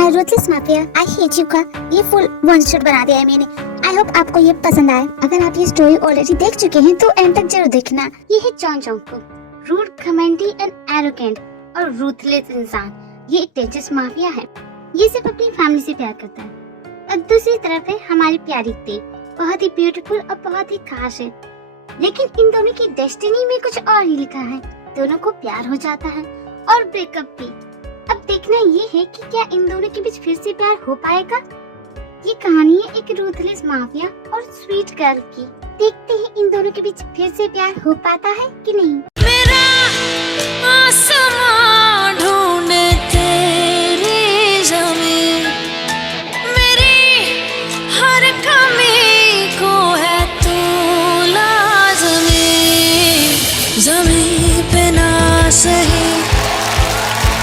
मैं ruthless mafia I hate you का ये फुल वन शॉट बना दिया है मैंने। आई होप आपको ये पसंद आए। अगर आप ये स्टोरी ऑलरेडी देख चुके हैं तो एंड तक जरूर देखना। ये है जॉन जंगकुक, रूड, कमेंटी एंड एरोगेंट और रूथलेस इंसान। ये एक डेंजरस माफिया है। ये सिर्फ अपनी फैमिली से प्यार करता है। और दूसरी तरफ है हमारी प्यारी ते, बहुत ही ब्यूटीफुल और बहुत ही खास है। लेकिन इन दोनों की डेस्टिनी में कुछ और ही लिखा है। दोनों को प्यार हो जाता है और ब्रेकअप भी। अब देखना ये है कि क्या इन दोनों के बीच फिर से प्यार हो पाएगा। ये कहानी है एक रूथलेस माफिया और स्वीट गर्ल की। देखते हैं इन दोनों के बीच फिर से प्यार हो पाता है कि नहीं। मेरा आसमां ढूंढे तेरी ज़मीं, मेरी हर कमी को है तू लाज़मी। ज़मीं पे ना सही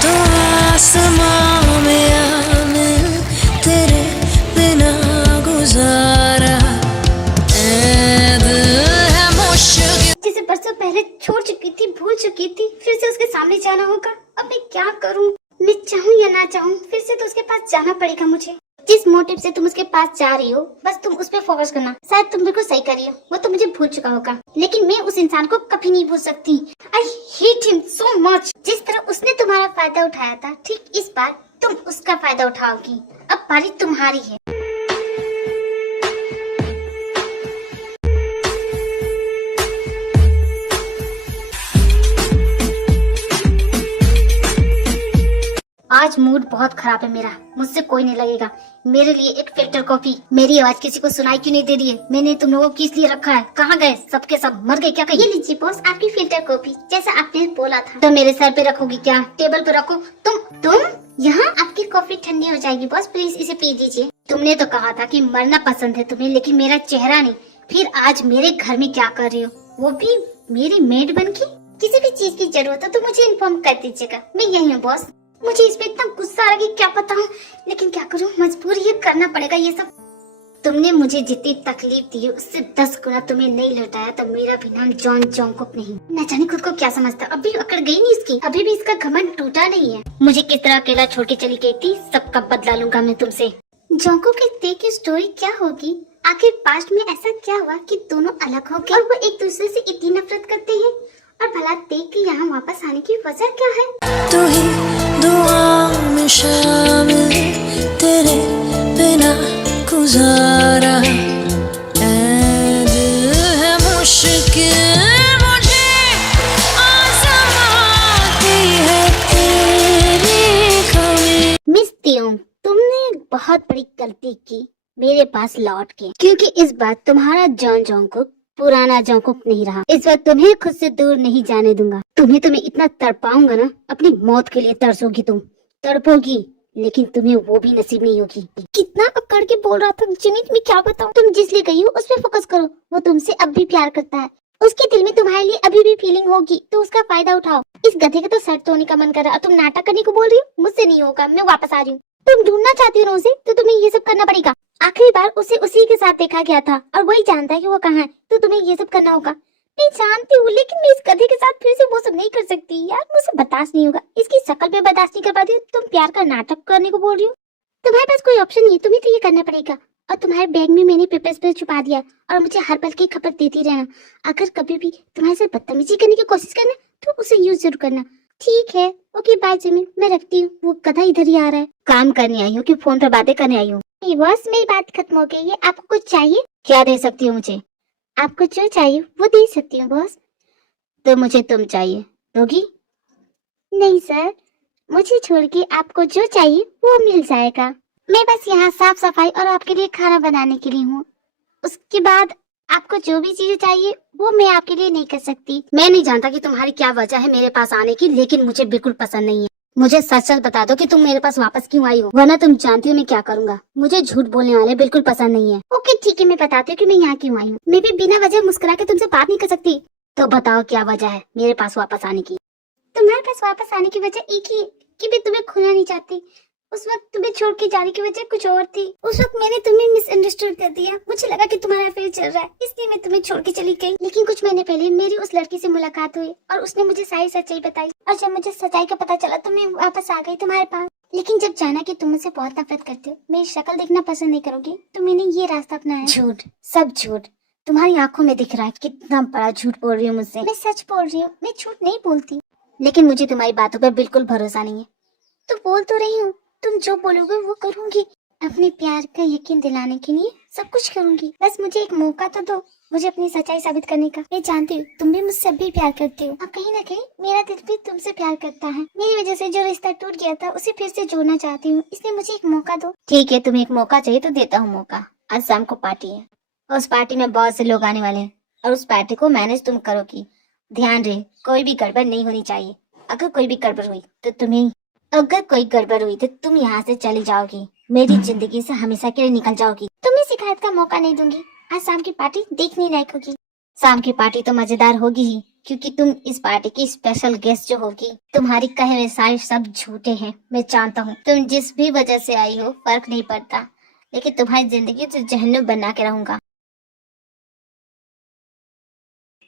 तो आसमां में आमिर तेरे बिना गुजारा ऐ दिल है मुश्किल। जिसे बरसों पहले छोड़ चुकी थी, भूल चुकी थी, फिर से उसके सामने जाना होगा। अब मैं क्या करूं? मैं चाहूं या ना चाहूं, फिर से तो उसके पास जाना पड़ेगा मुझे। जिस मोटिव से तुम उसके पास जा रही हो, बस तुम उस पर फोकस करना। शायद तुम बिल्कुल सही कर रही हो, वो तो मुझे भूल चुका होगा, लेकिन मैं उस इंसान को कभी नहीं भूल सकती। I hate him so much. जिस तरह उसने तुम्हारा फायदा उठाया था, ठीक इस बार तुम उसका फायदा उठाओगी। अब बारी तुम्हारी है। आज मूड बहुत खराब है मेरा, मुझसे कोई नहीं लगेगा। मेरे लिए एक फिल्टर कॉफी। मेरी आवाज किसी को सुनाई क्यों नहीं दे रही है? मैंने तुम लोगों को किस लिए रखा है? कहाँ गए सबके सब? मर गए क्या कहीं? ये लीजिए बॉस, आपकी फिल्टर कॉफी, जैसा आपने बोला था। तो मेरे सर पे रखोगी क्या? टेबल पे रखो। तुम यहाँ? आपकी कॉफी ठंडी हो जाएगी बॉस, प्लीज इसे पी लीजिए। तुमने तो कहा था कि मरना पसंद है तुम्हें, लेकिन मेरा चेहरा नहीं। फिर आज मेरे घर में क्या कर रही हो, वो भी मेरी मेड बन के? किसी भी चीज की जरूरत हो तो मुझे इन्फॉर्म कर दीजिएगा, मैं यही हूँ बॉस। मुझे इस पे इतना गुस्सा आ रहा है कि क्या बताऊं, लेकिन क्या करूं, मजबूरी है, करना पड़ेगा ये सब। तुमने मुझे जितनी तकलीफ दी है उससे 10 गुना तुम्हें नहीं लौटाया, तो मेरा भी नाम जॉन जंगकुक नहीं। न जाने खुद को क्या समझता, अभी अकड़ गई नहीं इसकी, अभी भी इसका घमंड टूटा नहीं है। मुझे किस तरह अकेला छोड़ के चली गई थी, सबका बदला लूंगा मैं तुमसे। जंगकुक के ते की स्टोरी क्या होगी? आखिर पास्ट में ऐसा क्या हुआ कि दोनों अलग हो गए और वो एक दूसरे से इतनी नफरत करते हैं? और भला ते के यहाँ वापस आने की वजह क्या है? तू ही दुआ में शामिल, तेरे बिना गुजारा ऐ दिल है मुश्किल, मुझे आज़माती है तेरी कमी। मिस तियोंग, तुमने बहुत बड़ी गलती की मेरे पास लौट के, क्योंकि इस बार तुम्हारा जॉन जंगकुक पुराना जंगकुक नहीं रहा। इस बार तुम्हें खुद से दूर नहीं जाने दूंगा। तुम्हें इतना तड़पाऊंगा ना, अपनी मौत के लिए तरसोगी, तुम तड़पोगी, लेकिन तुम्हें वो भी नसीब नहीं होगी। कितना अकड़ के बोल रहा था जिमित, मैं क्या बताऊं। तुम जिस लिए गई हो उस पर फोकस करो। वो तुमसे अब भी प्यार करता है, उसके दिल में तुम्हारे लिए अभी भी फीलिंग होगी, तो उसका फायदा उठाओ। इस गधे का तो सर तोड़ने का मन कर रहा है, तुम नाटक करने को बोल रही हो। मुझसे नहीं होगा, मैं वापस आ रही हूँ। तुम ढूंढना चाहती हो उसे, तो तुम्हें ये सब करना पड़ेगा। आखिरी बार उसे उसी के साथ देखा गया था और वही जानता है कि वो कहाँ है, तो तुम्हें ये सब करना होगा। मैं जानती हूँ, लेकिन मैं इस गधे के साथ फिर से वो सब नहीं कर सकती यार, मुझसे बर्दाश्त नहीं होगा। इसकी शक्ल पे बर्दाश्त नहीं कर पाती हूँ, तुम प्यार का नाटक करने को बोल रही हो। तुम्हारे पास कोई ऑप्शन नहीं है, तुम्हें तो ये करना पड़ेगा। और तुम्हारे बैग में मैंने पेपर्स पे छुपा दिया, और मुझे हर पल की खबर देती रहना। अगर कभी भी तुम्हारे साथ बदतमीजी करने की कोशिश करना तो उसे यूज जरूर करना, ठीक है? ओके बाय जिमी, मैं रखती हूँ। वो गधा इधर ही आ रहा है। काम करने आई हूँ कि फोन पर बातें करने आई हूँ? बॉस, मेरी बात खत्म हो गई है। आपको कुछ चाहिए? क्या दे सकती हूँ मुझे? आपको जो चाहिए वो दे सकती हूँ बॉस। तो मुझे तुम चाहिए, दोगी? नहीं सर, मुझे छोड़ के आपको जो चाहिए वो मिल जाएगा। मैं बस यहाँ साफ सफाई और आपके लिए खाना बनाने के लिए हूँ। उसके बाद आपको जो भी चीजें चाहिए वो मैं आपके लिए नहीं कर सकती। मैं नहीं जानता कि तुम्हारी क्या वजह है मेरे पास आने की, लेकिन मुझे बिल्कुल पसंद नहीं है। मुझे सच सच बता दो कि तुम मेरे पास वापस क्यों आई हो, वरना तुम जानती हो मैं क्या करूँगा। मुझे झूठ बोलने वाले बिल्कुल पसंद नहीं है। ओके ठीक है, मैं बताती हूँ कि मैं यहाँ क्यों आई हूँ। मैं भी बिना वजह मुस्कुरा के तुमसे बात नहीं कर सकती। तो बताओ क्या वजह है मेरे पास वापस आने की? तुम्हारे पास वापस आने की वजह एक ही है कि मैं तुम्हें खोना नहीं चाहती। उस वक्त तुम्हें छोड़ के जाने की वजह कुछ और थी। उस वक्त मैंने तुम्हें मिसअंडरस्टूड कर दिया। मुझे लगा कि तुम्हारा अफेयर चल रहा है, इसलिए मैं तुम्हें छोड़ के चली गई। लेकिन कुछ महीने पहले मेरी उस लड़की से मुलाकात हुई और उसने मुझे सारी सच्चाई बताई। और जब मुझे सच्चाई का पता चला तो मैं वापस आ गई तुम्हारे पास। लेकिन जब जाना कि तुम मुझसे बहुत नफरत करते हो, मेरी शक्ल देखना पसंद नहीं करोगे, तो मैंने ये रास्ता अपनाया। झूठ, सब झूठ। तुम्हारी आंखों में दिख रहा है कितना बड़ा झूठ बोल रही हो मुझसे। मैं सच बोल रही हूँ, मैं झूठ नहीं बोलती। लेकिन मुझे तुम्हारी बातों पर बिल्कुल भरोसा नहीं है। तो बोल तो रही हूँ, तुम जो बोलोगे वो करूंगी। अपने प्यार का यकीन दिलाने के लिए सब कुछ करूंगी। बस मुझे एक मौका तो दो, मुझे अपनी सच्चाई साबित करने का। मैं जानती हूँ तुम भी मुझसे भी प्यार करती हो, और कहीं ना कहीं मेरा दिल भी तुमसे प्यार करता है। मेरी वजह से जो रिश्ता टूट गया था उसे फिर से जोड़ना चाहती हूँ, इसलिए मुझे एक मौका दो। ठीक है, तुम्हें एक मौका चाहिए तो देता हूँ मौका। आज शाम को पार्टी है, उस पार्टी में बहुत से लोग आने वाले हैं, और उस पार्टी को मैनेज तुम करोगी। ध्यान रहे, कोई भी गड़बड़ नहीं होनी चाहिए। अगर कोई भी गड़बड़ हुई तो तुम यहाँ से चली जाओगी, मेरी जिंदगी से हमेशा के लिए निकल जाओगी। तुम्हें शिकायत का मौका नहीं दूंगी। आज शाम की पार्टी देखने लायक होगी। शाम की पार्टी तो मजेदार होगी ही, क्योंकि तुम इस पार्टी की स्पेशल गेस्ट जो होगी। तुम्हारी कहे हुए सारे सब झूठे हैं, मैं जानता हूँ। तुम जिस भी वजह से आई हो फर्क नहीं पड़ता, लेकिन तुम्हारी जिंदगी तो जहन्नुम बना के रहूंगा।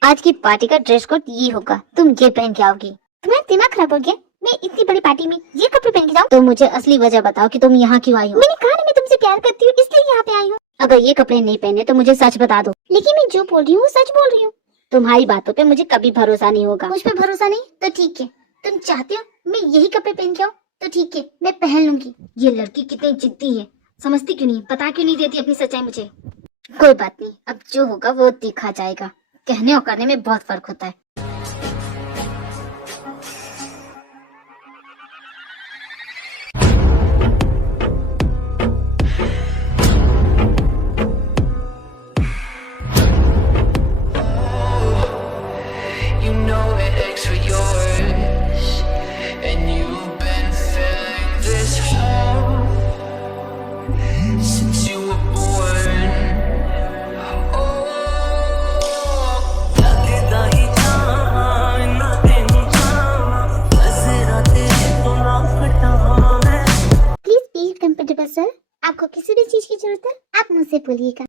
आज की पार्टी का ड्रेस कोड ये होगा, तुम ये पहन के आओगी। तुम्हारा दिमाग खराब हो गया? मैं इतनी बड़ी पार्टी में ये कपड़े पहन के जाऊँ? तो मुझे असली वजह बताओ कि तुम यहाँ क्यों आई हो। मैंने कहा ना मैं तुमसे प्यार करती हूँ, इसलिए यहाँ पे आई हूँ। अगर ये कपड़े नहीं पहने तो मुझे सच बता दो। लेकिन मैं जो बोल रही हूँ वो सच बोल रही हूँ। तुम्हारी बातों पे मुझे कभी भरोसा नहीं होगा। मुझ पे भरोसा नहीं तो ठीक है, तुम चाहते हो मैं यही कपड़े पहन के आऊँ तो ठीक है, मैं पहन लूंगी। ये लड़की कितनी जिद्दी है, समझती क्यों नहीं, पता क्यों नहीं देती अपनी सच्चाई मुझे। कोई बात नहीं, अब जो होगा वो देखा जाएगा। कहने और करने में बहुत फर्क होता है। You know it aches for yours, and you've been feeling this home since you were born. Oh, लगदा ही जान ना तेनू जान, नज़रां तेरे तो ना हटावे। प्लीज बी कंफर्टेबल सर, आपको किसी भी चीज की जरूरत है आप मुझसे बोलिएगा।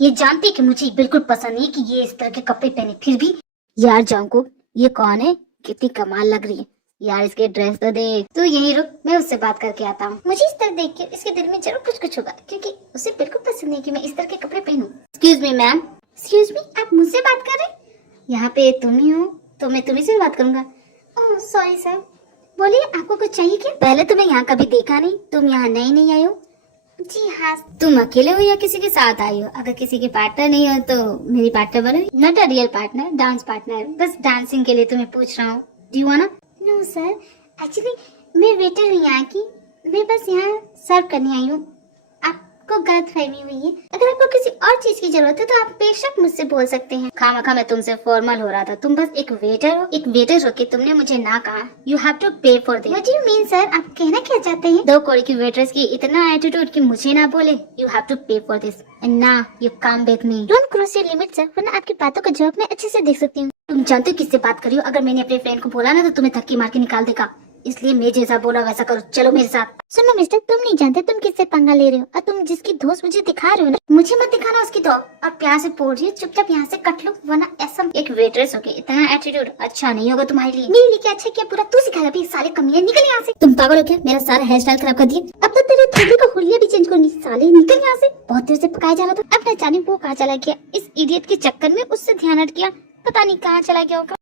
ये जानती है कि मुझे बिल्कुल पसंद नहीं कि ये इस तरह के कपड़े पहने, फिर भी। यार जांको, ये कौन है? कितनी कमाल लग रही है यार, इसके ड्रेस तो देख। तू यहीं रुक, मैं उससे बात करके आता हूँ। मुझे इस तरह देख के इसके दिल में जरूर कुछ होगा, क्योंकि उसे बिल्कुल पसंद नहीं कि मैं इस तरह के कपड़े पहनूं। Excuse me ma'am. Excuse me, आप मुझसे बात कर रहे? यहाँ पे तुम ही हो तो मैं तुम्ही से बात करूंगा। ओह सॉरी सर, बोलिए आपको कुछ चाहिए क्या? पहले तुम्हें यहाँ कभी देखा नहीं, तुम यहाँ नई नहीं आई हो? जी हाँ। तुम अकेले हो या किसी के साथ आई हो? अगर किसी के पार्टनर नहीं हो तो मेरी पार्टनर बनो। Not a real partner, dance partner, बस डांसिंग के लिए तुम्हें पूछ रहा हूँ। Do you wanna? No sir, actually मैं वेटर हूँ यहाँ की, मैं बस यहाँ सर्व करने आई हूँ। आपको गलत फहमी हुई है। अगर आपको किसी और चीज की जरूरत है तो आप बेशक मुझसे बोल सकते हैं। खामखा मैं तुमसे फॉर्मल हो रहा था, तुम बस एक वेटर हो। एक वेटर हो के तुमने मुझे ना कहा। यू हैव टू पे for this. What do you mean sir, आप कहना क्या चाहते हैं? दो कौड़ी की वेटर्स की इतना एटीट्यूड कि मुझे ना बोले। यू हैव टू पे फॉर दिस एंड ना you come with me. Don't cross your limit sir, वरना आपकी बातों का जवाब मैं अच्छे से देख सकती हूँ। तुम जानते हो किससे बात करी हो? अगर मैंने अपने फ्रेंड को बोला ना तो तुम्हें धक्की मार के निकाल देगा, इसलिए मैं जैसा बोला वैसा करो। चलो मेरे साथ। सुनो मिस्टर, तुम नहीं जानते तुम किससे पंगा ले रहे हो, और तुम जिसकी दोस्त मुझे दिखा रहे हो ना, मुझे मत दिखाना उसकी दोस्त। और प्यार से बोल रही है, चुपचाप यहाँ से कट लो, वरना ऐसा। एक वेटरेस हो के इतना एटीट्यूड अच्छा नहीं होगा तुम्हारे लिए। मेरे लिए क्या अच्छा क्या पूरा तू सिखाएगा भी? साले कमीने, निकल यहाँ से। तुम पागल हो क्या? मेरा सारा हेयर स्टाइल खराब कर दिया। अब तो तेरे थोड़ी का हुलिया भी चेंज करूंगी। साले निकल यहाँ से, बहुत देर से पकाया जा रहा था। अब न जाने वो कहाँ चला गया। इस इडियट के चक्कर में उससे ध्यान हट गया, पता नहीं कहाँ चला गया होगा।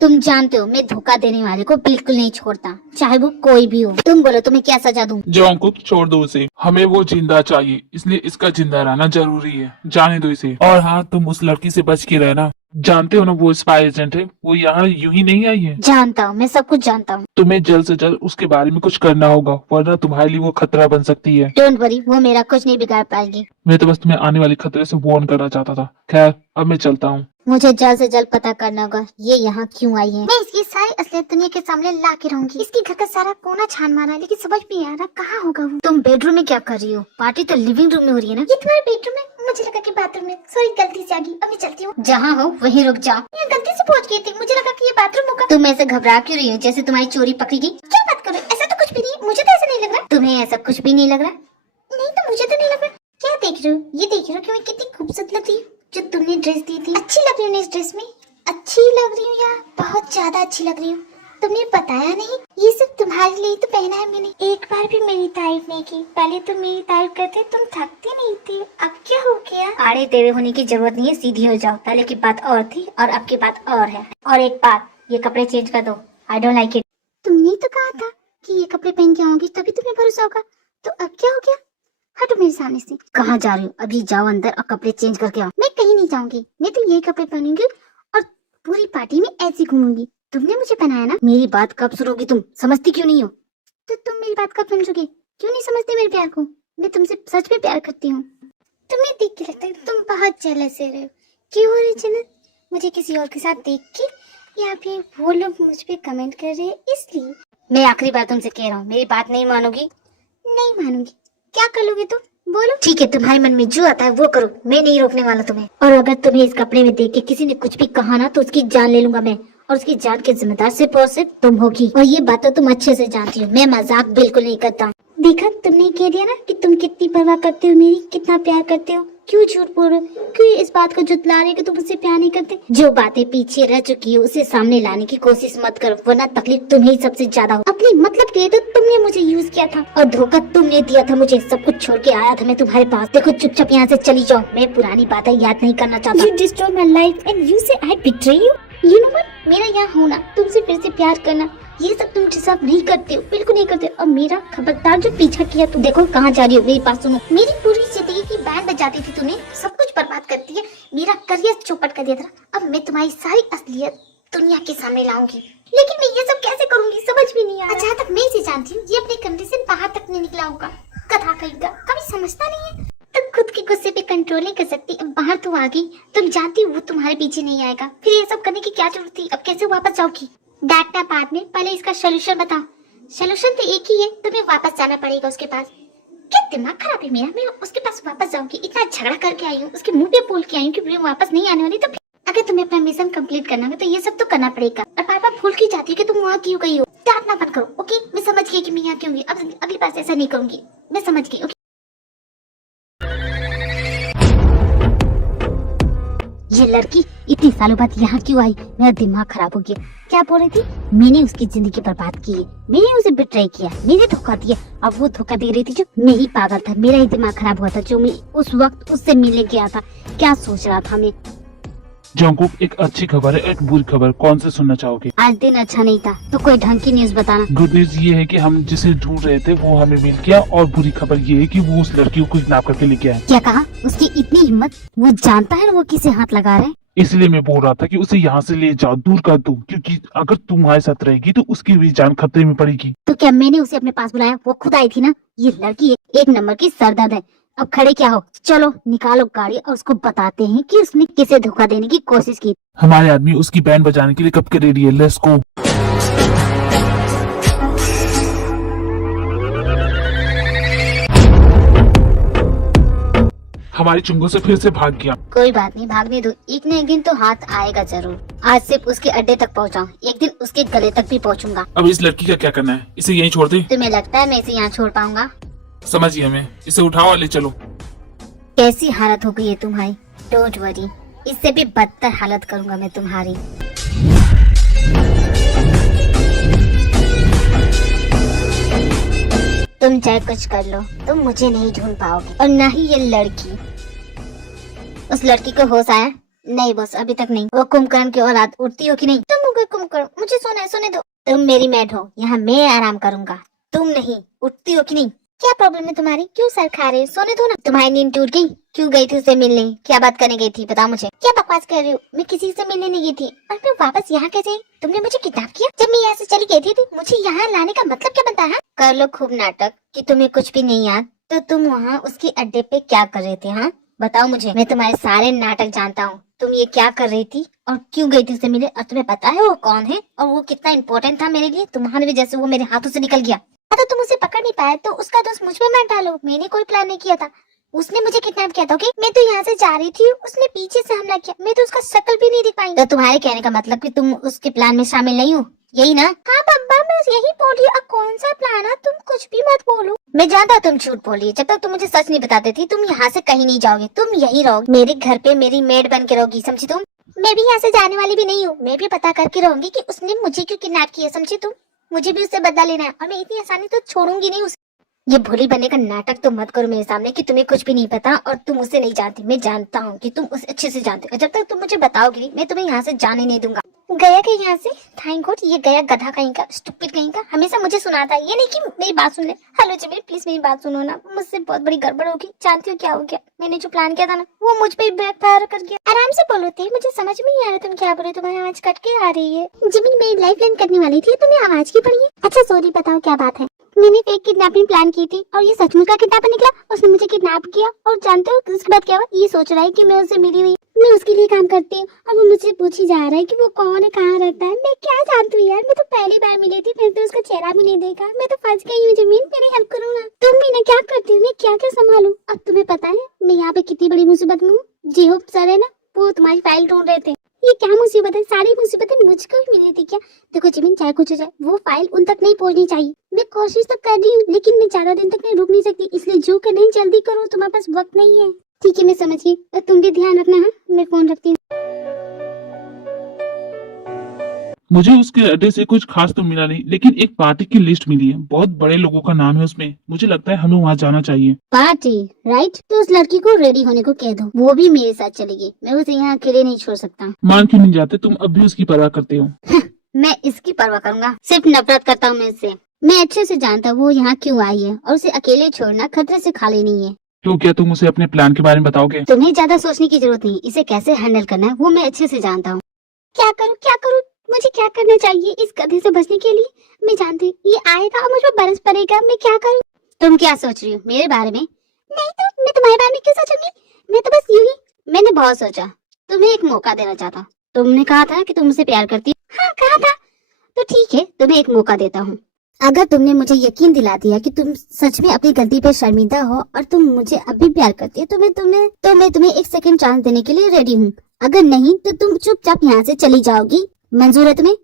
तुम जानते हो मैं धोखा देने वाले को बिल्कुल नहीं छोड़ता, चाहे वो कोई भी हो। तुम बोलो तुम्हें क्या सजा दूं? जॉन्कुक छोड़ दो उसे, हमें वो जिंदा चाहिए, इसलिए इसका जिंदा रहना जरूरी है। जाने दो इसे। और हाँ, तुम उस लड़की से बच के रहना। जानते हो ना वो स्पाई एजेंट है, वो यहाँ यूं ही नहीं आई है। जानता हूँ, मैं सब कुछ जानता हूँ। तुम्हें जल्द से जल्द उसके बारे में कुछ करना होगा, वरना तुम्हारे लिए वो खतरा बन सकती है। डोंट वरी, वो मेरा कुछ नहीं बिगाड़ पाएगी। मैं तो बस तुम्हें आने वाले खतरे से वार्न करना चाहता था। खैर, अब मैं चलता हूँ। मुझे जल्द से जल्द पता करना होगा ये यहाँ क्यों आई है। मैं इसकी सारी असलियत दुनिया के सामने ला के रहूंगी। इसकी घर का सारा कोना छान मारा, लेकिन समझ नहीं आ रहा कहाँ होगा वो। तुम बेडरूम में क्या कर रही हो? पार्टी तो लिविंग रूम में हो रही है ना? ये तुम्हारे बेडरूम में? मुझे लगा कि बाथरूम में। सॉरी, गलती से आ गई। अब मैं चलती हूँ। जहाँ हो वहीं रुक जाओ। यहाँ गलती से पहुँच गई थी, मुझे लगा कि ये बाथरूम होगा। तुम ऐसे घबरा क्यों रही हो जैसे तुम्हारी चोरी पकड़ी गई? क्या बात कर रहे हो? ऐसा तो कुछ भी नहीं, मुझे तो ऐसा नहीं लग रहा। तुम्हें ऐसा कुछ भी नहीं लग रहा? नहीं तो मुझे तो नहीं लग रहा। क्या देख रहे हो? ये देख रहे हो कि मैं कितनी खूबसूरत लग रही हूँ? जो तुमने ड्रेस दी थी, अच्छी लग रही हूँ इस ड्रेस में? अच्छी लग रही हूँ या बहुत ज्यादा अच्छी लग रही हूँ? तुमने बताया नहीं? ये सब तुम्हारे लिए तो पहना है मैंने। एक बार भी मेरी तारीफ नहीं की। पहले तुम मेरी तारीफ करते, तुम थकती नहीं थी, अब क्या हो गया? आड़े टेढ़े होने की जरूरत नहीं है, सीधी हो जाओ। पहले की बात और थी और अब की बात और है। और एक बात, ये कपड़े चेंज कर दो, आई डोंट लाइक इट। तुमने तो कहा था कि ये कपड़े पहन के आऊंगी तभी तुम्हें भरोसा होगा, तो अब क्या हो गया? हटो मेरे सामने से। कहाँ जा रही हो? अभी जाओ अंदर और कपड़े चेंज करके आओ। मैं कहीं नहीं जाऊंगी, मैं तो यही कपड़े पहनूंगी और पूरी पार्टी में ऐसी घूमूंगी। तुमने मुझे पहनाया ना। मेरी बात कब सुनोगी? तुम समझती क्यों नहीं हो? तो तुम मेरी बात कब समझोगे? क्यों नहीं समझते मेरे प्यार को? मैं तुमसे सच में प्यार करती हूँ। तुम्हें देख के लगता है तुम बहुत जेलस हो रहे हो। क्यों हो रही जन्नत? मुझे किसी और के साथ देख के या फिर वो लोग मुझ पे कमेंट कर रहे हैं इसलिए? मैं आखिरी बार तुमसे कह रहा हूँ, मेरी बात नहीं मानोगी? नहीं मानूंगी। क्या कर लोगे तुम? बोलो। ठीक है, तुम्हारे मन में जो आता है वो करो, मैं नहीं रोकने वाला तुम्हें। और अगर तुम्हें इस कपड़े में देख के किसी ने कुछ भी कहा ना तो उसकी जान ले लूंगा मैं, और उसकी जान के जिम्मेदार सिर्फ तुम होगी। और ये बात तो तुम अच्छे से जानती हो, मैं मजाक बिल्कुल नहीं करता। देखा, तुमने कह दिया ना कि तुम कितनी परवाह करते हो मेरी, कितना प्यार करते हो। क्यों झूठ बोल रहे हो? क्यों इस बात को जुटला रहे हो कि तुम मुझसे प्यार नहीं करते? जो बातें पीछे रह चुकी हो उसे सामने लाने की कोशिश मत करो, वरना तकलीफ तुम्हें सबसे ज्यादा हो। अपने मतलब के लिए तो तुमने मुझे यूज किया था और धोखा तुमने दिया था मुझे। सब कुछ छोड़ के आया था मैं तुम्हारे पास। देखो, चुपचाप यहाँ से चली जाओ, मैं पुरानी बातें याद नहीं करना चाहता। You destroyed my life and you say I betray you? You know what? मेरा यहाँ होना, तुमसे फिर से प्यार करना, ये सब तुम डिजर्व नहीं करते हो, बिल्कुल नहीं करते। और मेरा खबरदार जो पीछा किया, तुम देखो कहाँ जा रही हो। मेरी बात सुनो, मेरी पूरी जिंदगी की बैंड बजाती थी तूने, सब कुछ बर्बाद करती है, मेरा करियर चौपट कर दिया था। अब मैं तुम्हारी सारी असलियत दुनिया के सामने लाऊंगी, लेकिन मैं ये सब कैसे करूंगी समझ भी नहीं आ रहा। जहाँ तक मैं इसे जानती हूँ, ये अपने कमरे से बाहर तक नहीं निकला होगा। कथा कहेगा, कभी समझता नहीं है। तुम खुद के गुस्से पे कंट्रोल नहीं कर सकती, अब बाहर तो आ गई, तुम जानती हो वो तुम्हारे पीछे नहीं आएगा, फिर ये सब करने की क्या जरूरत थी? अब कैसे वापस जाओगी? डांटना बाद में, पहले इसका सोल्यूशन बताओ। सोल्यूशन तो एक ही है, तुम्हें वापस जाना पड़ेगा उसके पास। क्या दिमाग खराब है मेरा? मैं उसके पास वापस जाऊंगी? इतना झगड़ा करके आई हूँ, उसके मुंह पे बोल के आई हूँ कि मैं वापस नहीं आने वाली, तो अगर तुम्हें अपना मिशन कंप्लीट करना है तो ये सब तो करना पड़ेगा। और बार बार भूल की जाती है कि तुम वहाँ क्यों गई हो। डांटना बंद करो, ओके? मैं समझ गई कि मैं यहाँ क्यों गई, अब अगली बार ऐसा नहीं करूंगी, मैं समझ गई, ओके? ये लड़की इतनी सालों बाद यहाँ क्यों आई? मेरा दिमाग खराब हो गया। क्या बोल रही थी? मैंने उसकी जिंदगी बर्बाद की है, मैंने उसे बिट्रे किया, मैंने धोखा दिया। अब वो धोखा दे रही थी जो मैं ही पागल था, मेरा ही दिमाग खराब हुआ था जो मैं उस वक्त उससे मिलने गया था। क्या सोच रहा था मैं? जंकुक, एक अच्छी खबर है, एक बुरी खबर, कौन से सुनना चाहोगे? आज दिन अच्छा नहीं था, तो कोई ढंग की न्यूज बताना। गुड न्यूज ये है कि हम जिसे ढूंढ रहे थे वो हमें मिल गया, और बुरी खबर ये है कि वो उस लड़की को किडनैप करके लेके आए। क्या कहा? उसकी इतनी हिम्मत? वो जानता है वो किसे हाथ लगा रहे हैं। इसलिए मैं बोल रहा था कि उसे यहाँ से ले जाओ, दूर कर दो, क्योंकि अगर तुम्हारे साथ रहेगी तो उसकी भी जान खतरे में पड़ेगी। तो क्या मैंने उसे अपने पास बुलाया? वो खुद आई थी ना। ये लड़की एक नंबर की सरदर्द है। अब खड़े क्या हो, चलो निकालो गाड़ी और उसको बताते हैं कि उसने किसे धोखा देने की कोशिश की। हमारे आदमी उसकी बैंड बजाने के लिए कब के रेडी है, लेट्स गो। हमारी चुंगो से फिर से भाग गया। कोई बात नहीं, भागने दो, एक न एक दिन तो हाथ आएगा जरूर। आज सिर्फ उसके अड्डे तक पहुंचाऊं, एक दिन उसके गले तक भी पहुंचूंगा। अब इस लड़की का क्या करना है? इसे यहीं छोड़ दे? तुम्हें लगता है मैं इसे यहाँ छोड़ पाऊंगा? समझिए हमें, इसे उठाओ और ले चलो। कैसी हालत हो गई है तुम्हारी? डोंट वरी, इससे भी बदतर हालत करूंगा मैं तुम्हारी। तुम चाहे कुछ कर लो, तुम मुझे नहीं ढूंढ पाओगे, और न ही ये लड़की। उस लड़की को होश आया? नहीं बस, अभी तक नहीं। वो कुंभकर्ण की औलाद उठती हो कि नहीं? तुम हो गए कुंभकर्ण, मुझे सोने दो। तुम मेरी मेड हो, यहाँ मैं आराम करूंगा, तुम नहीं। उठती हो कि नहीं? क्या प्रॉब्लम है तुम्हारी? क्यों सर खा रहे हो? सोने दो ना। तुम्हारी नींद टूट गई? क्यों गई थी उससे मिलने? क्या बात करने गई थी? बताओ मुझे। क्या बकवास कर रही हो? मैं किसी से मिलने नहीं गई थी। और मैं वापस यहाँ कैसे? तुमने मुझे किडनैप किया? जब मैं यहाँ से चली गई थी मुझे यहाँ लाने का मतलब क्या बनता है? कर लो खूब नाटक कि तुम्हें कुछ भी नहीं याद। तो तुम वहाँ उसके अड्डे पे क्या कर रहे थे? हाँ बताओ मुझे, मैं तुम्हारे सारे नाटक जानता हूँ। तुम ये क्या कर रही थी और क्यों गई थी उससे मिले? और तुम्हें पता है वो कौन है और वो कितना इम्पोर्टेंट था मेरे लिए? तुम्हारी वजह से वो मेरे हाथों से निकल गया। तो तुम उसे पकड़ नहीं पाए तो उसका दोस्त मुझ पे मत डालो। मैंने कोई प्लान नहीं किया था, उसने मुझे किडनैप किया था। ओके, मैं तो यहाँ से जा रही थी, उसने पीछे से हमला किया, मैं तो उसका शक्ल भी नहीं दिख पाई। तो तुम्हारे कहने का मतलब कि तुम उसके प्लान में शामिल नहीं हो, यही ना? हाँ बब्बा, मैं यही बोली। अब कौन सा प्लान है? तुम कुछ भी मत बोलो। मैं जानता तुम झूठ बोली, जब तक तुम मुझे सच नहीं बताते थी तुम यहाँ से कहीं नहीं जाओगे, तुम यही रहोगे, मेरे घर पे मेरी मेड बन के रहोगी, समझी तुम? मैं भी यहाँ से जाने वाली भी नहीं हूँ। मैं भी पता करके रहूंगी कि उसने मुझे क्यों किडनैप किया, समझी तुम? मुझे भी उससे बदला लेना है और मैं इतनी आसानी तो छोड़ूंगी नहीं उसे। ये भोली बनने का नाटक तो मत करो मेरे सामने कि तुम्हें कुछ भी नहीं पता और तुम उसे नहीं जानती। मैं जानता हूँ कि तुम उसे अच्छे से जानते हो। जब तक तुम मुझे बताओगी नहीं, मैं तुम्हें यहाँ से जाने नहीं दूंगा। गया क्या यहाँ से? थैंक गॉड, ये गया गधा कहीं का, स्टूपिड कहीं का, हमेशा मुझे सुनाता है। ये नहीं कि मेरी बात सुन ले। हेलो जिमी, प्लीज मेरी बात सुनो ना, मुझसे बहुत बड़ी गड़बड़ होगी। जानती हो क्या हो गया? मैंने जो प्लान किया था ना, वो मुझ पे बैकफायर कर गया। आराम से बोलो थे, मुझे समझ में नहीं आ रहा तुम क्या बोले। तुम्हारी आवाज कट के आ रही है। जिमी, मैं लाइफ लाइन करने वाली थी, तुम्हें आवाज की पड़ी है? अच्छा सॉरी, बताओ क्या बात है? मैंने फेक किडनैपिंग प्लान की थी और ये सचमुच का किडनैपर निकला। उसने मुझे किडनैप किया और जानते हो उसके बाद क्या हुआ? ये सोच रहा है कि मैं उससे मिली हुई, मैं उसके लिए काम करती हूँ और वो मुझे पूछ ही जा रहा है कि वो कौन है, कहाँ रहता है। मैं क्या जानती हूँ यार, मैं तो पहली बार मिली थी, फिर तो उसका चेहरा भी नहीं देखा। मैं तो फंस गई हूँ। जमीन, मेरी हेल्प करो ना। तुम भी ना क्या करती हो, मैं क्या क्या संभालूं? अब तुम्हें पता है मैं यहाँ पे कितनी बड़ी मुसीबत में हूँ। जी होप सर है ना, वो तुम्हारी फाइल ढूंढ रहे थे। ये क्या मुसीबत है? सारी मुसीबतें मुझको ही मिली थी क्या? देखो जिमिन, चाहे कुछ हो जाए, वो फाइल उन तक नहीं पहुंचनी चाहिए। मैं कोशिश तो कर रही हूँ, लेकिन मैं ज्यादा दिन तक नहीं रुक नहीं सकती, इसलिए जो कर नहीं जल्दी करो, तुम्हारे पास वक्त नहीं है। ठीक है, मैं समझ गई। और तुम भी ध्यान रखना। हाँ, मैं फोन रखती हूँ। मुझे उसके एड्रेस से कुछ खास तो मिला नहीं, लेकिन एक पार्टी की लिस्ट मिली है। बहुत बड़े लोगों का नाम है उसमें। मुझे लगता है हमें वहाँ जाना चाहिए। Party, right? तो उस लड़की को रेडी होने को कह दो, वो भी मेरे साथ चलेगी। मैं उसे यहाँ अकेले नहीं छोड़ सकता। मान क्यों नहीं जाते? तुम अब भी उसकी परवाह करते हो। मैं इसकी परवाह करूंगा? सिर्फ नफरत करता हूँ मैं इससे। मैं अच्छे से जानता हूँ वो यहाँ क्यों आई है और उसे अकेले छोड़ना खतरे से खाली नहीं है। तो क्या तुम उसे अपने प्लान के बारे में बताओगे? तुम्हें ज्यादा सोचने की जरूरत नहीं, इसे कैसे हैंडल करना है वो मैं अच्छे से जानता हूँ। क्या करूँ क्या करूँ? मुझे क्या करना चाहिए इस गधे से बचने के लिए? मैं जानती हूँ ये आएगा और मुझ पर बरस पड़ेगा। मैं क्या करूँ? तुम क्या सोच रही हो मेरे बारे में? नहीं तो मैं तुम्हारे बारे में क्यों सोचूंगी? मैं तो बस यूं ही। मैंने बहुत सोचा, तुम्हें एक मौका देना चाहता। तुमने कहा था कि तुम मुझसे प्यार करती हो। हाँ कहा था। तो ठीक है, तुम्हें एक मौका देता हूँ। अगर तुमने मुझे यकीन दिला दिया कि तुम सच में अपनी गलती पे शर्मिंदा हो और तुम मुझे अब भी प्यार करती हो, तो मैं तुम्हें एक सेकंड चांस देने के लिए रेडी हूँ। अगर नहीं तो तुम चुपचाप यहाँ से चली जाओगी। मंजूर है तुम्हें?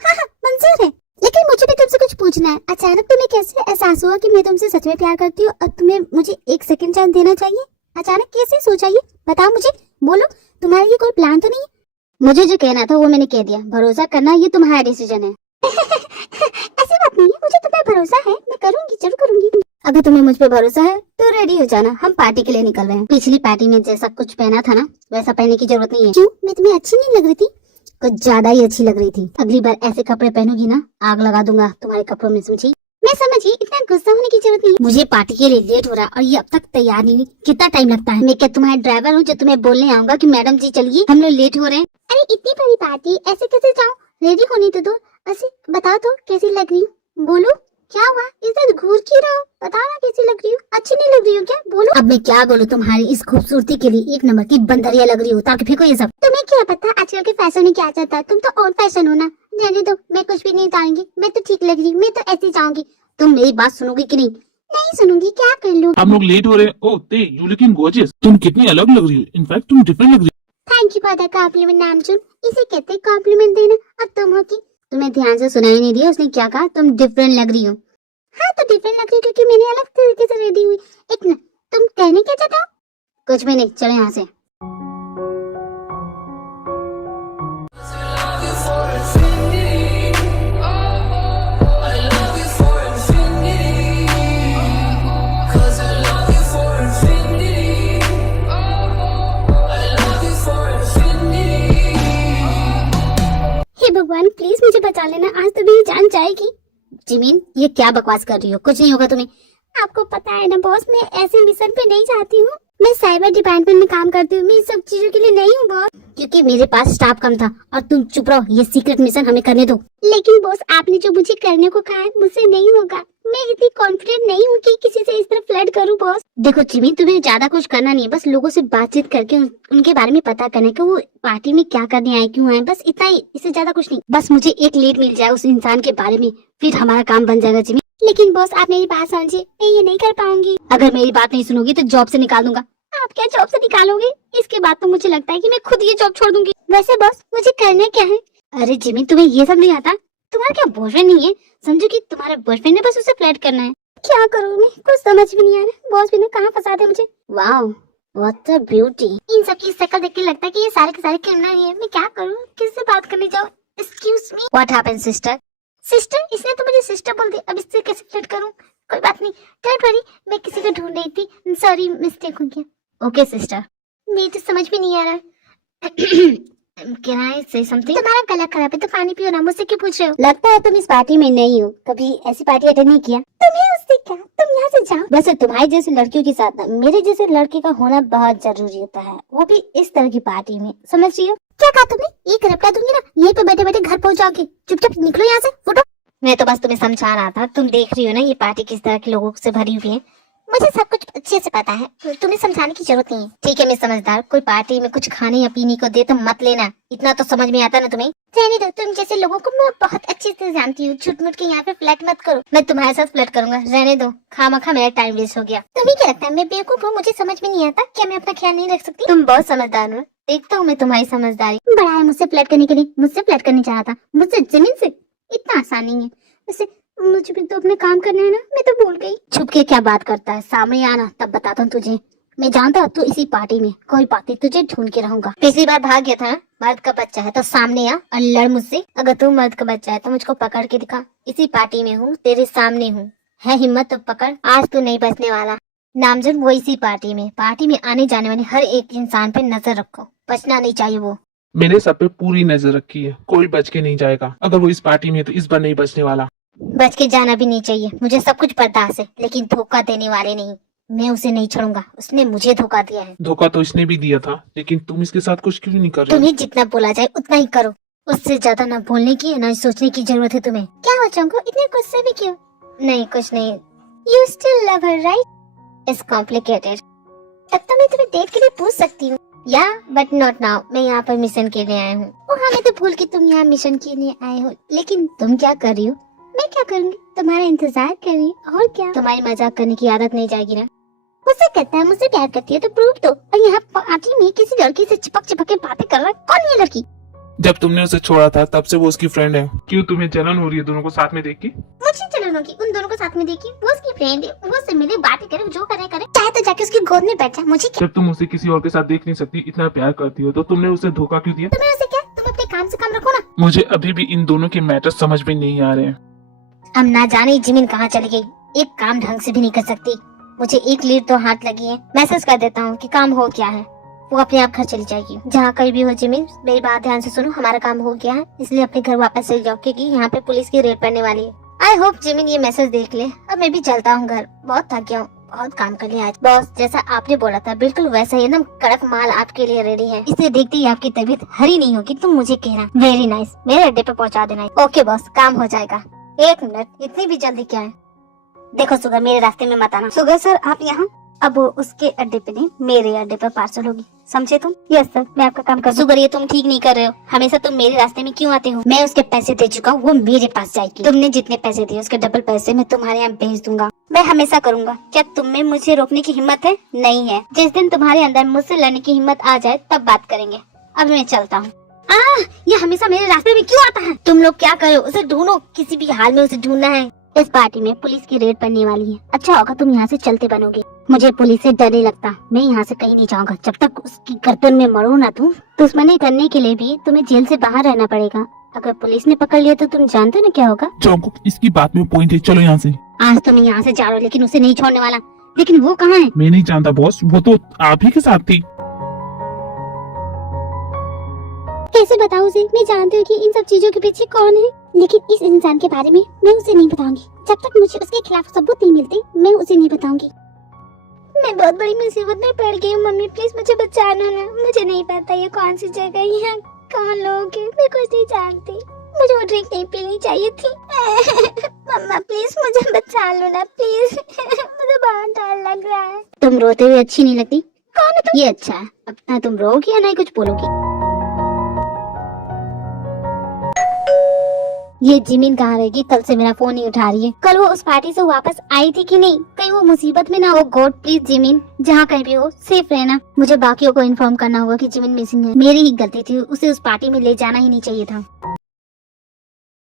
हाँ हाँ मंजूर है, लेकिन मुझे भी तुमसे कुछ पूछना है। अचानक तुम्हें कैसे एहसास हुआ कि मैं तुमसे सच में प्यार करती हूँ और तुम्हें मुझे एक सेकंड चांस देना चाहिए? अचानक कैसे सोचा ये? बताओ मुझे, बोलो। तुम्हारा ये कोई प्लान तो नहीं? मुझे जो कहना था वो मैंने कह दिया। भरोसा करना ये तुम्हारा डिसीजन है। ऐसी बात नहीं है, मुझे तुम पे भरोसा है। मैं करूंगी, जरूर करूंगी। अगर तुम्हें मुझ पे भरोसा है तो रेडी हो जाना, हम पार्टी के लिए निकल रहे हैं। पिछली पार्टी में जैसा कुछ पहना था ना, वैसा पहनने की जरूरत नहीं है। क्यों, मैं तुम्हें अच्छी नहीं लग रही थी? कुछ ज्यादा ही अच्छी लग रही थी। अगली बार ऐसे कपड़े पहनोगी ना, आग लगा दूंगा तुम्हारे कपड़ों में, समझी? मैं समझी, इतना गुस्सा होने की जरूरत नहीं। मुझे पार्टी के लिए लेट हो रहा है और ये अब तक तैयार नहीं हुई। कितना टाइम लगता है? मैं क्या तुम्हारा ड्राइवर हूँ जो तुम्हें बोलने आऊंगा कि मैडम जी चलिए हम लोग लेट हो रहे हैं? अरे इतनी बड़ी पार्टी ऐसे कैसे जाओ? रेडी होने तो दो। ऐसे बताओ तो कैसी लग रही हूँ? बोलो क्या हुआ? इधर घूर क्यों रहो? बताओ ना कैसी लग रही हूँ? अच्छी नहीं लग रही हूँ क्या? बोलो। अब मैं क्या बोलूँ? तुम्हारी इस खूबसूरती के लिए एक नंबर की बंदरिया लग रही हो। ताकि फेंको ये सब। तुम्हें क्या पता आजकल के फैशन में क्या चलता है? तुम तो ओल्ड फैशन हो ना। रहने दो, मैं कुछ भी नहीं उतारूंगी। मैं तो ठीक लग रही हूँ, मैं तो ऐसे जाऊंगी। तुम मेरी बात सुनोगी कि नहीं? नहीं सुनूंगी, क्या कर लूँ? हम लोग लेट हो रहे हैं। ओह ते, यू लुकिंग गॉर्जियस। तुम कितनी अलग लग रही हो। इनफैक्ट तुम डिफरेंट लग रही हो। Thank you for the compliment Namjoon. इसे कहते हैं कॉम्प्लीमेंट देना। अब तुम हो की? तुम्हें ध्यान से सुनाई नहीं दिया उसने क्या कहा? तुम डिफरेंट लग रही हो। हाँ तो डिफरेंट लग रही हो क्योंकि मैंने अलग तरीके से रेडी हुई। एक ना, तुम कहने क्या चाहते हो? कुछ भी नहीं, चलो यहाँ से। हे भगवान, प्लीज मुझे बचा लेना, आज तो मेरी जान जाएगी। जिमीन, ये क्या बकवास कर रही हो? कुछ नहीं होगा तुम्हें। आपको पता है ना बॉस, मैं ऐसे मिशन पे नहीं जाती हूँ। मैं साइबर डिपार्टमेंट में काम करती हूँ। मैं इस सब चीजों के लिए नहीं हूँ बॉस। क्योंकि मेरे पास स्टाफ कम था। और तुम चुप रहो, ये सीक्रेट मिशन हमें करने दो। लेकिन बॉस, आपने जो मुझे करने को कहा है मुझसे नहीं होगा। मैं इतनी कॉन्फिडेंट नहीं हूँ कि किसी से इस तरह फ्लर्ट करूँ बॉस। देखो जिमी, तुम्हें ज्यादा कुछ करना नहीं है। बस लोगों से बातचीत करके उनके बारे में पता करना कि वो पार्टी में क्या करने आए, क्यों आए, बस इतना ही। इससे ज्यादा कुछ नहीं। बस मुझे एक लीड मिल जाए उस इंसान के बारे में, फिर हमारा काम बन जाएगा जिमी। लेकिन बॉस, आप मेरी बात समझिए, मैं ये नहीं कर पाऊंगी। अगर मेरी बात नहीं सुनोगी तो जॉब से निकाल दूंगा। आप क्या जॉब से निकालोगे? इसके बाद तो मुझे लगता है कि मैं खुद ये जॉब छोड़ दूंगी। वैसे बॉस, मुझे करना क्या है? अरे जिमी, तुम्हें ये सब नहीं आता? तुम्हारा क्या बॉयफ्रेंड नहीं है? समझो कि तुम्हारे बॉयफ्रेंड ने बस उसे फ्लर्ट करना है। क्या करूँ मैं? कुछ समझ भी नहीं आ रहा। बॉस भी ने कहाँ फंसा दे मुझे। वाह, व्हाट अ ब्यूटी। इन सब की शक्ल देख के लगता है कि ये सारे के सारे क्रिमिनल ही है। मैं क्या करूँ, किससे बात करने जाऊँ? Excuse me, what happened sister? Sister, इसने तो मुझे सिस्टर बोल दी, अब इससे कैसे फ्लर्ट करूँ? कोई बात नहीं, डोंट वरी, मैं किसी को ढूंढ रही थी, सॉरी मिस्टेक हो गया। Okay sister. मेरी तो समझ में नहीं आ रहा। Can I say something? तुम्हारा गला खराब है तो पानी पियो ना, मुझसे क्यों पूछ रहे हो? लगता है तुम इस पार्टी में नहीं हो, कभी ऐसी पार्टी अटेंड नहीं किया। तुम्हें उससे क्या, तुम यहाँ से जाओ। वैसे तुम्हारे जैसे लड़कियों के साथ ना मेरे जैसे लड़के का होना बहुत जरूरी होता है, वो भी इस तरह की पार्टी में, समझ रही हो? क्या कहा तुमने? एक रपटा दूंगी ना, यहीं पे बैठे बैठे घर पहुँच जाओगे। चुपचाप निकलो यहाँ से, फुटो। मैं तो बस तुम्हें समझा रहा था, तुम देख रही हो ना ये पार्टी किस तरह के लोगों से भरी हुई है। मुझे सब कुछ अच्छे से पता है, तुम्हें समझाने की जरूरत नहीं है। ठीक है मैं समझदार, कोई पार्टी में कुछ खाने या पीने को दे तो मत लेना, इतना तो समझ में आता ना तुम्हें। रहने दो, तुम जैसे लोगों को मैं बहुत अच्छे से जानती हूँ, झूठ मूठ के यहाँ पे फ्लर्ट मत करो। मैं तुम्हारे साथ फ्लर्ट करूंगा, रहने दो, खामखा मेरा टाइम वेस्ट हो गया। तुम्हें क्या लगता है मैं बेवकूफ हूँ, मुझे समझ में नहीं आता क्या मैं अपना ख्याल नहीं रख सकती? तुम बहुत समझदार हो, देखता हूँ मैं तुम्हारी समझदारी। बड़ा है मुझसे फ्लर्ट करने के लिए, मुझसे फ्लर्ट करने चाह रहा था, मुझसे जमीन से, इतना आसान नहीं है। वैसे मुझे भी तो अपने काम करना है ना, मैं तो भूल गई। छुप के क्या बात करता है, सामने आना तब बताता हूँ तुझे। मैं जानता तू इसी पार्टी में, कोई बात नहीं, तुझे ढूंढ के रहूंगा। पिछली बार भाग गया था ना, मर्द का बच्चा है तो सामने आ और लड़ मुझसे। अगर तू मर्द का बच्चा है तो मुझको पकड़ के दिखा, इसी पार्टी में हूँ, तेरे सामने हूँ, है हिम्मत तो पकड़, आज तू नहीं बचने वाला। नामजद वो इसी पार्टी में आने जाने वाले हर एक इंसान पे नजर रखो, बचना नहीं चाहिए वो। मेरे सब पे पूरी नजर रखी है, कोई बच के नहीं जाएगा। अगर वो इस पार्टी में है तो इस बार नहीं बचने वाला। बच के जाना भी नहीं चाहिए, मुझे सब कुछ बर्दाश्त है, लेकिन धोखा देने वाले नहीं। मैं उसे नहीं छोड़ूंगा, उसने मुझे धोखा दिया है। धोखा तो इसने भी दिया था, लेकिन तुम इसके साथ कुछ क्यों नहीं कर रहे हो? तुम्हें जितना बोला जाए उतना ही करो, उससे ज्यादा ना बोलने की ना सोचने की जरूरत है तुम्हें। क्या हो चंको, इतने गुस्से में क्यों? नहीं कुछ नहीं। You still love her right? It's complicated. तब तो मैं तुम्हें डेट के लिए पूछ सकती हूँ, या बट नॉट नाउ। मैं यहाँ पर मिशन के लिए आया हूँ। ओ हाँ, मैं तो भूल के तुम यहाँ मिशन के लिए आए हो, लेकिन तुम क्या कर रही हो? मैं क्या करूँगी, तुम्हारा इंतजार कर रही हूँ, और क्या। तुम्हारी मजाक करने की आदत नहीं जाएगी ना? मुझसे कहता है, मुझसे प्यार करती है तो प्रूव दो। और यहाँ पार्टी में किसी लड़की से चिपक चिपक के बातें कर रहा है, कौन ये लड़की? जब तुमने उसे छोड़ा था तब से वो उसकी फ्रेंड है। क्यों तुम्हें जलन हो रही है दोनों को साथ में देख के? मुझे जलन होगी उन दोनों को साथ में देखी, वो उसकी फ्रेंड है, वो उससे मिले, बातें करे, जो करे करे, चाहे तो जाके उसकी गोद में बैठ जाए, मुझे क्या। जब तुम उसे किसी और के साथ देख नहीं सकती, इतना प्यार करती हो, तो तुमने उसे धोखा क्यों दिया? तुम्हें उसे क्या, तुम अपने काम से काम रखो ना। मुझे अभी भी इन दोनों के मैटर समझ में नहीं आ रहे हैं। अब ना जाने जिमिन कहाँ चली गई, एक काम ढंग से भी नहीं कर सकती। मुझे एक लीड तो हाथ लगी है, मैसेज कर देता हूँ कि काम हो गया है, वो अपने आप घर चली जाएगी। जहाँ कहीं भी हो जिमिन, मेरी बात ध्यान से सुनो, हमारा काम हो गया है, इसलिए अपने घर वापस चली जाओ, क्योंकि यहाँ पे पुलिस की रेड पड़ने वाली है। आई होप जिमिन ये मैसेज देख ले। अब मैं भी चलता हूँ घर, बहुत थक गया हूँ, बहुत काम कर लिया आज। बॉस, जैसा आपने बोला था बिल्कुल वैसा ही एकदम कड़क माल आपके लिए रेडी है, इसे देखते ही आपकी तबीयत हरी नहीं होगी, तुम मुझे कहना। वेरी नाइस, मेरे अड्डे पे पहुँचा देना। ओके बॉस, काम हो जाएगा। एक मिनट, इतनी भी जल्दी क्या है? देखो सुगर, मेरे रास्ते में मत आना। सुगर सर आप यहाँ? अब वो उसके अड्डे पे नहीं, मेरे अड्डे पर पार्सल होगी, समझे तुम? यस सर, मैं आपका काम कर। सुगर ये तुम ठीक नहीं कर रहे हो, हमेशा तुम मेरे रास्ते में क्यों आते हो? मैं उसके पैसे दे चुका हूँ, वो मेरे पास जाएगी। तुमने जितने पैसे दिए उसके डबल पैसे मैं तुम्हारे यहाँ भेज दूंगा। मैं हमेशा करूँगा। क्या तुम में मुझे रोकने की हिम्मत है? नहीं है। जिस दिन तुम्हारे अंदर मुझसे लड़ने की हिम्मत आ जाए तब बात करेंगे। अब मैं चलता हूँ। ये हमेशा मेरे रास्ते में क्यों आता है? तुम लोग क्या करो, उसे ढूंढो, किसी भी हाल में उसे ढूंढना है। इस पार्टी में पुलिस की रेड पड़ने वाली है, अच्छा होगा तुम यहाँ से चलते बनोगे। मुझे पुलिस से डर नहीं लगता, मैं यहाँ से कहीं नहीं जाऊँगा जब तक उसकी गर्दन में मरो ना तुम। दुश्मनी करने के लिए भी तुम्हें जेल से बाहर रहना पड़ेगा। अगर पुलिस ने पकड़ लिया तो तुम जानते ना क्या होगा। जॉन्गकुक, इसकी बात में पॉइंट है, चलो यहाँ से। आज तुम यहाँ से जा रहे हो, लेकिन उसे नहीं छोड़ने वाला। लेकिन वो कहाँ है? मैं नहीं जानता बॉस, वो तो आप ही के साथ थी। कैसे बताऊं उसे? मैं जानती हूँ कि इन सब चीजों के पीछे कौन है, लेकिन इस इंसान के बारे में मैं उसे नहीं बताऊंगी। जब तक मुझे उसके खिलाफ सबूत नहीं मिलते मैं उसे नहीं बताऊंगी। मैं बहुत बड़ी मुसीबत में पड़ गई हूँ, मम्मी प्लीज मुझे बचाना ना। मुझे नहीं पता ये कौन सी जगह है, यहाँ कौन लोग हैं, मैं कुछ नहीं जानती। मुझे वो ड्रिंक नहीं पीनी चाहिए थी। मम्मा प्लीज मुझे बचा लो ना प्लीज। मुझे बहुत डर लग रहा है। तुम रोते हुए अच्छी नहीं लगती। कौन है तुम? ये अच्छा है, अब ना तुम रोगी या नहीं कुछ बोलोगी। ये जिमिन कहाँ रहेगी? कल से मेरा फोन नहीं उठा रही है। कल वो उस पार्टी से वापस आई थी कि नहीं? कहीं वो मुसीबत में ना हो। गॉड प्लीज जिमिन, जहाँ कहीं भी हो सेफ रहना। मुझे बाकियों को इन्फॉर्म करना होगा कि जिमिन मिसिंग है। मेरी ही गलती थी, उसे उस पार्टी में ले जाना ही नहीं चाहिए था।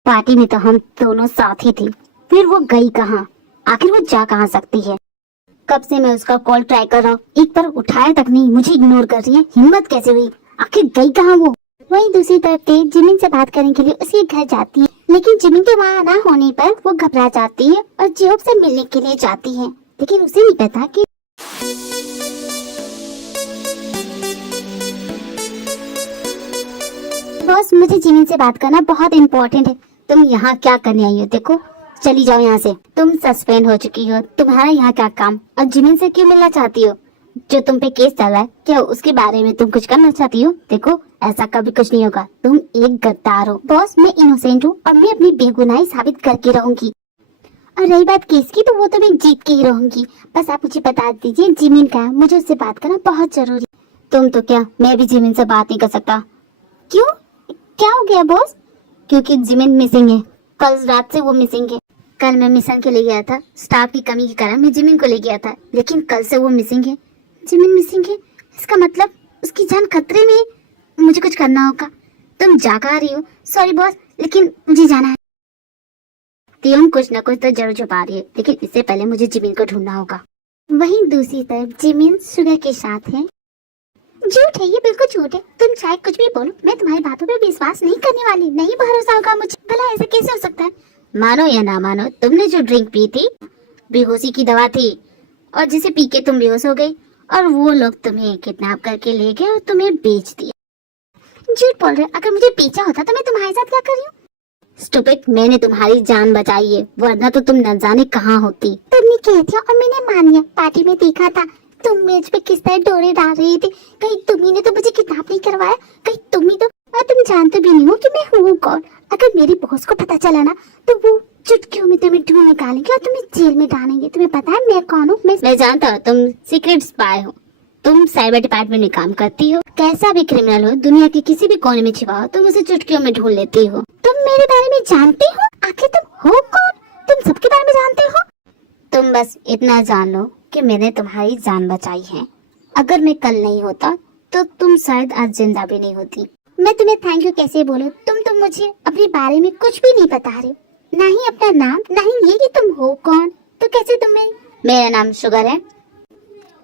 पार्टी में तो हम दोनों साथ ही थे, फिर वो गई कहाँ? आखिर वो जा कहाँ सकती है? कब से मैं उसका कॉल ट्राई कर रहा हूँ, एक बार उठाया तक नहीं, मुझे इग्नोर कर रही है। हिम्मत कैसे हुई? आखिर गई कहाँ वो? वहीं दूसरी तरफ ते जिमिन से बात करने के लिए उसके घर जाती है, लेकिन जिमिन के वहाँ ना होने पर वो घबरा जाती है और जियोब से मिलने के लिए जाती है, लेकिन उसे नहीं पता कि बॉस, मुझे जिमिन से बात करना बहुत इम्पोर्टेंट है। तुम यहाँ क्या करने आई हो? देखो, चली जाओ यहाँ से। तुम सस्पेंड हो चुकी हो, तुम्हारा यहाँ क्या काम? और जिमिन से क्यों मिलना चाहती हो? जो तुम पे केस चल रहा है, क्या उसके बारे में तुम कुछ करना चाहती हो? देखो, ऐसा कभी कुछ नहीं होगा, तुम एक गद्दार हो। बॉस, मैं इनोसेंट हूँ और मैं अपनी बेगुनाही साबित करके रहूंगी। और रही बात केस की, तो वो तो मैं जीत के ही रहूंगी। बस आप मुझे बता दीजिए जिमिन का है, मुझे उससे बात करना बहुत जरूरी। तुम तो क्या, मैं भी जिमिन से बात नहीं कर सकता। क्यों, क्या हो गया बॉस? क्योंकि जिमिन मिसिंग है, कल रात से वो मिसिंग है। कल मैं मिशन के लिए गया था, स्टाफ की कमी के कारण मैं जिमिन को ले गया था, लेकिन कल से वो मिसिंग है। जिमिन मिसिंग है, इसका मतलब उसकी जान खतरे में है। मुझे कुछ करना होगा। तुम जाग आ रही हो? सॉरी बॉस, लेकिन मुझे जाना है। तियोंग कुछ न कुछ तो जरूर छुपा रही है, लेकिन इससे पहले मुझे जिमिन को ढूंढना होगा। वहीं दूसरी तरफ जिमिन सुगर के साथ है। झूठ है, ये बिल्कुल झूठ है। तुम चाहे कुछ भी बोलो, मैं तुम्हारी बातों पे विश्वास नहीं करने वाली। नहीं भरोसा होगा मुझे। भला ऐसे कैसे हो सकता है? मानो या ना मानो, तुमने जो ड्रिंक पी थी बेहोशी की दवा थी, और जिसे पी के तुम बेहोश हो गई, और वो लोग तुम्हें किडनैप करके ले गए और तुम्हें बेच दिया। झूठ बोल रहे हो। अगर मुझे बेचा होता तो मैं तुम्हारे साथ क्या कर रही हूँ? स्टूपिड, मैंने तुम्हारी जान बचाई है, वरना तो तुम न जाने कहाँ होती। तुमने कह दिया और मैंने मान लिया। पार्टी में देखा था तुम मेज पे किस तरह डोरे डाल रही थी। कहीं तुम्ही ने तो मुझे किडनैप नहीं करवाया? कहीं तुम्ही तो, और तुम जानते भी नहीं हो कि मैं हूँ कौन। अगर मेरी बॉस को पता चला ना, तो वो चुटकियों में तुम्हें ढूंढ निकालेंगे और तुम्हें जेल में डालेंगे। तुम्हें पता है मैं कौन हूँ? मैं जानता हूँ तुम सीक्रेट स्पाई हो। तुम साइबर डिपार्टमेंट में काम करती हो। कैसा भी क्रिमिनल हो, दुनिया के किसी भी कोने में छिपा हो, तुम उसे चुटकियों में ढूंढ लेती हो। तुम मेरे बारे में जानती हो? आखिर तुम हो कौन? तुम सबके बारे में जानते हो? तुम बस इतना जान लो कि मैंने तुम्हारी जान बचाई है। अगर मैं कल नहीं होता तो तुम शायद आज जिंदा भी नहीं होती। मैं तुम्हें थैंक यू कैसे बोलूं? तुम तो मुझे अपने बारे में कुछ भी नहीं बता रहे, ना ही अपना नाम, ना ही ये कि तुम हो कौन। तो कैसे तुम्हें? मेरा नाम शुगर है।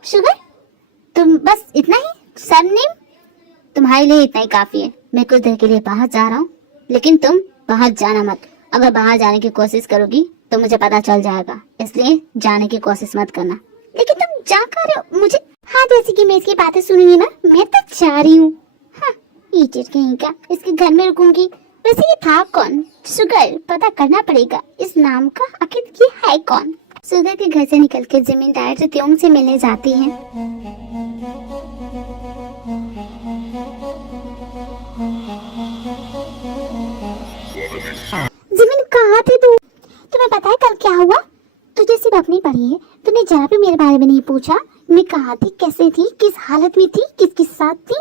शुगर? तुम बस इतना ही सरनेम? तुम्हारे लिए इतना ही काफी है। मैं कुछ देर के लिए बाहर जा रहा हूँ, लेकिन तुम बाहर जाना मत। अगर बाहर जाने की कोशिश करोगी तो मुझे पता चल जाएगा, इसलिए जाने की कोशिश मत करना। लेकिन तुम जा कर रहे हो मुझे? हाँ, जैसे कि मैं इसकी बातें सुनूंगी ना, मैं तो जा रही हूँ। हाँ, इडियट कहीं का, इसके घर में रुकूंगी। वैसे ये था कौन? शुगर, पता करना पड़ेगा इस नाम का, आखिर ये है कौन? शुगर के घर से निकल के जिमिन डायरेक्टर तियोंग से मिलने जाती है। जिमिन, कहाँ थी तू? तुम्हें पता है कल क्या हुआ? तुझे सिर्फ अपनी पड़ी है, तुमने जरा भी मेरे बारे में नहीं पूछा। मैं कहाँ थी, कैसे थी, किस हालत में थी, किसके साथ थी?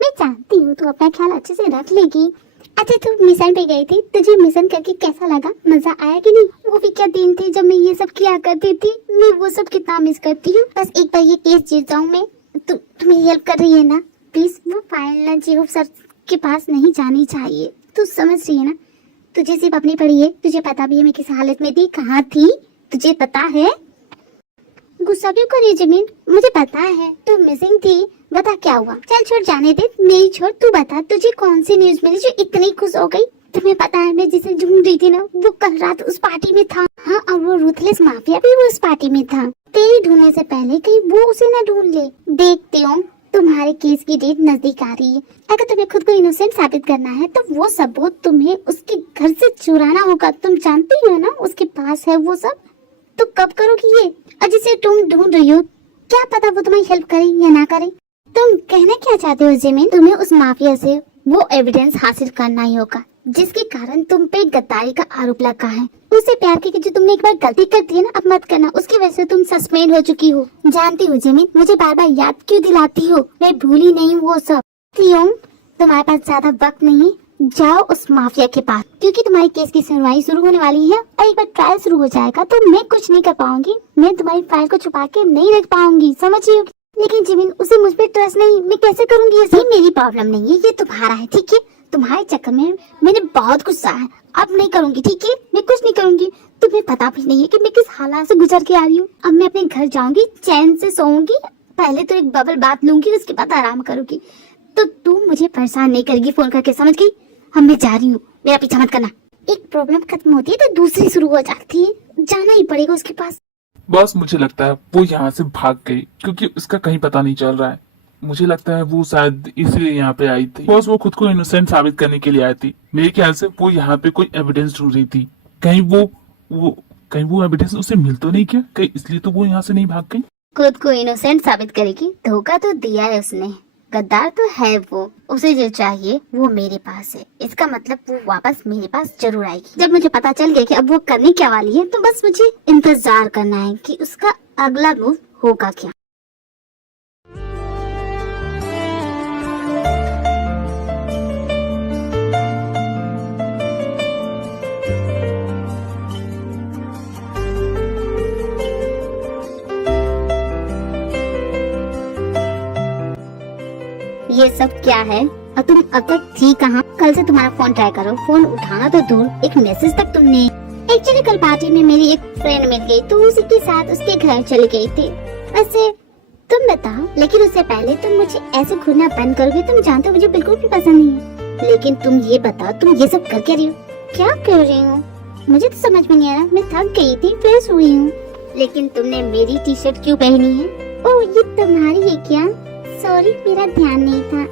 मैं जानती हूँ तू अपना ख्याल अच्छे से रख लेगी। अच्छा, तू मिशन पे गई थी, तुझे मिशन करके कैसा लगा? मजा आया कि नहीं? वो भी क्या दिन थे जब मैं ये सब किया करती थी। मैं वो सब कितना मिस करती हूँ। बस एक बार ये केस जीत जाऊँ मैं। तू मेरी हेल्प कर रही है ना? प्लीज, वो फाइल ना जियोब सर के पास नहीं जानी चाहिए। तू समझ रही है ना? तुझे सिर्फ अपनी पड़ी है, तुझे पता भी है मैं किस हालत में थी, कहाँ थी, तुझे पता है। गुस्सा क्यों कर रही है जिमिन? मुझे पता है तू मिसिंग थी। बता क्या हुआ? चल छोड़, जाने दे, नहीं छोड़। तू बता, तुझे कौन सी न्यूज मिली जो इतनी खुश हो गई? तुम्हें पता है मैं जिसे ढूंढ रही थी ना, वो कल रात उस पार्टी में था। हाँ, और वो रूथलेस माफिया भी वो उस पार्टी में था। तेरे ढूंढने से पहले कहीं वो उसे न ढूंढ ले। देखते हो, तुम्हारे केस की डेट नजदीक आ रही है। अगर तुम्हें खुद को इनोसेंट साबित करना है तो वो सबूत तुम्हें उसके घर से चुराना होगा। तुम जानती हो ना उसके पास है वो सब। तो कब करोगी ये? और जिसे तुम ढूंढ रही हो, क्या पता वो तुम्हारी हेल्प करे या ना करे। तुम कहना क्या चाहते हो जिमिन? तुम्हें उस माफिया से वो एविडेंस हासिल करना ही होगा जिसके कारण तुम पे गद्दारी का आरोप लगा है। उससे प्यार की जो तुमने एक बार गलती कर दी है ना, अब मत करना। उसकी वजह से तुम सस्पेंड हो चुकी हो। जानती हो जिमिन, मुझे बार बार याद क्यों दिलाती हो? मैं भूली नहीं वो सब। तियोंग, तुम्हारे पास ज्यादा वक्त नहीं, जाओ उस माफिया के पास, क्योंकि तुम्हारी केस की सुनवाई शुरू होने वाली है और एक बार ट्रायल शुरू हो जाएगा तो मैं कुछ नहीं कर पाऊंगी। मैं तुम्हारी फाइल को छुपा के नहीं रख पाऊंगी, समझ रही हो? लेकिन जिमिन, उसे मुझ पे ट्रस्ट नहीं, मैं कैसे करूंगी? ये मेरी प्रॉब्लम नहीं है, ये तुम्हारा है, ठीक है? तुम्हारे चक्कर में मैंने बहुत कुछ सहा है, अब नहीं करूंगी, ठीक है? मैं कुछ नहीं करूंगी। तुम्हें पता भी नहीं है कि मैं किस हालात से गुजर के आ रही हूँ। अब मैं अपने घर जाऊंगी, चैन से सोऊंगी, पहले तो एक बबल बात लूंगी, उसके बाद आराम करूंगी। तो तू मुझे परेशान नहीं करेगी फोन करके, समझ गई? अब मैं जा रही हूँ, मेरा पीछा मत करना। एक प्रॉब्लम खत्म होती है तो दूसरी शुरू हो जाती है, जाना ही पड़ेगा उसके पास। बस मुझे लगता है वो यहाँ से भाग गई क्योंकि उसका कहीं पता नहीं चल रहा है। मुझे लगता है वो शायद इसलिए यहाँ पे आई थी। बस वो खुद को इनोसेंट साबित करने के लिए आई थी। मेरे ख्याल से वो यहाँ पे कोई एविडेंस ढूंढ रही थी। कहीं वो एविडेंस उसे मिल तो नहीं, क्या कहीं इसलिए तो वो यहाँ से नहीं भाग गई। खुद को इनोसेंट साबित करेगी? धोखा तो दिया है उसने, गद्दार तो है वो। उसे जो चाहिए वो मेरे पास है, इसका मतलब वो वापस मेरे पास जरूर आएगी। जब मुझे पता चल गया कि अब वो करने क्या वाली है, तो बस मुझे इंतजार करना है कि उसका अगला मूव होगा क्या। ये सब क्या है? और तुम अब तक थी कहाँ? कल से तुम्हारा फोन ट्राई करो, फोन उठाना तो दूर, एक मैसेज तक तुमने। एक्चुअली कल पार्टी में मेरी एक फ्रेंड मिल गई तो उसी के साथ उसके घर चली गई थी। वैसे तुम बताओ, लेकिन उससे पहले तुम मुझे ऐसे घूरना बंद करोगे? तुम जानते हो मुझे बिल्कुल भी पसंद नहीं है। लेकिन तुम ये बताओ, तुम ये सब कर क्या रही हो? क्या कर रही हो? मुझे तो समझ में नहीं आ रहा। मैं थक गई थी, फ्रेश हुई हूँ। लेकिन तुमने मेरी टी शर्ट क्यों पहनी है? ओह, ये तुम्हारी है क्या? सॉरी, मेरा ध्यान नहीं था।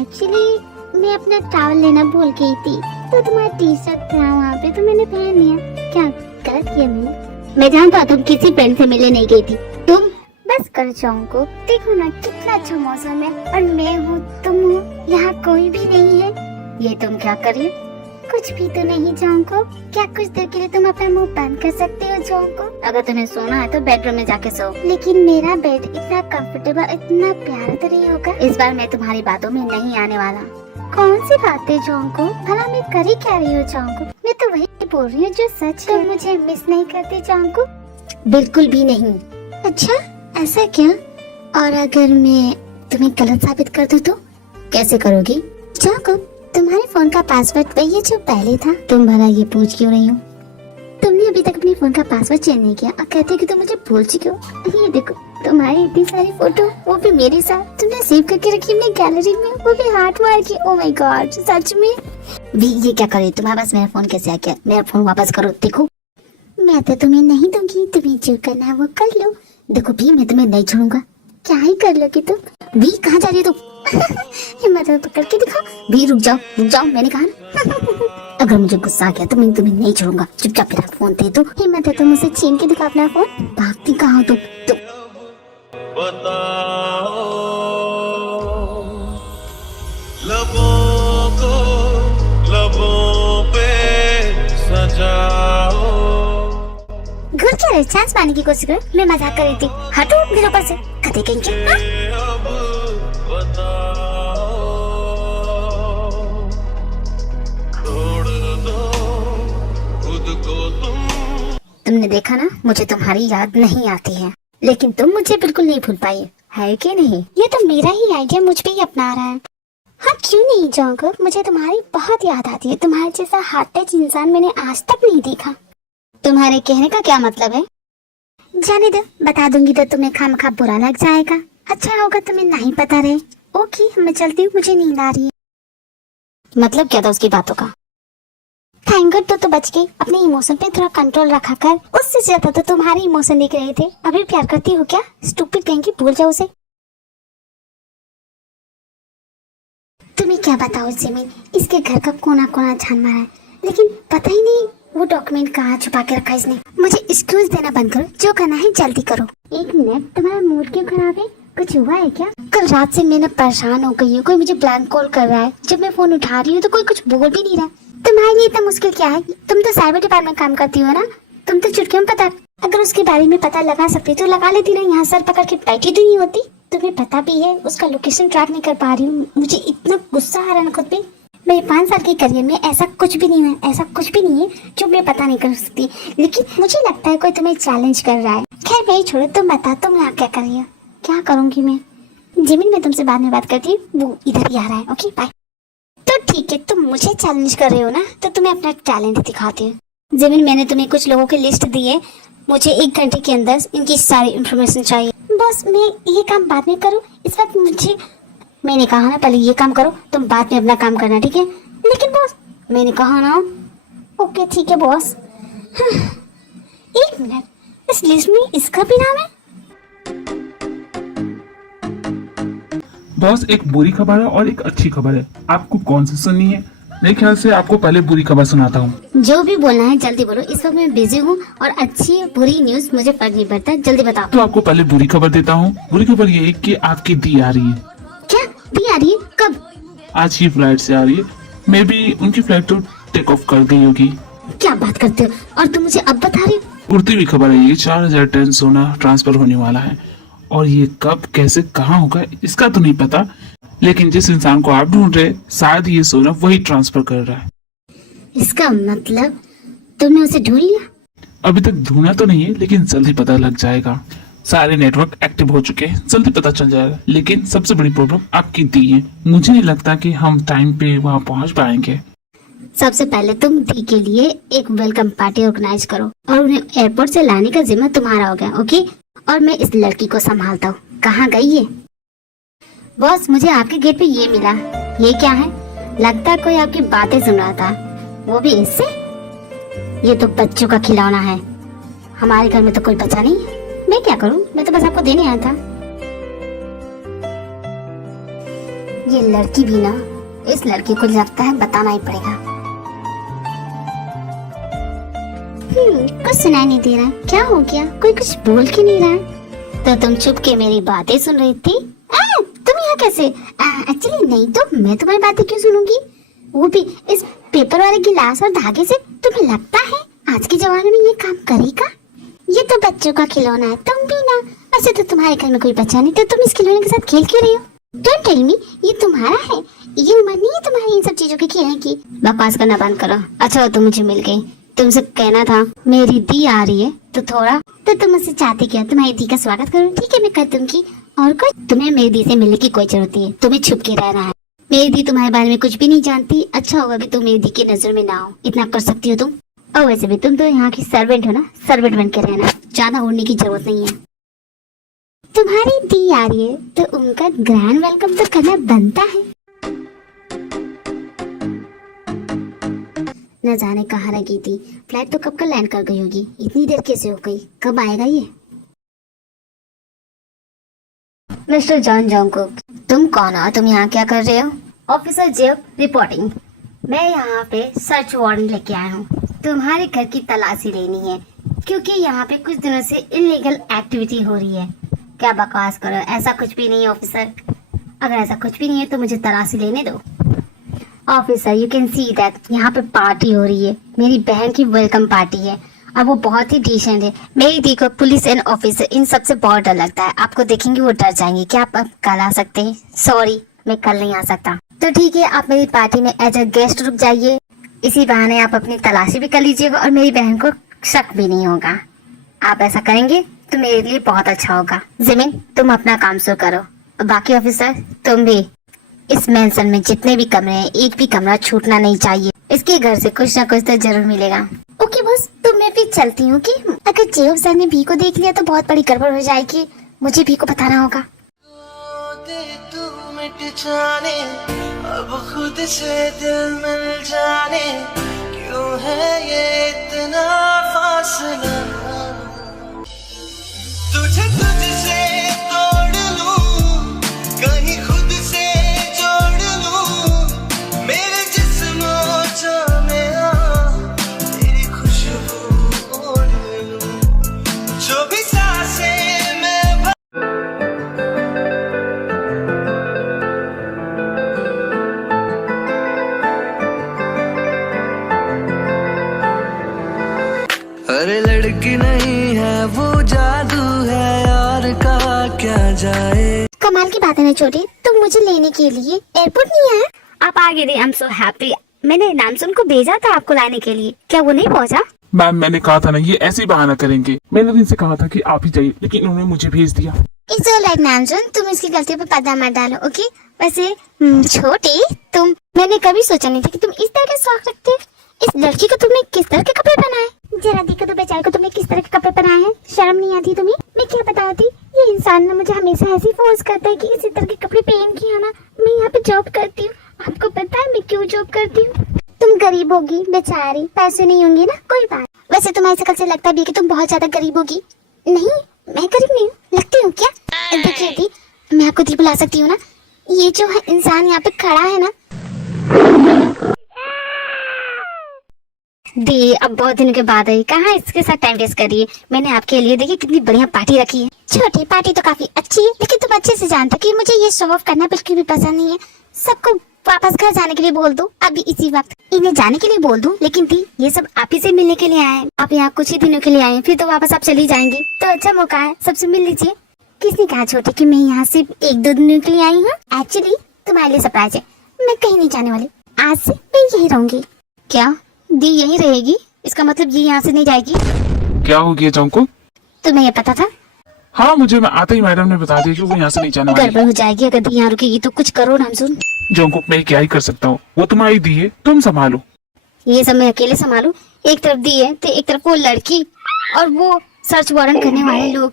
एक्चुअली मैं अपना टॉवल लेना भूल गई थी, तो तुम्हारा टी शर्ट था वहाँ पे तो मैंने पहन लिया। क्या गलत किया मैंने? मैं जानता हूँ तुम किसी फ्रेंड से मिलने नहीं गई थी। तुम बस कर को देखो ना, कितना अच्छा मौसम है और मैं हूँ, तुम हो, यहाँ कोई भी नहीं है। ये तुम क्या कर रही हो? कुछ भी तो नहीं को। क्या कुछ देर के लिए तुम अपना मुंह बंद कर सकते हो को? अगर तुम्हें सोना है तो बेडरूम में जाके सो। लेकिन मेरा बेड इतना कंफर्टेबल, इतना प्यारा तो नहीं होगा। इस बार मैं तुम्हारी बातों में नहीं आने वाला। कौन सी बातें को? भला मैं कर ही क्या रही हूँ को? मैं तो वही बोल रही हूँ जो सच है। तुम मुझे मिस नहीं करती को? बिल्कुल भी नहीं। अच्छा, ऐसा क्या? और अगर मैं तुम्हें गलत साबित कर दूँ तो कैसे करोगी? को तुम्हारे फोन का पासवर्ड वही है जो पहले था। तुम भला ये पूछ क्यों रही हो? तुमने अभी तक अपने फोन का पासवर्ड चेंज नहीं किया और कहते हो कि तुम मुझे भूल चुके हो। ये देखो, तुम्हारी इतनी सारी फोटो, वो भी मेरे साथ, तुमने सेव करके रखी अपनी गैलरी में, वो भी हाथ मार के। ओह माय गॉड, सच में? भी ये क्या करे? तुम्हारे पास मेरा फोन कैसे आ गया? मेरा फोन वापस करो। देखो, मैं तो तुम्हें नहीं दूंगी, तुम्हें जो करना है वो कर लो। देखो भी, मैं तुम्हें नहीं छोड़ूंगा। क्या ही कर लोगी तुम? भी कहाँ जा रही हो तुम? हिम्मत है तो करके दिखा। भी रुक जाओ, मैंने कहा ना। अगर मुझे गुस्सा आ गया तो मैं तुम्हें नहीं छोड़ूंगा। चुपचाप मेरा फोन दे दो। हिम्मत है तो मुझे छीन के दिखा अपना फोन। भागती कहाँ हो तुम? बताओ, लबों को लबों पे सजाओ। घुर के चांस पाने की कोशिश करो। मैं मजाक कर रही थी। हटो मेरे ऊपर से, कते कहीं अब बताओ, छोड़ दो खुद को तुमने देखा ना, मुझे तुम्हारी याद नहीं आती है, लेकिन तुम मुझे बिल्कुल नहीं भूल पाई है कि नहीं? ये तो मेरा ही आइडिया मुझ पे ही अपना रहा है। हाँ, क्यों नहीं जाऊंगा? मुझे तुम्हारी बहुत याद आती है। तुम्हारे जैसा हार्ट टच इंसान मैंने आज तक नहीं देखा। तुम्हारे कहने का क्या मतलब है? जाने दो, बता दूंगी तो तुम्हें खामखा बुरा लग जाएगा। अच्छा होगा तुम्हें नहीं पता रहे। ओके, मैं चलती हूँ, मुझे नींद आ रही है। मतलब क्या था उसकी बातों का? थैंक गॉड तो बच गई। अपने इमोशन पे थोड़ा कंट्रोल रखा कर। उससे ज्यादा तो तुम्हारे इमोशन दिख रहे थे। अभी प्यार करती हो क्या? स्टूपिड कहेंगी, भूल जाओ उसे। तुम्हें क्या बताओ जिमिन, इसके घर का कोना कोना छान मारा है, लेकिन पता ही नहीं वो डॉक्यूमेंट कहाँ छुपा के रखा इसने। मुझे एक्सक्यूज देना बंद करो, जो करना है जल्दी करो। एक मिनट, तुम्हारा मूड क्यों खराब है? कुछ हुआ है क्या? कल रात से मैं परेशान हो गई हूँ। कोई मुझे ब्लैंक कॉल कर रहा है, जब मैं फोन उठा रही हूँ तो कोई कुछ बोल भी नहीं रहा। तुम्हारे लिए इतना मुश्किल क्या है? तुम तो साइबर डिपार्टमेंट काम करती हो ना, तुम तो चुटकियों में पता। अगर उसके बारे में पता लगा सकती तो लगा लेती ना, यहाँ सर पकड़ के बैठी तो नहीं होती। तुम्हें पता भी है उसका लोकेशन ट्रैक नहीं कर पा रही हूँ। मुझे इतना गुस्सा आ रहा है खुद पे। मेरे 5 साल के करियर में ऐसा कुछ भी नहीं है, ऐसा कुछ भी नहीं है जो मैं पता नहीं कर सकती। लेकिन मुझे लगता है कोई तुम्हें चैलेंज कर रहा है। खैर वही छोड़ो, तुम बता तुम यहाँ क्या कर रही हो? क्या करूँगी मैं? जिमिन, मैं तुमसे बाद में बात करती हूँ, वो इधर ही आ रहा है। Okay bye. तो ठीक है, तुम मुझे चैलेंज कर रहे हो ना, तो तुम्हें अपना टैलेंट दिखाते हो। जमीन, मैंने तुम्हें कुछ लोगों की लिस्ट दी है, मुझे 1 घंटे के अंदर इनकी सारी इन्फॉर्मेशन चाहिए। बॉस, मैं ये काम बाद में करूँ, इस वक्त मैंने कहा ना पहले ये काम करो, तुम बाद में अपना काम करना, ठीक है? लेकिन बॉस, मैंने कहा ना। ओके ठीक है बॉस। 1 मिनट, इस लिस्ट में इसका भी नाम है? बॉस, एक बुरी खबर है और एक अच्छी खबर है, आपको कौन सी सुननी है? मेरे ख्याल से आपको पहले बुरी खबर सुनाता हूँ। जो भी बोलना है जल्दी बोलो, इस वक्त मैं बिजी हूँ और अच्छी बुरी न्यूज मुझे फर्क नहीं पड़ता, जल्दी बताओ। तो आपको पहले बुरी खबर देता हूँ। बुरी खबर ये है कि आपकी दी आ रही है। क्या दी आ रही है? कब? आज की फ्लाइट से आ रही है। मे बी उनकी फ्लाइट तो टेक ऑफ कर गई होगी। क्या बात करते हो, और तुम मुझे अब बता रही हो? उड़ती हुई खबर है, ये 4000 टन सोना ट्रांसफर होने वाला है, और ये कब कैसे कहाँ होगा इसका तो नहीं पता, लेकिन जिस इंसान को आप ढूंढ रहे शायद ये सोना वही ट्रांसफर कर रहा है। इसका मतलब तुमने उसे ढूंढ लिया? अभी तक ढूंढा तो नहीं है, लेकिन जल्दी पता लग जाएगा। सारे नेटवर्क एक्टिव हो चुके हैं, जल्दी पता चल जाएगा। लेकिन सबसे बड़ी प्रॉब्लम आपकी दी है, मुझे नहीं लगता कि हम टाइम पे वहाँ पहुँच पाएंगे। सबसे पहले तुम दी के लिए एक वेलकम पार्टी ऑर्गेनाइज करो और उन्हें एयरपोर्ट से लाने का जिम्मा तुम्हारा हो गया, ओके? और मैं इस लड़की को संभालता हूँ। कहाँ गई है? बॉस, मुझे आपके गेट पे ये मिला। ये क्या है? लगता है कोई आपकी बातें सुन रहा था, वो भी इससे। ये तो बच्चों का खिलौना है, हमारे घर में तो कोई बच्चा नहीं। मैं क्या करूं, मैं तो बस आपको देने आया था। ये लड़की भी ना, इस लड़की को लगता है बताना ही पड़ेगा। कुछ सुनाई नहीं दे रहा, क्या हो गया? कोई कुछ बोल के नहीं रहा है? तो तुम चुप के मेरी बातें सुन रही थी? तुम यहाँ कैसे? एक्चुअली नहीं तो मैं तुम्हारी बातें क्यों सुनूंगी, वो भी इस पेपर वाले गिलास और धागे से? तुम्हें लगता है आज के जमाने में ये काम करेगा? ये तो बच्चों का खिलौना है, तुम भी ना। वैसे तो तुम्हारे घर में कोई बच्चा नहीं, तो तुम इस खिलौने के साथ खेल क्यों रही हो? डोंट टेल मी, ये तुम्हारा है, ये उम्र नहीं है तुम्हारी इन सब चीजों के खेलने की। बकवास करना बंद करो। अच्छा, तुम मुझे मिल गई, तुमसे कहना था मेरी दी आ रही है, तो तुम मुझसे चाहती क्या? तुम्हारी दी का स्वागत करूँ? ठीक है, मैं कर दूंगी। और कुछ? तुम्हें मेरी दी से मिलने की कोई जरूरत नहीं है, तुम्हें छुप के रहना है। मेरी दी तुम्हारे बारे में कुछ भी नहीं जानती। अच्छा होगा भी तुम मेरी दी की नजर में ना हो, इतना कर सकती हो तुम। और वैसे भी तुम तो यहाँ की सर्वेंट हो ना, सर्वेंट बन के रहना, ज्यादा उड़ने की जरूरत नहीं है। तुम्हारी दी आ रही है तो उनका ग्रैंड वेलकम तो करना बनता है। न जाने कहाँ रह गई थी, फ्लाइट तो कब का लैंड कर गई होगी, इतनी देर कैसे हो गई? कब आएगा ये? मिस्टर जॉन जोंगकुक, तुम कौन हो? तुम यहाँ क्या कर रहे हो? ऑफिसर जेब रिपोर्टिंग। मैं यहाँ पे सर्च वारंट लेके आया हूँ, तुम्हारे घर की तलाशी लेनी है, क्योंकि यहाँ पे कुछ दिनों से इलीगल एक्टिविटी हो रही है। क्या बकवास करो, ऐसा कुछ भी नहीं है ऑफिसर। अगर ऐसा कुछ भी नहीं है तो मुझे तलाशी लेने दो। Officer, you can see that यहाँ पे पार्टी हो रही है, मेरी बहन की वेलकम पार्टी है, और वो बहुत ही डिसेंट है। मेरी दी को पुलिस एंड ऑफिसर इन सबसे बहुत डर लगता है, आपको देखेंगे वो डर जाएंगे। क्या आप अब कल आ सकते हैं? सॉरी, मैं कल नहीं आ सकता। तो ठीक है, आप मेरी पार्टी में एज अ गेस्ट रुक जाइए, इसी बहाने आप अपनी तलाशी भी कर लीजिएगा और मेरी बहन को शक भी नहीं होगा। आप ऐसा करेंगे तो मेरे लिए बहुत अच्छा होगा। जिमिन, तुम अपना काम शुरू करो, और बाकी ऑफिसर तुम भी। इस मेंशन में जितने भी कमरे हैं, एक भी कमरा छूटना नहीं चाहिए, इसके घर से कुछ ना कुछ तो जरूर मिलेगा। ओके बॉस, तो मैं फिर चलती हूँ कि अगर जेब सर ने भी को देख लिया तो बहुत बड़ी गड़बड़ हो जाएगी, मुझे भी को बताना होगा। दे तू मिट जाने, अब खुद से दिल मिल जाने, क्यों है ये इतना फासला? तुझे तुझसे तोड़ लूं, कहीं खुद से जोड़ लूं, मेरे जिस्मों जो में आ, तेरी खुशबू ओढ़ लूं, जो भी सांसें मैं अरे लड़की नहीं है वो जादू है, और कहा क्या जाए। कमाल की बात है ना छोटी, तुम मुझे लेने के लिए एयरपोर्ट नहीं आया? आप आ गए थे, आई एम सो हैप्पी। मैंने नामसुन को भेजा था आपको लाने के लिए, क्या वो नहीं पहुंचा? मैम, मैंने कहा था ना ये ऐसे ही बहाना करेंगे। मैंने इनसे कहा था कि आप ही जाइए, लेकिन उन्होंने मुझे भेज दिया। इट्स ऑलराइट नामजोन, तुम इसकी गलतियों पे पर्दा मत डालो, ओके? वैसे छोटे, मैंने कभी सोचा नहीं था कि तुम इस तरह के शौक रखते हो। इस लड़की को तुमने किस तरह के कपड़े पहनाए? जरा देखो तो बेचारे को तुमने किस तरह के कपड़े पहनाए हैं। शर्म नहीं आती तुम्हें? मैं क्या बताती, ये इंसान ना मुझे हमेशा ऐसे फोर्स करता है कि इसी तरह के कपड़े पहन के आना। मैं यहाँ पे जॉब करती हूँ, आपको पता है मैं क्यों जॉब करती हूँ? तुम गरीब होगी बेचारी, पैसे नहीं होंगे ना, कोई बात। वैसे तुम्हारी शक्ल से लगता भी है कि तुम बहुत ज्यादा गरीब होगी। नहीं, मैं गरीब नहीं हूँ, लगती हूँ क्या? देखिए दी, मैं आपको दी बुला सकती हूँ ना? ये जो है इंसान यहाँ पे खड़ा है ना दी, अब बहुत दिनों के बाद आई, कहाँ इसके साथ टाइम वेस्ट करिए। मैंने आपके लिए देखिए कितनी बढ़िया पार्टी रखी है। छोटी पार्टी तो काफी अच्छी है, लेकिन तुम अच्छे से जानते हो कि मुझे ये शो ऑफ करना बिल्कुल भी पसंद नहीं है। सबको वापस घर जाने के लिए बोल दो, अभी इसी वक्त। इन्हें जाने के लिए बोल दूं, लेकिन दी ये सब आप ही से मिलने के लिए आए हैं। आप यहाँ कुछ ही दिनों के लिए आए हैं, फिर तो वापस आप चली जाएंगी, तो अच्छा मौका है, सबसे मिल लीजिए। किसने कहा छोटे कि मैं यहाँ सिर्फ 1-2 दिनों के लिए आई हूँ? एक्चुअली तुम्हारे लिए सरप्राइज है, मैं कहीं नहीं जाने वाली। आज से मैं यही रहूंगी। क्या दी यही रहेगी? इसका मतलब ये यहाँ से नहीं जाएगी? क्या हो गया जंकुक? तुम्हें ये पता था? हाँ, मुझे मैं आते ही मैडम ने बता दिया कि वो यहाँ से नहीं जाने वाली। गड़बड़ हो जाएगी अगर दी यहाँ रुकेगी तो। कुछ करो नामजोन। जंकुक, मैं क्या ही कर सकता हूँ, वो तुम्हारी दी है, तुम संभालो। ये सब मैं अकेले संभालू? एक तरफ दी है तो एक तरफ वो लड़की और वो सर्च वारंट करने वाले लोग,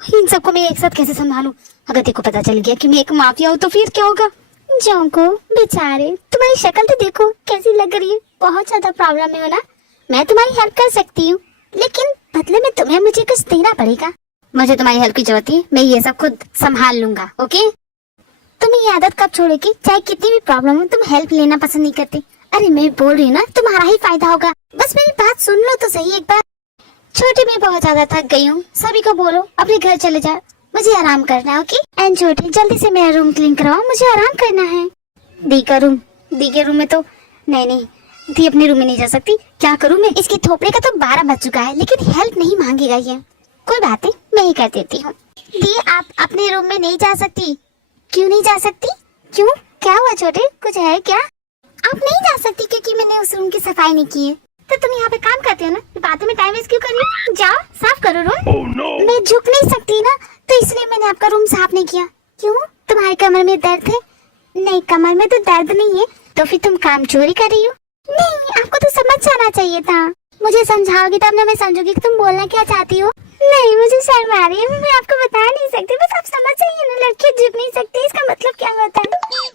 इन सबको मैं एक साथ कैसे संभालू? अगर तेको पता चल गया कि मैं एक माफिया हूँ तो फिर क्या होगा? जोंको बेचारे, तुम्हारी शक्ल तो देखो कैसी लग रही है। बहुत ज्यादा प्रॉब्लम में हो ना? मैं तुम्हारी हेल्प कर सकती हूँ, लेकिन बदले में तुम्हें मुझे कुछ देना पड़ेगा। मुझे तुम्हारी हेल्प की जरूरत है, मैं ये सब खुद संभाल लूंगा, ओके? तुम्हें ये आदत कब छोड़ेगी? चाहे कितनी भी प्रॉब्लम हो, तुम हेल्प लेना पसंद नहीं करते। अरे मैं बोल रही हूँ ना, तुम्हारा ही फायदा होगा। बस मेरी बात सुन लो तो सही एक बार। छोटे, मैं बहुत ज्यादा थक गई हूँ, सभी को बोलो अपने घर चले जाओ, मुझे आराम करना है, ओके? एंड छोटे, जल्दी से मेरा रूम क्लीन करवाओ, मुझे आराम करना है। दी का रूम? दी के रूम में तो नहीं, दी अपने रूम में नहीं जा सकती। क्या करूँ मैं? इसके थोपड़े का तो 12 बज चुका है, लेकिन हेल्प नहीं मांगेगा ये। कोई बात नहीं, मैं ही कर देती हूँ। दी, आप अपने रूम में नहीं जा सकती। क्यों नहीं जा सकती? क्यों, क्या हुआ छोटे, कुछ है क्या? आप नहीं जा सकती क्योंकि मैंने उस रूम की सफाई नहीं की है। तो तुम यहाँ पे काम करते हो ना, बातों में टाइम वेस्ट क्यों कर रही हो? जाओ साफ करो रूम। मैं झुक नहीं सकती ना, तो इसलिए मैंने आपका रूम साफ नहीं किया। क्यों, तुम्हारी कमर में दर्द है? नहीं, कमर में तो दर्द नहीं है। तो फिर तुम काम चोरी कर रही हो? नहीं, आपको तो समझ जाना चाहिए था। मुझे समझाओगी तब ना मैं समझूंगी कि तुम बोलना क्या चाहती हो। नहीं, मुझे शर्म आ रही है, मैं आपको बता नहीं सकती, बस आप समझ जाइए ना, लड़कियां झुक नहीं सकती, इसका मतलब क्या होता है?